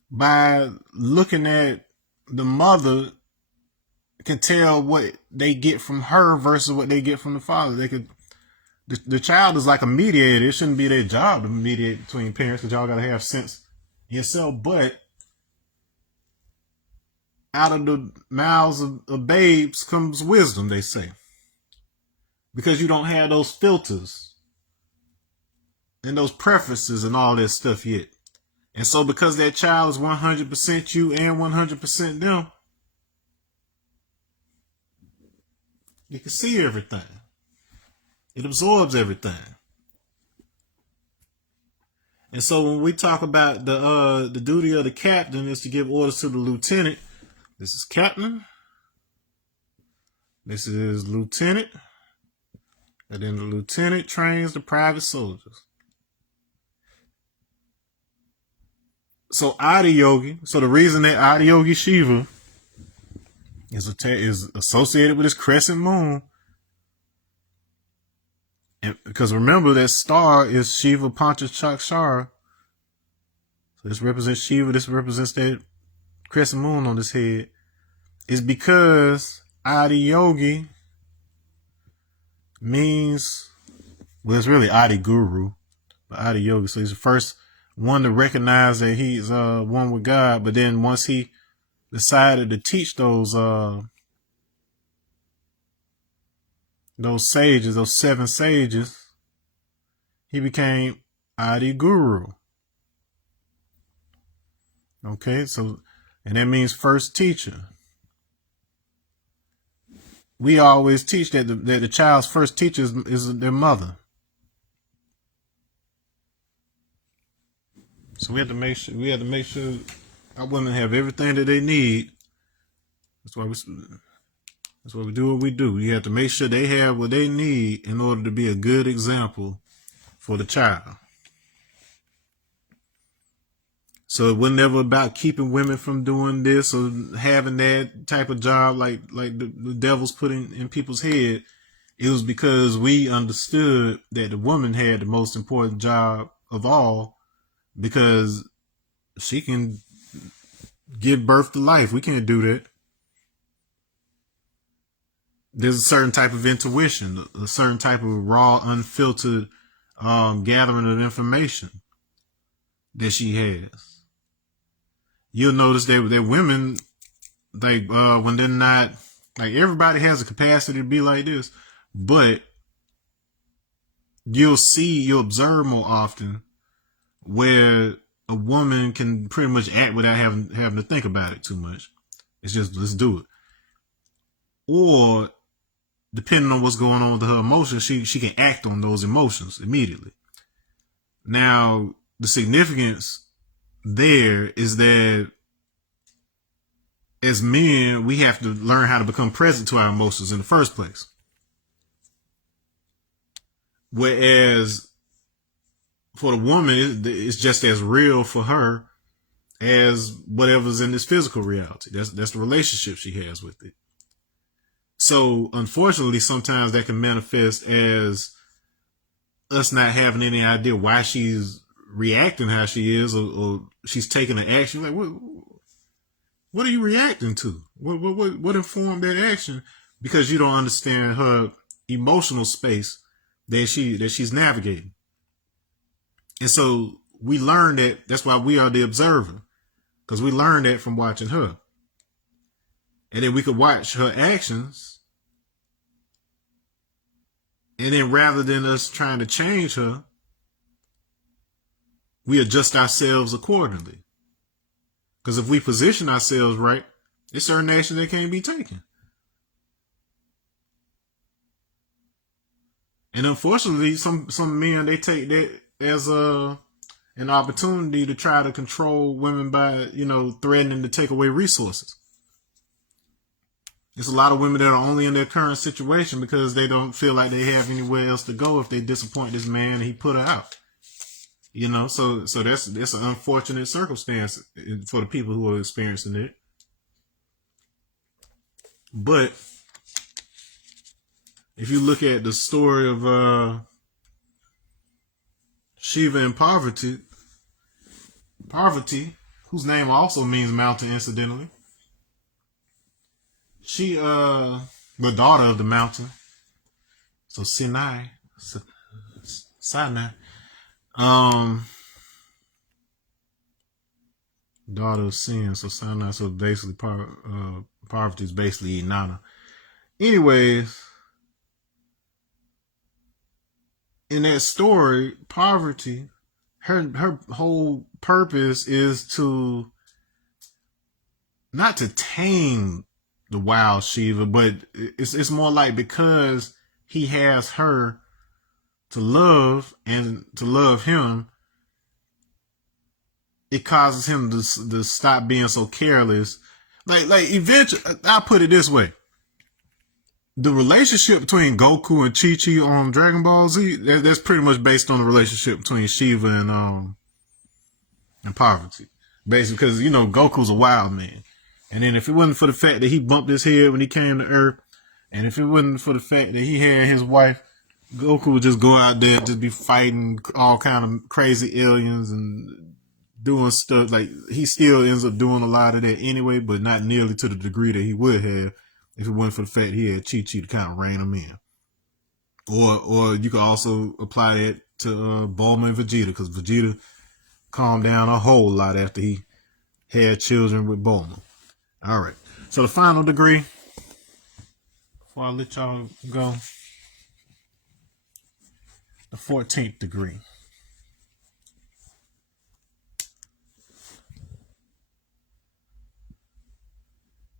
by looking at the mother, can tell what they get from her versus what they get from the father. The child is like a mediator. It shouldn't be their job to mediate between parents because y'all got to have sense yourself. But out of the mouths of babes comes wisdom, they say. Because you don't have those filters and those preferences and all that stuff yet. And so because that child is 100% you and 100% them, you can see everything. It absorbs everything. And so when we talk about the duty of the captain is to give orders to the lieutenant. This is captain. This is lieutenant. And then the lieutenant trains the private soldiers. So Adiyogi, so the reason that Adiyogi Shiva is associated with this crescent moon, and because remember that star is Shiva Panchachakshara. So this represents Shiva, this represents that crescent moon on his head, is because Adiyogi means, well, it's really Adi Guru, but Adiyogi. So he's the first one to recognize that he's one with God. But then once he decided to teach those sages, those 7 sages, he became Adi Guru. Okay, so, and that means first teacher. We always teach that the child's first teacher is their mother. So we have to make sure our women have everything that they need. That's why we do what we do. You have to make sure they have what they need in order to be a good example for the child. So it was never about keeping women from doing this or having that type of job like the devil's put in people's head. It was because we understood that the woman had the most important job of all, because she can give birth to life. We can't do that. There's a certain type of intuition, a certain type of raw, unfiltered gathering of information that she has. You'll notice that women, like when they're not, like everybody has a capacity to be like this, but you'll observe more often where a woman can pretty much act without having to think about it too much. It's just, let's do it. Or depending on what's going on with her emotions, she can act on those emotions immediately. Now, the significance there is that as men, we have to learn how to become present to our emotions in the first place. Whereas for the woman, it's just as real for her as whatever's in this physical reality. That's the relationship she has with it. So unfortunately, sometimes that can manifest as us not having any idea why she's reacting how she is, or she's taking an action. Like, what are you reacting to? What informed that action? Because you don't understand her emotional space that she's navigating. And so we learn that. That's why we are the observer, because we learned that from watching her. And then we could watch her actions. And then rather than us trying to change her, we adjust ourselves accordingly. Because if we position ourselves right, there's certain actions that can't be taken. And unfortunately, some men, they take that as an opportunity to try to control women by, threatening to take away resources. There's a lot of women that are only in their current situation because they don't feel like they have anywhere else to go if they disappoint this man and he put her out. So that's an unfortunate circumstance for the people who are experiencing it. But if you look at the story of Shiva and Parvati, whose name also means mountain incidentally, she the daughter of the mountain. So Sinai. Daughter of Sin. So Sinai. So basically, Parvati is basically Inanna. Anyways, in that story, Parvati, her whole purpose is to not to tame the wild Shiva, but it's more like because he has her to love and to love him, it causes him to stop being so careless. Like eventually, I'll put it this way: the relationship between Goku and Chi Chi on Dragon Ball Z, that's pretty much based on the relationship between Shiva and Parvati. Basically, because Goku's a wild man, and then if it wasn't for the fact that he bumped his head when he came to Earth, and if it wasn't for the fact that he had his wife, Goku would just go out there and just be fighting all kind of crazy aliens and doing stuff. Like, he still ends up doing a lot of that anyway, but not nearly to the degree that he would have if it wasn't for the fact he had Chi Chi to kind of rein him in. Or you could also apply that to Bulma and Vegeta, because Vegeta calmed down a whole lot after he had children with Bulma. All right. So the final degree, before I let y'all go, the 14th degree.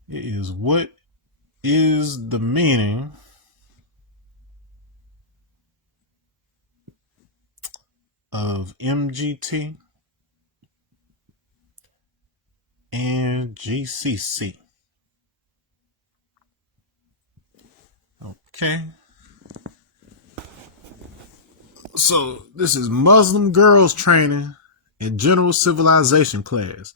It is, what is the meaning of MGT and GCC? Okay. So this is Muslim girls training in general civilization class.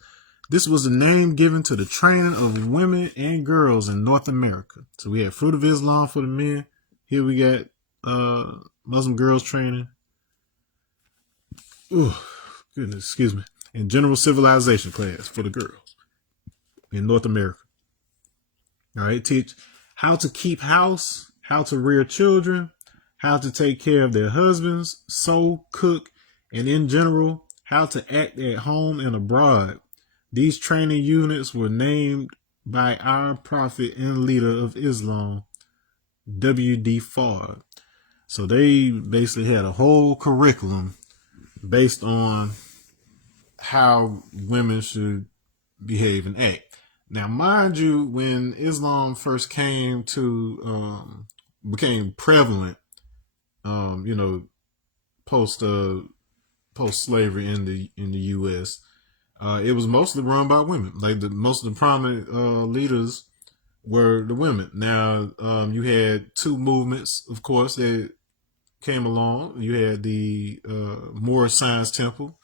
This was the name given to the training of women and girls in North America. So we had Fruit of Islam for the men. Here we got Muslim girls training. Ooh, goodness, excuse me. In general civilization class for the girls in North America. All right, teach how to keep house, how to rear children, how to take care of their husbands, sew, cook, and in general, how to act at home and abroad. These training units were named by our prophet and leader of Islam, W.D. Fard. So they basically had a whole curriculum based on how women should behave and act. Now, mind you, when Islam first came to, became prevalent, post slavery in the U.S., it was mostly run by women. Like, most of the prominent leaders were the women. Now, you had two movements, of course, that came along. You had the Moorish Science Temple,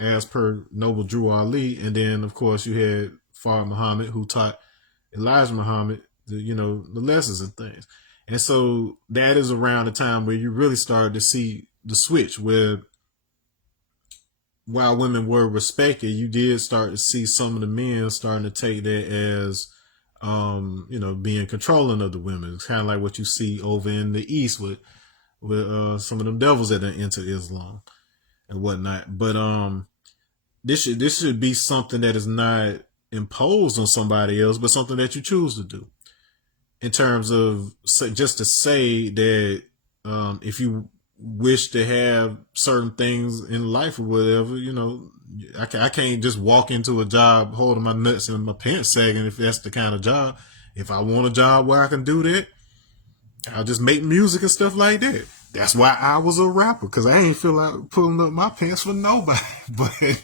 as per Noble Drew Ali, and then, of course, you had Fard Muhammad, who taught Elijah Muhammad the lessons and things. And so that is around the time where you really started to see the switch, where while women were respected, you did start to see some of the men starting to take that as, being controlling of the women. It's kind of like what you see over in the East with some of them devils that are into Islam and whatnot. But this should be something that is not imposed on somebody else, but something that you choose to do. In terms of just to say that if you wish to have certain things in life or whatever, I can't just walk into a job holding my nuts and my pants sagging if that's the kind of job. If I want a job where I can do that, I'll just make music and stuff like that. That's why I was a rapper, because I ain't feel like pulling up my pants for nobody.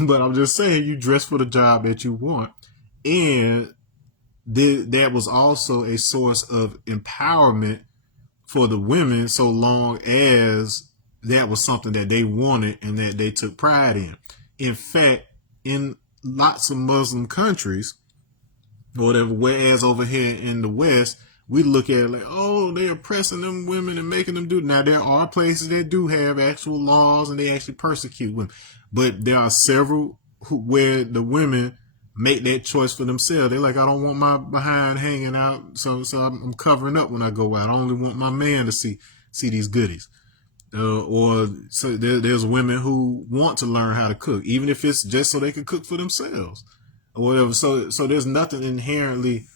But I'm just saying, you dress for the job that you want. And that was also a source of empowerment for the women, so long as that was something that they wanted and that they took pride in. In fact, in lots of Muslim countries, or whatever, whereas over here in the West, we look at it like, oh, they're oppressing them women and making them do it. Now, there are places that do have actual laws and they actually persecute women. But there are several where the women make that choice for themselves. They're like, I don't want my behind hanging out, so I'm covering up when I go out. I only want my man to see these goodies. Or so there's women who want to learn how to cook, even if it's just so they can cook for themselves or whatever. So there's nothing inherently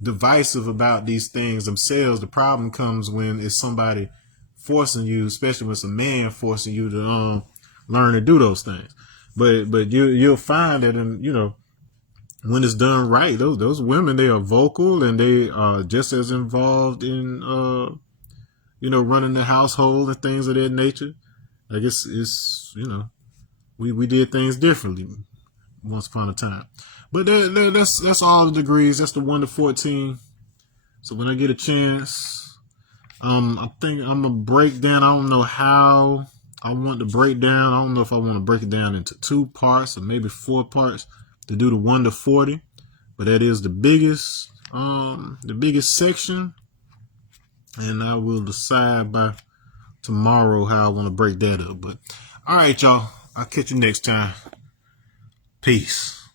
divisive about these things themselves. The problem comes when it's somebody forcing you, especially when it's a man forcing you to learn to do those things. But you'll find that when it's done right, those women, they are vocal and they are just as involved in running the household and things of that nature. I guess it's we did things differently once upon a time. But that's all the degrees. That's the 1 to 14. So when I get a chance, I think I'm gonna break down. I don't know how I want to break down. I don't know if I want to break it down into 2 parts or maybe 4 parts to do the 1 to 40. But that is the biggest section, and I will decide by tomorrow how I want to break that up. But all right, y'all. I'll catch you next time. Peace.